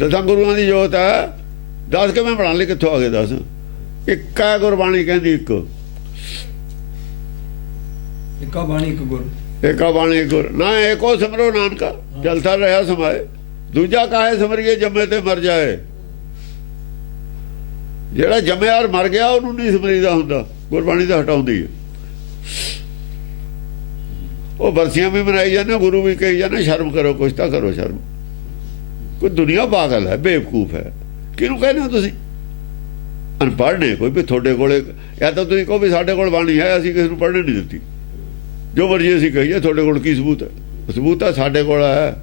10 ਗੁਰੂਆਂ ਦੀ ਜੋਤ ਹੈ 10 ਕਿਵੇਂ ਬਣਾ ਲੈ ਕਿੱਥੋਂ ਆ ਗਏ 10 ਇੱਕ ਹੈ ਗੁਰਬਾਣੀ ਕਹਿੰਦੀ ਇੱਕਾ ਬਾਣੀ ਇੱਕ ਗੁਰ ਏਕਾ ਬਾਣੀ ਗੁਰ ਨਾ ਏਕੋ ਸਿਮਰੋ ਨਾਨਕਾ ਚਲਦਾ ਰਿਹਾ ਸਮਾਏ ਦੂਜਾ ਕਾਹੇ ਸਿਮਰੀਏ ਜੰਮੇ ਤੇ ਮਰ ਜਾਏ ਜਿਹੜਾ ਜੰਮਿਆ ਔਰ ਮਰ ਗਿਆ ਉਹਨੂੰ ਨਹੀਂ ਸਿਮਰੀਦਾ ਹੁੰਦਾ ਗੁਰਬਾਣੀ ਤਾਂ ਹਟਾਉਂਦੀ ਹੈ ਉਹ ਵਰਸੀਆਂ ਵੀ ਮਨਾਈ ਜਾਂਦੇ ਗੁਰੂ ਵੀ ਕਹੀ ਜਾਂਦੇ ਸ਼ਰਮ ਕਰੋ ਕੁਛ ਤਾਂ ਕਰੋ ਸ਼ਰਮ ਕੋਈ ਦੁਨੀਆ ਪਾਗਲ ਹੈ ਬੇਵਕੂਫ ਹੈ ਕਿਹਨੂੰ ਕਹਿੰਦੇ ਹੋ ਤੁਸੀਂ ਅਨਪੜ੍ਹ ਨੇ ਕੋਈ ਵੀ ਤੁਹਾਡੇ ਕੋਲੇ ਜਾਂ ਤਾਂ ਤੁਸੀਂ ਕਹੋ ਵੀ ਸਾਡੇ ਕੋਲ ਬਾਣੀ ਹੈ ਅਸੀਂ ਕਿਸੇ ਨੂੰ ਪੜ੍ਹਨ ਨਹੀਂ ਦਿੱਤੀ ਜੋ ਮਰਜੀ ਅਸੀਂ ਕਹੀਏ ਤੁਹਾਡੇ ਕੋਲ ਕੀ ਸਬੂਤ ਹੈ ਸਬੂਤ ਤਾਂ ਸਾਡੇ ਕੋਲ ਹੈ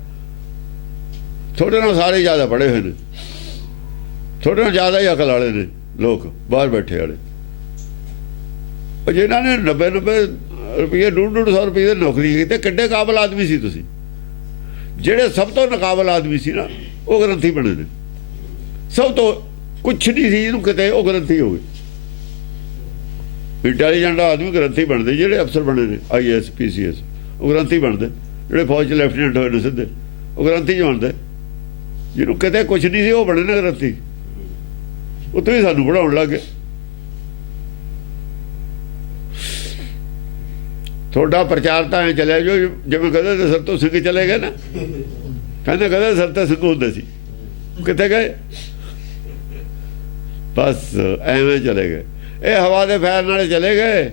ਤੁਹਾਡੇ ਨਾਲ ਸਾਰੇ ਜ਼ਿਆਦਾ ਪੜ੍ਹੇ ਹੋਏ ਨੇ ਤੁਹਾਡੇ ਨਾਲ ਜ਼ਿਆਦਾ ਹੀ ਅਕਲ ਵਾਲੇ ਨੇ ਲੋਕ ਬਾਹਰ ਬੈਠੇ ਵਾਲੇ ਜਿਨ੍ਹਾਂ ਨੇ 90 ਰੁਪਏ 150 ਰੁਪਏ ਦੀ ਨੌਕਰੀ ਕੀਤੀ ਕਿੱਡੇ ਕਾਬਲ ਆਦਮੀ ਸੀ ਤੁਸੀਂ ਜਿਹੜੇ ਸਭ ਤੋਂ ਨਕਾਬਲ ਆਦਮੀ ਸੀ ਨਾ ਉਹ ਗ੍ਰੰਥੀ ਬਣੇ ਨੇ ਸਭ ਤੋਂ ਕੁਛ ਨਹੀਂ ਸੀ ਇਹਨੂੰ ਕਿਤੇ ਉਹ ਗ੍ਰੰਥੀ ਹੋ ਗਏ ਇੰਟੈਲੀਜੈਂਟ ਆਦਮੀ ਗ੍ਰੰਥੀ ਬਣਦੇ ਜਿਹੜੇ ਅਫਸਰ ਬਣੇ ਨੇ IAS PCS ਉਹ ਗ੍ਰੰਥੀ ਬਣਦੇ ਜਿਹੜੇ ਫੌਜ 'ਚ ਲੈਫਟੀਨੈਂਟ ਹੋਏ ਨੇ ਸਿੱਧੇ ਉਹ ਗ੍ਰੰਥੀ 'ਚ ਬਣਦੇ ਜਿਹਨੂੰ ਕਿਤੇ ਕੁਛ ਨਹੀਂ ਸੀ ਉਹ ਬਣੇ ਨੇ ਗ੍ਰੰਥੀ ਉਹ ਤੁਸੀਂ ਸਾਨੂੰ ਪੜ੍ਹਾਉਣ ਲੱਗ ਗਏ ਤੁਹਾਡਾ ਪ੍ਰਚਾਰ ਤਾਂ ਐ ਚੱਲਿਆ ਜੋ ਜਿਵੇਂ ਕਦੇ ਦੇ ਸਿਰ ਤੋਂ ਸਿੰਘ ਚਲੇ ਗਏ ਨਾ ਕਹਿੰਦੇ ਕਦੇ ਸਿਰ ਤੇ ਸਿੰਘ ਹੁੰਦੇ ਸੀ ਕਿੱਥੇ ਗਏ ਬਸ ਐਵੇਂ ਚਲੇ ਗਏ ਇਹ ਹਵਾ ਦੇ ਫੈਰ ਨਾਲ ਚਲੇ ਗਏ,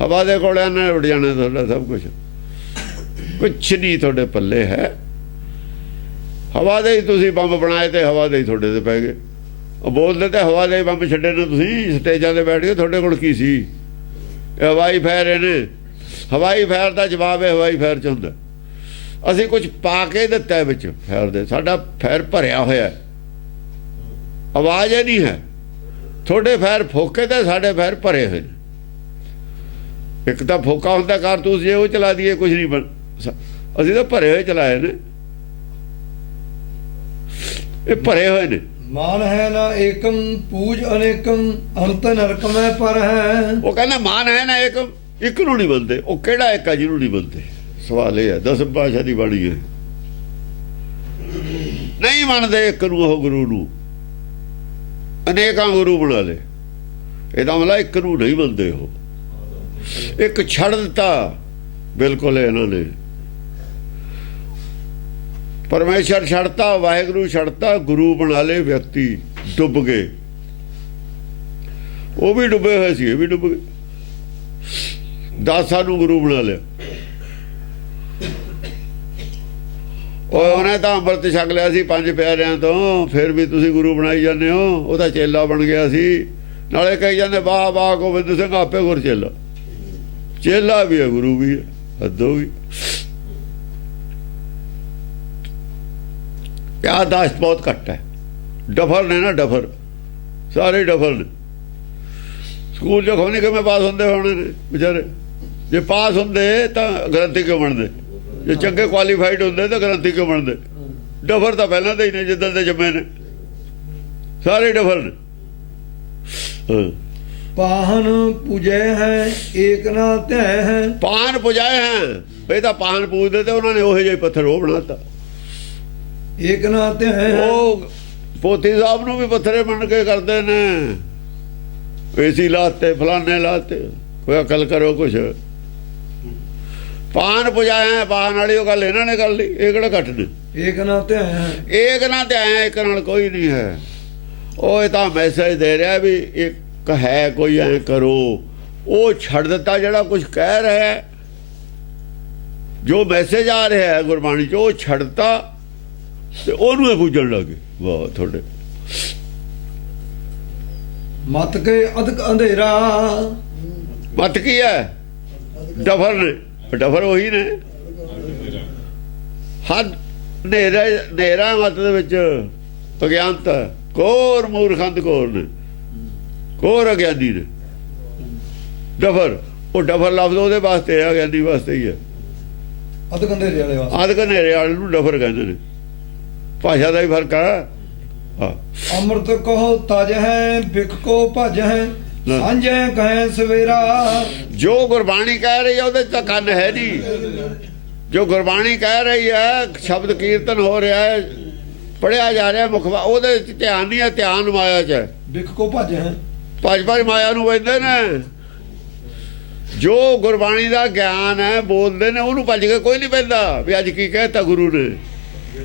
ਹਵਾ ਦੇ ਕੋਲਿਆਂ ਨਾਲ ਉੱਡ ਜਾਣਾ ਤੁਹਾਡਾ ਸਭ ਕੁਝ, ਕੁਛ ਨਹੀਂ ਤੁਹਾਡੇ ਪੱਲੇ ਹੈ। ਹਵਾ ਦੇ ਹੀ ਤੁਸੀਂ ਬੰਬ ਬਣਾਏ ਤੇ ਹਵਾ ਦੇ ਹੀ ਤੁਹਾਡੇ ਤੇ ਪੈ ਗਏ। ਉਹ ਬੋਲਦੇ ਤੇ ਹਵਾ ਦੇ ਬੰਬ ਛੱਡੇ ਨੇ ਤੁਸੀਂ, ਸਟੇਜਾਂ ਤੇ ਬੈਠ ਕੇ, ਤੁਹਾਡੇ ਕੋਲ ਕੀ ਸੀ? ਇਹ ਹਵਾਈ ਫੈਰ ਨੇ, ਹਵਾਈ ਫੈਰ ਦਾ ਜਵਾਬ ਹੈ ਹਵਾਈ ਫੈਰ 'ਚ ਹੁੰਦਾ। ਅਸੀਂ ਕੁਝ ਪਾ ਕੇ ਦਿੱਤਾ ਵਿੱਚ ਫੈਰ ਦੇ, ਸਾਡਾ ਫੈਰ ਭਰਿਆ ਹੋਇਆ, ਆਵਾਜ਼ ਇਹ ਨਹੀਂ ਹੈ। ਤੁਹਾਡੇ ਫੈਰ ਫੋਕੇ ਤੇ ਸਾਡੇ ਫੈਰ ਭਰੇ ਹੋਏ ਨੇ। ਇੱਕ ਤਾਂ ਫੋਕਾ ਹੁੰਦਾ ਕਾਰਤੂਸ, ਜੇ ਉਹ ਚਲਾ ਦਈਏ ਕੁਝ ਨਹੀਂ ਬਣ, ਅਸੀਂ ਤਾਂ ਭਰੇ ਹੋਏ ਚਲਾਏ ਨੇ, ਇਹ ਭਰੇ ਹੋਏ ਨੇ। ਮਾਨ ਹੈ ਨਾ ਏਕੰ ਪੂਜ ਅਨੇਕੰ ਅੰਤ ਨਰਕ ਮੈਂ ਪਰ ਹੈ। ਉਹ ਕਹਿੰਦਾ ਮਾਨ ਹੈ ਨਾ ਇੱਕ ਨੂੰ ਨਹੀਂ ਮੰਨਦੇ। ਉਹ ਕਿਹੜਾ ਇੱਕ ਆ ਜਿਹਨੂੰ ਨਹੀਂ ਮੰਨਦੇ? ਸਵਾਲ ਇਹ ਹੈ। 10 ਭਾਸ਼ਾ ਦੀ ਬਾਣੀ ਹੈ, ਨਹੀਂ ਮੰਨਦੇ ਇੱਕ ਨੂੰ, ਉਹ ਗੁਰੂ ਨੂੰ ਅਨੇਕਾਂ ਗੁਰੂ ਬਣਾ ਲਏ। ਇਹਦਾ ਮਤਲਬ ਇੱਕ ਨੂੰ ਨਹੀਂ ਮੰਨਦੇ। ਉਹ ਇੱਕ ਛੱਡ ਦਿੱਤਾ ਬਿਲਕੁਲ ਇਹਨਾਂ ਨੇ, ਪਰਮੇਸ਼ਰ ਛੱਡਤਾ, ਵਾਹਿਗੁਰੂ ਛੱਡਤਾ, ਗੁਰੂ ਬਣਾ ਲਏ ਵਿਅਕਤੀ। ਡੁੱਬ ਗਏ, ਉਹ ਵੀ ਡੁੱਬੇ ਹੋਏ ਸੀ, ਇਹ ਵੀ ਡੁੱਬ ਗਏ। ਦਾਸਾਂ ਨੂੰ ਗੁਰੂ ਬਣਾ ਲਿਆ। ਉਹਨੇ ਤਾਂ ਅੰਮ੍ਰਿਤ ਛਕ ਲਿਆ ਸੀ 5 ਪਿਆਰਿਆਂ ਤੋਂ, ਫਿਰ ਵੀ ਤੁਸੀਂ ਗੁਰੂ ਬਣਾਈ ਜਾਂਦੇ ਹੋ। ਉਹ ਤਾਂ ਚੇਲਾ ਬਣ ਗਿਆ ਸੀ, ਨਾਲੇ ਕਹੀ ਜਾਂਦੇ ਵਾਹ ਵਾਹ ਗੋਬਿੰਦ ਸਿੰਘ ਆਪੇ ਗੁਰ ਚੇਲਾ। ਚੇਲਾ ਵੀ ਹੈ, ਗੁਰੂ ਵੀ ਹੈ, ਹੱਦੋਂ ਵੀ। ਯਾਦਾਸ਼ਤ ਬਹੁਤ ਘੱਟ ਹੈ। ਡਫਰ ਨੇ ਨਾ, ਡਫਰ, ਸਾਰੇ ਡਫਰ ਨੇ। ਸਕੂਲ 'ਚ ਖੋਣੀ ਕਿਵੇਂ ਪਾਸ ਹੁੰਦੇ ਹੋਣੇ ਨੇ ਵਿਚਾਰੇ? ਜੇ ਪਾਸ ਹੁੰਦੇ ਤਾਂ ਗ੍ਰੰਥੀ ਕਿਉਂ ਬਣਦੇ? ਜੇ ਚੰਗੇ ਕੁਆਲੀਫਾਈਡ ਹੁੰਦੇ ਤਾਂ ਗ੍ਰੰਥੀ ਕਿਉਂ ਬਣਦੇ? ਡਫਰ ਤਾਂ ਪਹਿਲਾਂ ਦੇ ਹੀ ਨੇ, ਜਿੱਦਾਂ ਦੇ ਜੰਮੇ ਨੇ, ਸਾਰੇ ਡਫਰ ਨੇ। ਪਾਹਨ ਪੂਜੈ ਹੈ ਏਕ ਨਾ ਧੈ ਹੈ। ਪਾਨ ਪੁਜਾਏ ਹੈ, ਇਹ ਤਾਂ ਪਾਨ ਪੂਜਦੇ ਤੇ ਉਹਨਾਂ ਨੇ ਉਹੋ ਜਿਹੇ ਪੱਥਰ ਉਹ ਬਣਾਤਾ। ਏਕ ਨਾ ਧੈ ਹੈ, ਉਹ ਪੋਥੀ ਸਾਹਿਬ ਨੂੰ ਵੀ ਪੱਥਰੇ ਬਣ ਕੇ ਕਰਦੇ ਨੇ। ਏਸੀ ਲਾਤੇ, ਫਲਾਨੇ ਲਾਤੇ, ਕੋਈ ਅਕਲ ਕਰੋ ਕੁਛ। ਪਾਨ ਪੁਜਾਇਆ, ਪਾਨ ਵਾਲੀ ਉਹ ਗੱਲ ਇਹਨਾਂ ਨੇ ਕਰ ਲਈ। ਇਹ ਕਿਹੜਾ ਘੱਟ ਨੇ? ਏਕ ਨਾ ਧੈ ਹੈ, ਏਕ ਨਾ ਤੇ ਆਇਆ, ਇੱਕ ਨਾਲ ਕੋਈ ਨਹੀਂ ਹੈ। ਉਹ ਇਹ ਤਾਂ ਮੈਸੇਜ ਦੇ ਰਿਹਾ ਵੀ ਇੱਕ ਹੈ, ਕੋਈ ਐ ਕਰੋ। ਉਹ ਛੱਡ ਦਿੱਤਾ ਜਿਹੜਾ ਕੁਝ ਕਹਿ ਰਿਹਾ ਹੈ, ਜੋ ਮੈਸੇਜ ਆ ਰਿਹਾ ਹੈ ਗੁਰਬਾਣੀ 'ਚ, ਉਹ ਛੱਡਤਾ ਤੇ ਉਹਨੂੰ ਇਹ ਪੂਜਣ ਲੱਗੇ। ਵਾਹ ਤੁਹਾਡੇ ਮਤ ਕੇ ਅਧਿਕ ਅੰਧੇਰਾ। ਮਤ ਕੀ ਹੈ? ਡਫਰ ਨੇ, ਡਫਰ ਉਹੀ ਨੇ। ਹੱਦ ਨੇਰਾ ਮਤ ਦੇ ਵਿੱਚ ਅਗਿਆਨਤਾ, ਕੋਰ ਮੂਰਖੰਦ ਕੋਰ ਨੇ, ਕੋਰ ਅਗਿਆਨੀ ਨੇ। ਡਫਰ, ਉਹ ਡਫਰ ਲਫ਼ਜ਼ ਉਹਦੇ ਵਾਸਤੇ ਹੈ, ਅਗਿਆਨੀ ਵਾਸਤੇ ਹੀ ਹੈ। ਅਧਿਕ ਅੰਧੇਰੇ ਵਾਲੇ ਵਾਸਤੇ, ਅਧਿਕ ਹਨੇਰੇ ਵਾਲੇ ਨੂੰ ਡਫਰ ਕਹਿੰਦੇ ਨੇ। ਭਾਸ਼ਾ ਦਾ ਹੀ ਫਰਕ ਹੈ। ਹਾਂ, ਅੰਮ੍ਰਿਤ ਕੋ ਤਜ ਹੈ ਬਿਖ ਕੋ ਭਜ ਹੈ ਸਾਂਝੇ ਕਹੇ ਸਵੇਰਾ। ਜੋ ਗੁਰਬਾਣੀ ਕਹਿ ਰਹੀ ਹੈ ਉਹਦੇ 'ਚ ਤਾਂ ਕੰਨ ਹੈ ਨਹੀਂ। ਜੋ ਗੁਰਬਾਣੀ ਕਹਿ ਰਹੀ ਹੈ, ਸ਼ਬਦ ਕੀਰਤਨ ਹੋ ਰਿਹਾ ਹੈ, ਪੜਿਆ ਜਾ ਰਿਹਾ ਮੁਖਵਾ, ਉਹਦੇ 'ਚ ਧਿਆਨ ਨਹੀਂ ਹੈ। ਧਿਆਨ ਮਾਇਆ 'ਚ ਹੈ। ਬਿਖ ਕੋ ਭਜ ਹੈ, ਭਜ ਮਾਇਆ ਨੂੰ ਪੈਂਦੇ ਨੇ। ਜੋ ਗੁਰਬਾਣੀ ਦਾ ਗਿਆਨ ਹੈ, ਬੋਲਦੇ ਨੇ, ਉਹਨੂੰ ਭੱਜ ਕੇ ਕੋਈ ਨਹੀਂ ਪੈਂਦਾ ਵੀ ਅੱਜ ਕੀ ਕਹਿਤਾ ਗੁਰੂ ਨੇ।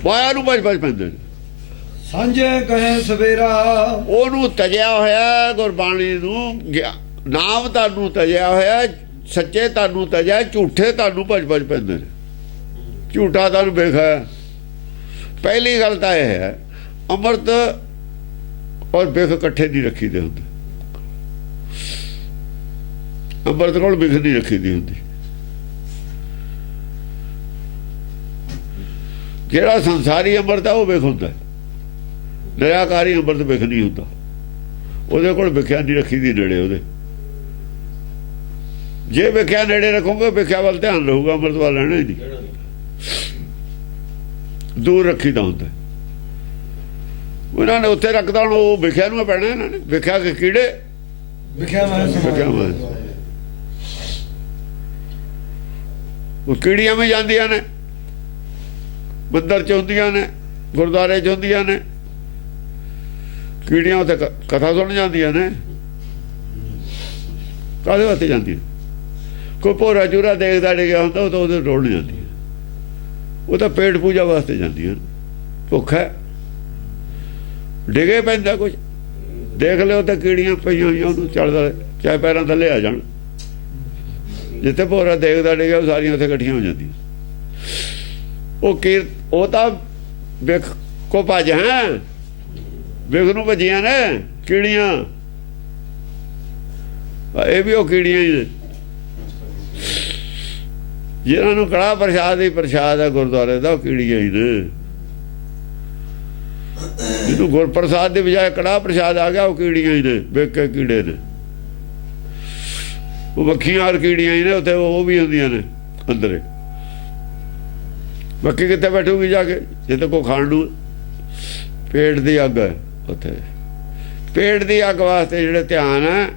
ਮਾਇਆ ਨੂੰ ਭਜ ਪੈਂਦੇ ਨੇ। ਸਾਂਝੇ ਕਹੇ ਸਵੇਰਾ, ਉਹਨੂੰ ਤਜਿਆ ਹੋਇਆ ਗੁਰਬਾਣੀ ਨੂੰ। ਨਾਮ ਤੁਹਾਨੂੰ ਤਜਿਆ ਹੋਇਆ, ਸੱਚੇ ਤੁਹਾਨੂੰ ਤਜਿਆ, ਝੂਠੇ ਤੁਹਾਨੂੰ ਭਜ ਪੈਂਦੇ ਨੇ। ਝੂਠਾ ਤੁਹਾਨੂੰ ਵੇਖਿਆ। ਪਹਿਲੀ ਗੱਲ ਤਾਂ ਇਹ ਹੈ, ਅੰਮ੍ਰਿਤ ਔਰ ਬਿਖ ਇਕੱਠੇ ਨਹੀਂ ਰੱਖੀ ਦੇ ਹੁੰਦੇ। ਅੰਮ੍ਰਿਤ ਕੋਲ ਬਿਖ ਨਹੀਂ ਰੱਖੀ ਦੀ ਹੁੰਦੀ। ਜਿਹੜਾ ਸੰਸਾਰੀ ਅੰਮ੍ਰਿਤ ਹੈ ਉਹ ਬਿਖ ਹੁੰਦਾ, ਨਿਰਾਕਾਰੀ ਅੰਮ੍ਰਿਤ ਬਿਖ ਨਹੀਂ ਹੁੰਦਾ। ਉਹਦੇ ਕੋਲ ਵਿਖਿਆ ਨਹੀਂ ਰੱਖੀ ਦੀ ਨੇੜੇ ਉਹਦੇ। ਜੇ ਵਿਖਿਆ ਨੇੜੇ ਰੱਖੋਗੇ, ਵਿਖਿਆ ਵੱਲ ਧਿਆਨ ਰਹੂਗਾ, ਅੰਮ੍ਰਿਤ ਵੱਲ ਲੈਣਾ ਹੀ ਨਹੀਂ। ਦੂਰ ਰੱਖੀ ਦਾ ਹੁੰਦਾ। ਉਹਨਾਂ ਨੇ ਉੱਥੇ ਰੱਖਦਾ, ਹੁਣ ਉਹ ਵਿਖਿਆ ਨੂੰ ਪੈਣਾ ਇਹਨਾਂ ਨੇ। ਵਿਖਿਆ ਕੇ ਕੀੜੇ, ਵਿਖਿਆ ਮੈਂ ਉਹ ਕੀੜੀਆਂ ਵੀ ਜਾਂਦੀਆਂ ਨੇ, ਮੰਦਰ 'ਚ ਹੁੰਦੀਆਂ ਨੇ, ਗੁਰਦੁਆਰੇ 'ਚ ਹੁੰਦੀਆਂ ਨੇ ਕੀੜੀਆਂ। ਉੱਥੇ ਕਥਾ ਸੁਣ ਜਾਂਦੀਆਂ ਨੇ। ਕਾਹਦੇ ਵਾਸਤੇ ਜਾਂਦੀਆਂ? ਕੋਈ ਭੋਰਾ ਚੂਰਾ ਦੇਖਦਾ ਡਿੱਗਿਆ ਹੁੰਦਾ, ਉਹ ਤਾਂ ਉਹਦੇ ਰੋਲ ਜਾਂਦੀ। ਉਹ ਤਾਂ ਪੇਟ ਪੂਜਾ ਵਾਸਤੇ ਜਾਂਦੀਆਂ। ਭੁੱਖ ਹੈ, ਡਿੱਗੇ ਪੈਂਦਾ ਕੁਝ, ਦੇਖ ਲਿਓ ਤਾਂ ਕੀੜੀਆਂ ਪਈਆਂ ਹੋਈਆਂ ਉਹਨੂੰ ਚੜਦਾ, ਚਾਹੇ ਪੈਰਾਂ ਥੱਲੇ ਆ ਜਾਣ। ਜਿੱਥੇ ਭੋਰਾ ਦੇਖਦਾ ਡਿੱਗਿਆ ਉਹ ਸਾਰੀਆਂ ਉੱਥੇ ਇਕੱਠੀਆਂ ਹੋ ਜਾਂਦੀਆਂ। ਉਹ ਤਾਂ ਵਿਖ ਕੋ ਭੱਜ ਹੈ, ਵਿਖ ਨੂੰ ਭੱਜੀਆਂ ਨੇ ਕੀੜੀਆਂ। ਇਹ ਵੀ ਉਹ ਕੀੜੀਆਂ ਹੀ ਨੇ ਜਿਹਨਾਂ ਨੂੰ ਕੜਾਹ ਪ੍ਰਸ਼ਾਦ ਹੀ ਪ੍ਰਸ਼ਾਦ ਹੈ ਗੁਰਦੁਆਰੇ ਦਾ, ਉਹ ਕੀੜੀਆਂ ਹੀ ਨੇ। ਜਿਹਨੂੰ ਗੁਰ ਪ੍ਰਸਾਦ ਦੀ ਬਜਾਏ ਕੜਾਹ ਪ੍ਰਸ਼ਾਦ ਆ ਗਿਆ, ਉਹ ਕੀੜੀਆਂ ਹੀ ਨੇ, ਵੇਖੇ ਕੀੜੇ ਨੇ। ਉਹ ਮੱਖੀਆਂ ਔਰ ਕੀੜੀਆਂ ਹੀ ਨੇ ਉੱਥੇ, ਉਹ ਵੀ ਹੁੰਦੀਆਂ ਨੇ ਅੰਦਰੇ। ਮੱਖੀ ਕਿੱਥੇ ਬੈਠੂਗੀ ਜਾ ਕੇ ਜਿੱਥੇ ਕੋ ਖਾਣ ਨੂੰ? ਪੇਟ ਦੀ ਅੱਗ ਹੈ ਉੱਥੇ। ਪੇਟ ਦੀ ਅੱਗ ਵਾਸਤੇ ਜਿਹੜੇ ਧਿਆਨ ਹੈ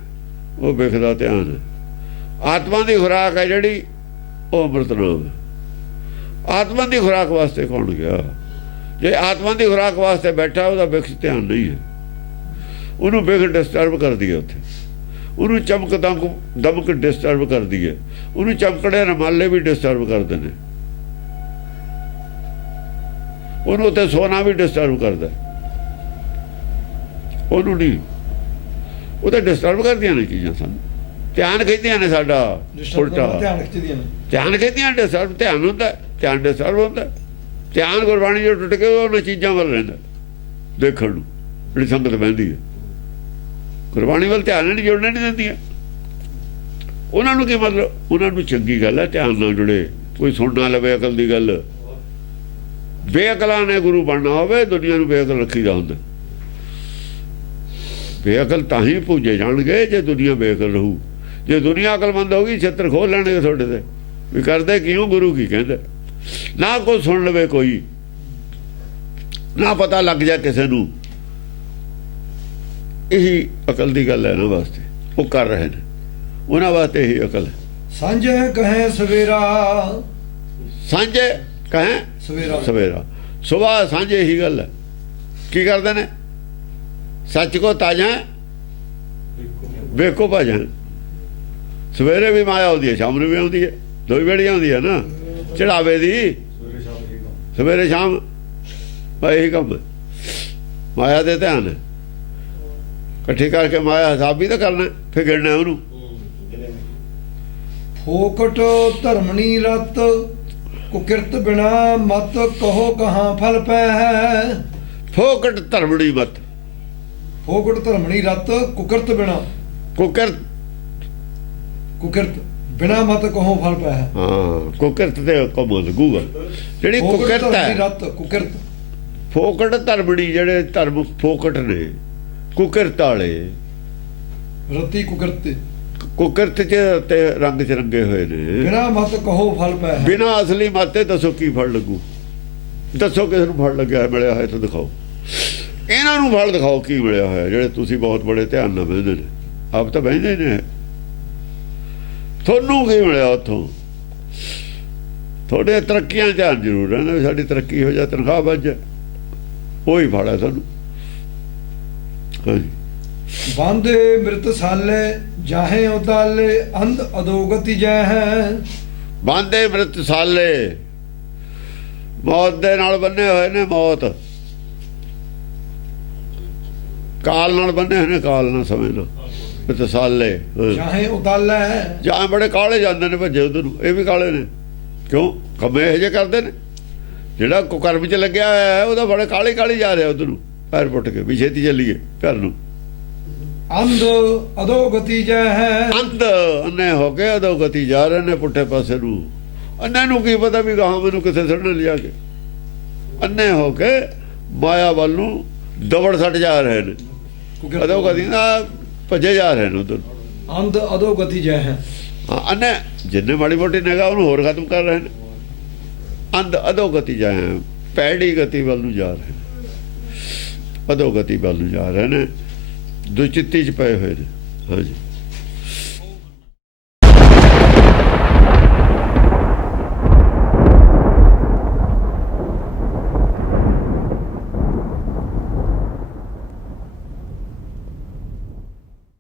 ਉਹ ਵਿਖਦਾ ਧਿਆਨ ਹੈ। ਆਤਮਾ ਦੀ ਖੁਰਾਕ ਹੈ ਜਿਹੜੀ, ਉਹ ਅੰਮ੍ਰਿਤ ਨਾਮ ਹੈ। ਆਤਮਾ ਦੀ ਖੁਰਾਕ ਵਾਸਤੇ ਕੌਣ ਗਿਆ? ਜੇ ਆਤਮਾ ਦੀ ਖੁਰਾਕ ਵਾਸਤੇ ਬੈਠਾ, ਉਹਦਾ ਵਿਖ ਧਿਆਨ ਨਹੀਂ ਹੈ। ਉਹਨੂੰ ਵਿਖ ਡਿਸਟਰਬ ਕਰਦੀ ਹੈ ਉੱਥੇ, ਉਹਨੂੰ ਚਮਕ ਦਮਕ ਡਿਸਟਰਬ ਕਰਦੀ ਹੈ, ਉਹਨੂੰ ਚਮਕੜੇ ਰਮਾਲੇ ਵੀ ਡਿਸਟਰਬ ਕਰਦੇ ਨੇ, ਉਹਨੂੰ ਉੱਥੇ ਸੋਨਾ ਵੀ ਡਿਸਟਰਬ ਕਰਦਾ। ਉਹਨੂੰ ਨਹੀਂ, ਉਹ ਤਾਂ ਡਿਸਟਰਬ ਕਰਦੀਆਂ ਨੇ ਚੀਜ਼ਾਂ। ਸਾਨੂੰ ਧਿਆਨ ਖਿੱਚਦੀਆਂ ਨੇ ਸਾਡਾ ਉਲਟਾ, ਧਿਆਨ ਖਿੱਚਦੀਆਂ ਡਿਸਟਰਬ। ਧਿਆਨ ਹੁੰਦਾ, ਧਿਆਨ ਡਿਸਟਰਬ ਹੁੰਦਾ। ਧਿਆਨ ਗੁਰਬਾਣੀ ਜੋ ਟੁੱਟ ਕੇ ਉਹਨਾਂ ਚੀਜ਼ਾਂ ਵੱਲ ਰਹਿੰਦਾ ਦੇਖਣ ਨੂੰ, ਜਿਹੜੀ ਸੰਗਤ ਬਹਿੰਦੀ ਹੈ। ਗੁਰਬਾਣੀ ਵੱਲ ਧਿਆਨ ਨਹੀਂ ਜੁੜਨੇ ਨਹੀਂ ਦਿੰਦੀਆਂ। ਉਹਨਾਂ ਨੂੰ ਕੀ ਮਤਲਬ? ਉਹਨਾਂ ਨੂੰ ਚੰਗੀ ਗੱਲ ਹੈ ਧਿਆਨ ਨਾਲ ਜੁੜੇ, ਕੋਈ ਸੁਣ ਨਾ ਲਵੇ ਅਕਲ ਦੀ ਗੱਲ। ਬੇਅਕਲਾਂ ਨੇ ਗੁਰੂ ਬਣਨਾ ਹੋਵੇ, ਦੁਨੀਆ ਨੂੰ ਬੇਅਕਲ ਰੱਖੀਦਾ ਹੁੰਦਾ। ਬੇਅਕਲ ਤਾਂ ਹੀ ਪੂਜੇ ਜਾਣਗੇ ਜੇ ਦੁਨੀਆ ਬੇਅਕਲ ਰਹੂ। ਜੇ ਦੁਨੀਆ ਅਕਲਮੰਦ ਹੋਊਗੀ, ਛਿੱਤਰ ਖੋਲ ਲੈਣਗੇ ਤੁਹਾਡੇ ਤੇ ਵੀ ਕਰਦੇ ਕਿਉਂ, ਗੁਰੂ ਕੀ ਕਹਿੰਦਾ। ਨਾ ਕੋਈ ਸੁਣ ਲਵੇ, ਕੋਈ ਨਾ ਪਤਾ ਲੱਗ ਜਾ ਕਿਸੇ ਨੂੰ। ਇਹੀ ਅਕਲ ਦੀ ਗੱਲ ਹੈ ਨਾ ਵਾਸਤੇ ਉਹ ਕਰ ਰਹੇ ਨੇ, ਉਹਨਾਂ ਵਾਸਤੇ ਇਹੀ ਅਕਲ ਹੈ। ਸਾਂਝੇ ਕਹੇ ਸਵੇਰਾ, ਸਾਂਝੇ ਕਹੇ ਸਵੇਰਾ, ਸੁਬਾਹ ਸਾਂਝੇ ਇਹੀ ਗੱਲ ਹੈ। ਕੀ ਕਰਦੇ ਨੇ? ਸੱਚ ਕੋ ਤਾਜਾ ਵੇਖੋ ਭਾਜਾ। ਸਵੇਰੇ ਵੀ ਮਾਇਆ ਆਉਂਦੀ ਹੈ, ਸ਼ਾਮ ਨੂੰ ਵੀ ਆਉਂਦੀ ਹੈ, ਦੋ ਵੇਲੇ ਆਉਂਦੀ ਹੈ ਨਾ ਚੜਾਵੇ ਦੀ। ਸਵੇਰੇ ਸ਼ਾਮ ਇਹੀ ਕੰਮ ਹੈ, ਮਾਇਆ ਦੇ ਧਿਆਨ ਹੈ। ਇਕੱਠੀ ਕਰਕੇ ਮਾਇਆ ਹਿਸਾਬ ਵੀ ਤਾਂ ਕਰਨਾ, ਫਿਰ ਗਿਣਨਾ ਉਹਨੂੰ। ਫੋਕਟ ਧਰਮਣੀ ਰਤ, ਕੁਕਿਰਤ ਬਿਨਾ ਮਤ ਕਹੋ ਕਹਾਂ ਫਲ ਪੈ। ਫੋਕਟ ਧਰਮਣੀ ਮਤ, ਫੋਕਟ ਧਰਮਣੀ ਰਤ, ਕੁਕਿਰਤ ਬਿਨਾ, ਕੁਕਿਰਤ ਬਿਨਾ ਮਤ ਕਹੋ ਫਲ ਪੈ। ਹਾਂ, ਕੁਕਿਰਤ ਤੇ ਕੰਮ ਲੱਗੂਗਾ। ਜਿਹੜੀ ਕੁਕਿਰਤ ਹੈ ਰਤ, ਕੁਕਿਰਤ ਫੋਕਟ ਧਰਮਣੀ, ਜਿਹੜੇ ਧਰਮ ਫੋਕਟ ਨੇ ਕੁਕਿਰਤ ਵਾਲੇ, ਰਤੀ ਕੁਕਿਰਤ, ਕੁਕਿਰਤ ਚ ਤੇ ਰੰਗ ਚ ਰੰਗੇ ਹੋਏ ਨੇ। ਬਿਨਾ ਮਤ ਕਹੋ ਫਲ ਪੈ। ਬਿਨਾ ਅਸਲੀ ਮਤੇ ਦੱਸੋ ਕੀ ਫਲ ਲੱਗੂ? ਦੱਸੋ ਕਿਸ ਨੂੰ ਫਲ ਲੱਗਿਆ ਮਿਲਿਆ ਹੋਇਆ ਤਾਂ ਦਿਖਾਓ। ਇਹਨਾਂ ਨੂੰ ਫਲ ਦਿਖਾਓ ਕੀ ਮਿਲਿਆ ਹੋਇਆ, ਜਿਹੜੇ ਤੁਸੀਂ ਬਹੁਤ ਬੜੇ ਧਿਆਨ ਨਾਲ ਬਹਿੰਦੇ ਨੇ। ਆਪ ਤਾਂ ਬਹਿੰਦੇ ਨੇ, ਤੁਹਾਨੂੰ ਕੀ ਮਿਲਿਆ ਉੱਥੋਂ? ਤੁਹਾਡੇ ਤਰੱਕੀਆਂ ਧਿਆਨ ਜ਼ਰੂਰ ਰਹਿਣਾ ਵੀ ਸਾਡੀ ਤਰੱਕੀ ਹੋ ਜਾ, ਤਨਖਾਹ ਵੱਧ ਜਾ, ਉਹੀ ਫਲ ਹੈ ਤੁਹਾਨੂੰ। ਹਾਂਜੀ। ਬਾਂਦੇ ਮ੍ਰਿਤ ਸਾਲੇ ਜਾਹੇ ਉਦਾਲੇ, ਅੰਧ ਅਦੋਗਤੀ ਜੈ ਹੈ। ਬਾਂਦੇ ਮ੍ਰਿਤ ਸਾਲੇ, ਮੌਤ ਦੇ ਨਾਲ ਬੰਨੇ ਹੋਏ ਨੇ। ਮੌਤ ਕਾਲ ਨਾਲ ਬੰਨੇ ਹੋਏ ਨੇ, ਕਾਲ ਨਾਲ ਸਮਝ ਲਓ। ਮ੍ਰਿਤ ਸਾਲੇ ਜਾਹੇ ਉਦਾਲੇ, ਜਾਂ ਬੜੇ ਕਾਲੇ ਜਾਂਦੇ ਨੇ ਭੱਜੇ ਉਧਰ ਨੂੰ। ਇਹ ਵੀ ਕਾਲੇ ਨੇ, ਕਿਉਂ? ਕੰਮੇ ਇਹੋ ਜਿਹੇ ਕਰਦੇ ਨੇ। ਜਿਹੜਾ ਕੁਕਰਮ ਚ ਲੱਗਿਆ ਹੋਇਆ ਉਹਦਾ ਬੜੇ ਕਾਲੀ ਕਾਲੀ ਜਾ ਰਿਹਾ ਉਧਰ ਨੂੰ, ਪੈਰ ਪੁੱਟ ਕੇ ਵੀ ਛੇਤੀ ਚੱਲੀਏ ਘਰ ਨੂੰ। ਅੰਧ ਅਦੋਗਤੀ ਜੈ ਹੈ। ਅੰਧ ਅੰਨੇ ਹੋ ਕੇ ਅਦੋਗਤੀ ਜਾ ਰਹੇ ਨੇ, ਪੁੱਠੇ ਪਾਸੇ ਨੂੰ। ਅੰਨੇ ਨੂੰ ਕੀ ਪਤਾ ਵੀ ਗਾਹਾਂ ਮੈਨੂੰ ਕਿੱਥੇ ਸੜਨ ਲਿਜਾ ਕੇ। ਅੰਨੇ ਹੋ ਕੇ ਮਾਇਆ ਵੱਲ ਨੂੰ ਦਵੜ ਸੱਟ ਜਾ ਰਹੇ ਨੇ, ਅਦੋਗਤੀ ਨਾਲ ਭੱਜੇ ਜਾ ਰਹੇ ਨੇ ਉਧਰ। ਅੰਧ ਅਦੋਗਤੀ ਜੈ ਹੈ। ਹਾਂ, ਅੰਨੇ ਜਿੰਨੇ ਮਾੜੀ ਮੋਟੀ ਨਿਗਾਹ ਉਹਨੂੰ ਹੋਰ ਖਤਮ ਕਰ ਰਹੇ ਨੇ। ਅੰਧ ਅਦੋਗਤੀ ਜਾ ਹੈ, ਪੈੜੀ ਗਤੀ ਵੱਲ ਨੂੰ ਜਾ ਰਹੇ ਨੇ, ਅਦੋਗਤੀ ਵੱਲ ਨੂੰ ਜਾ ਰਹੇ ਨੇ, ਦੁਚਿੱਤੀ ਚ ਪਏ ਹੋਏ ਨੇ। ਹਾਂਜੀ।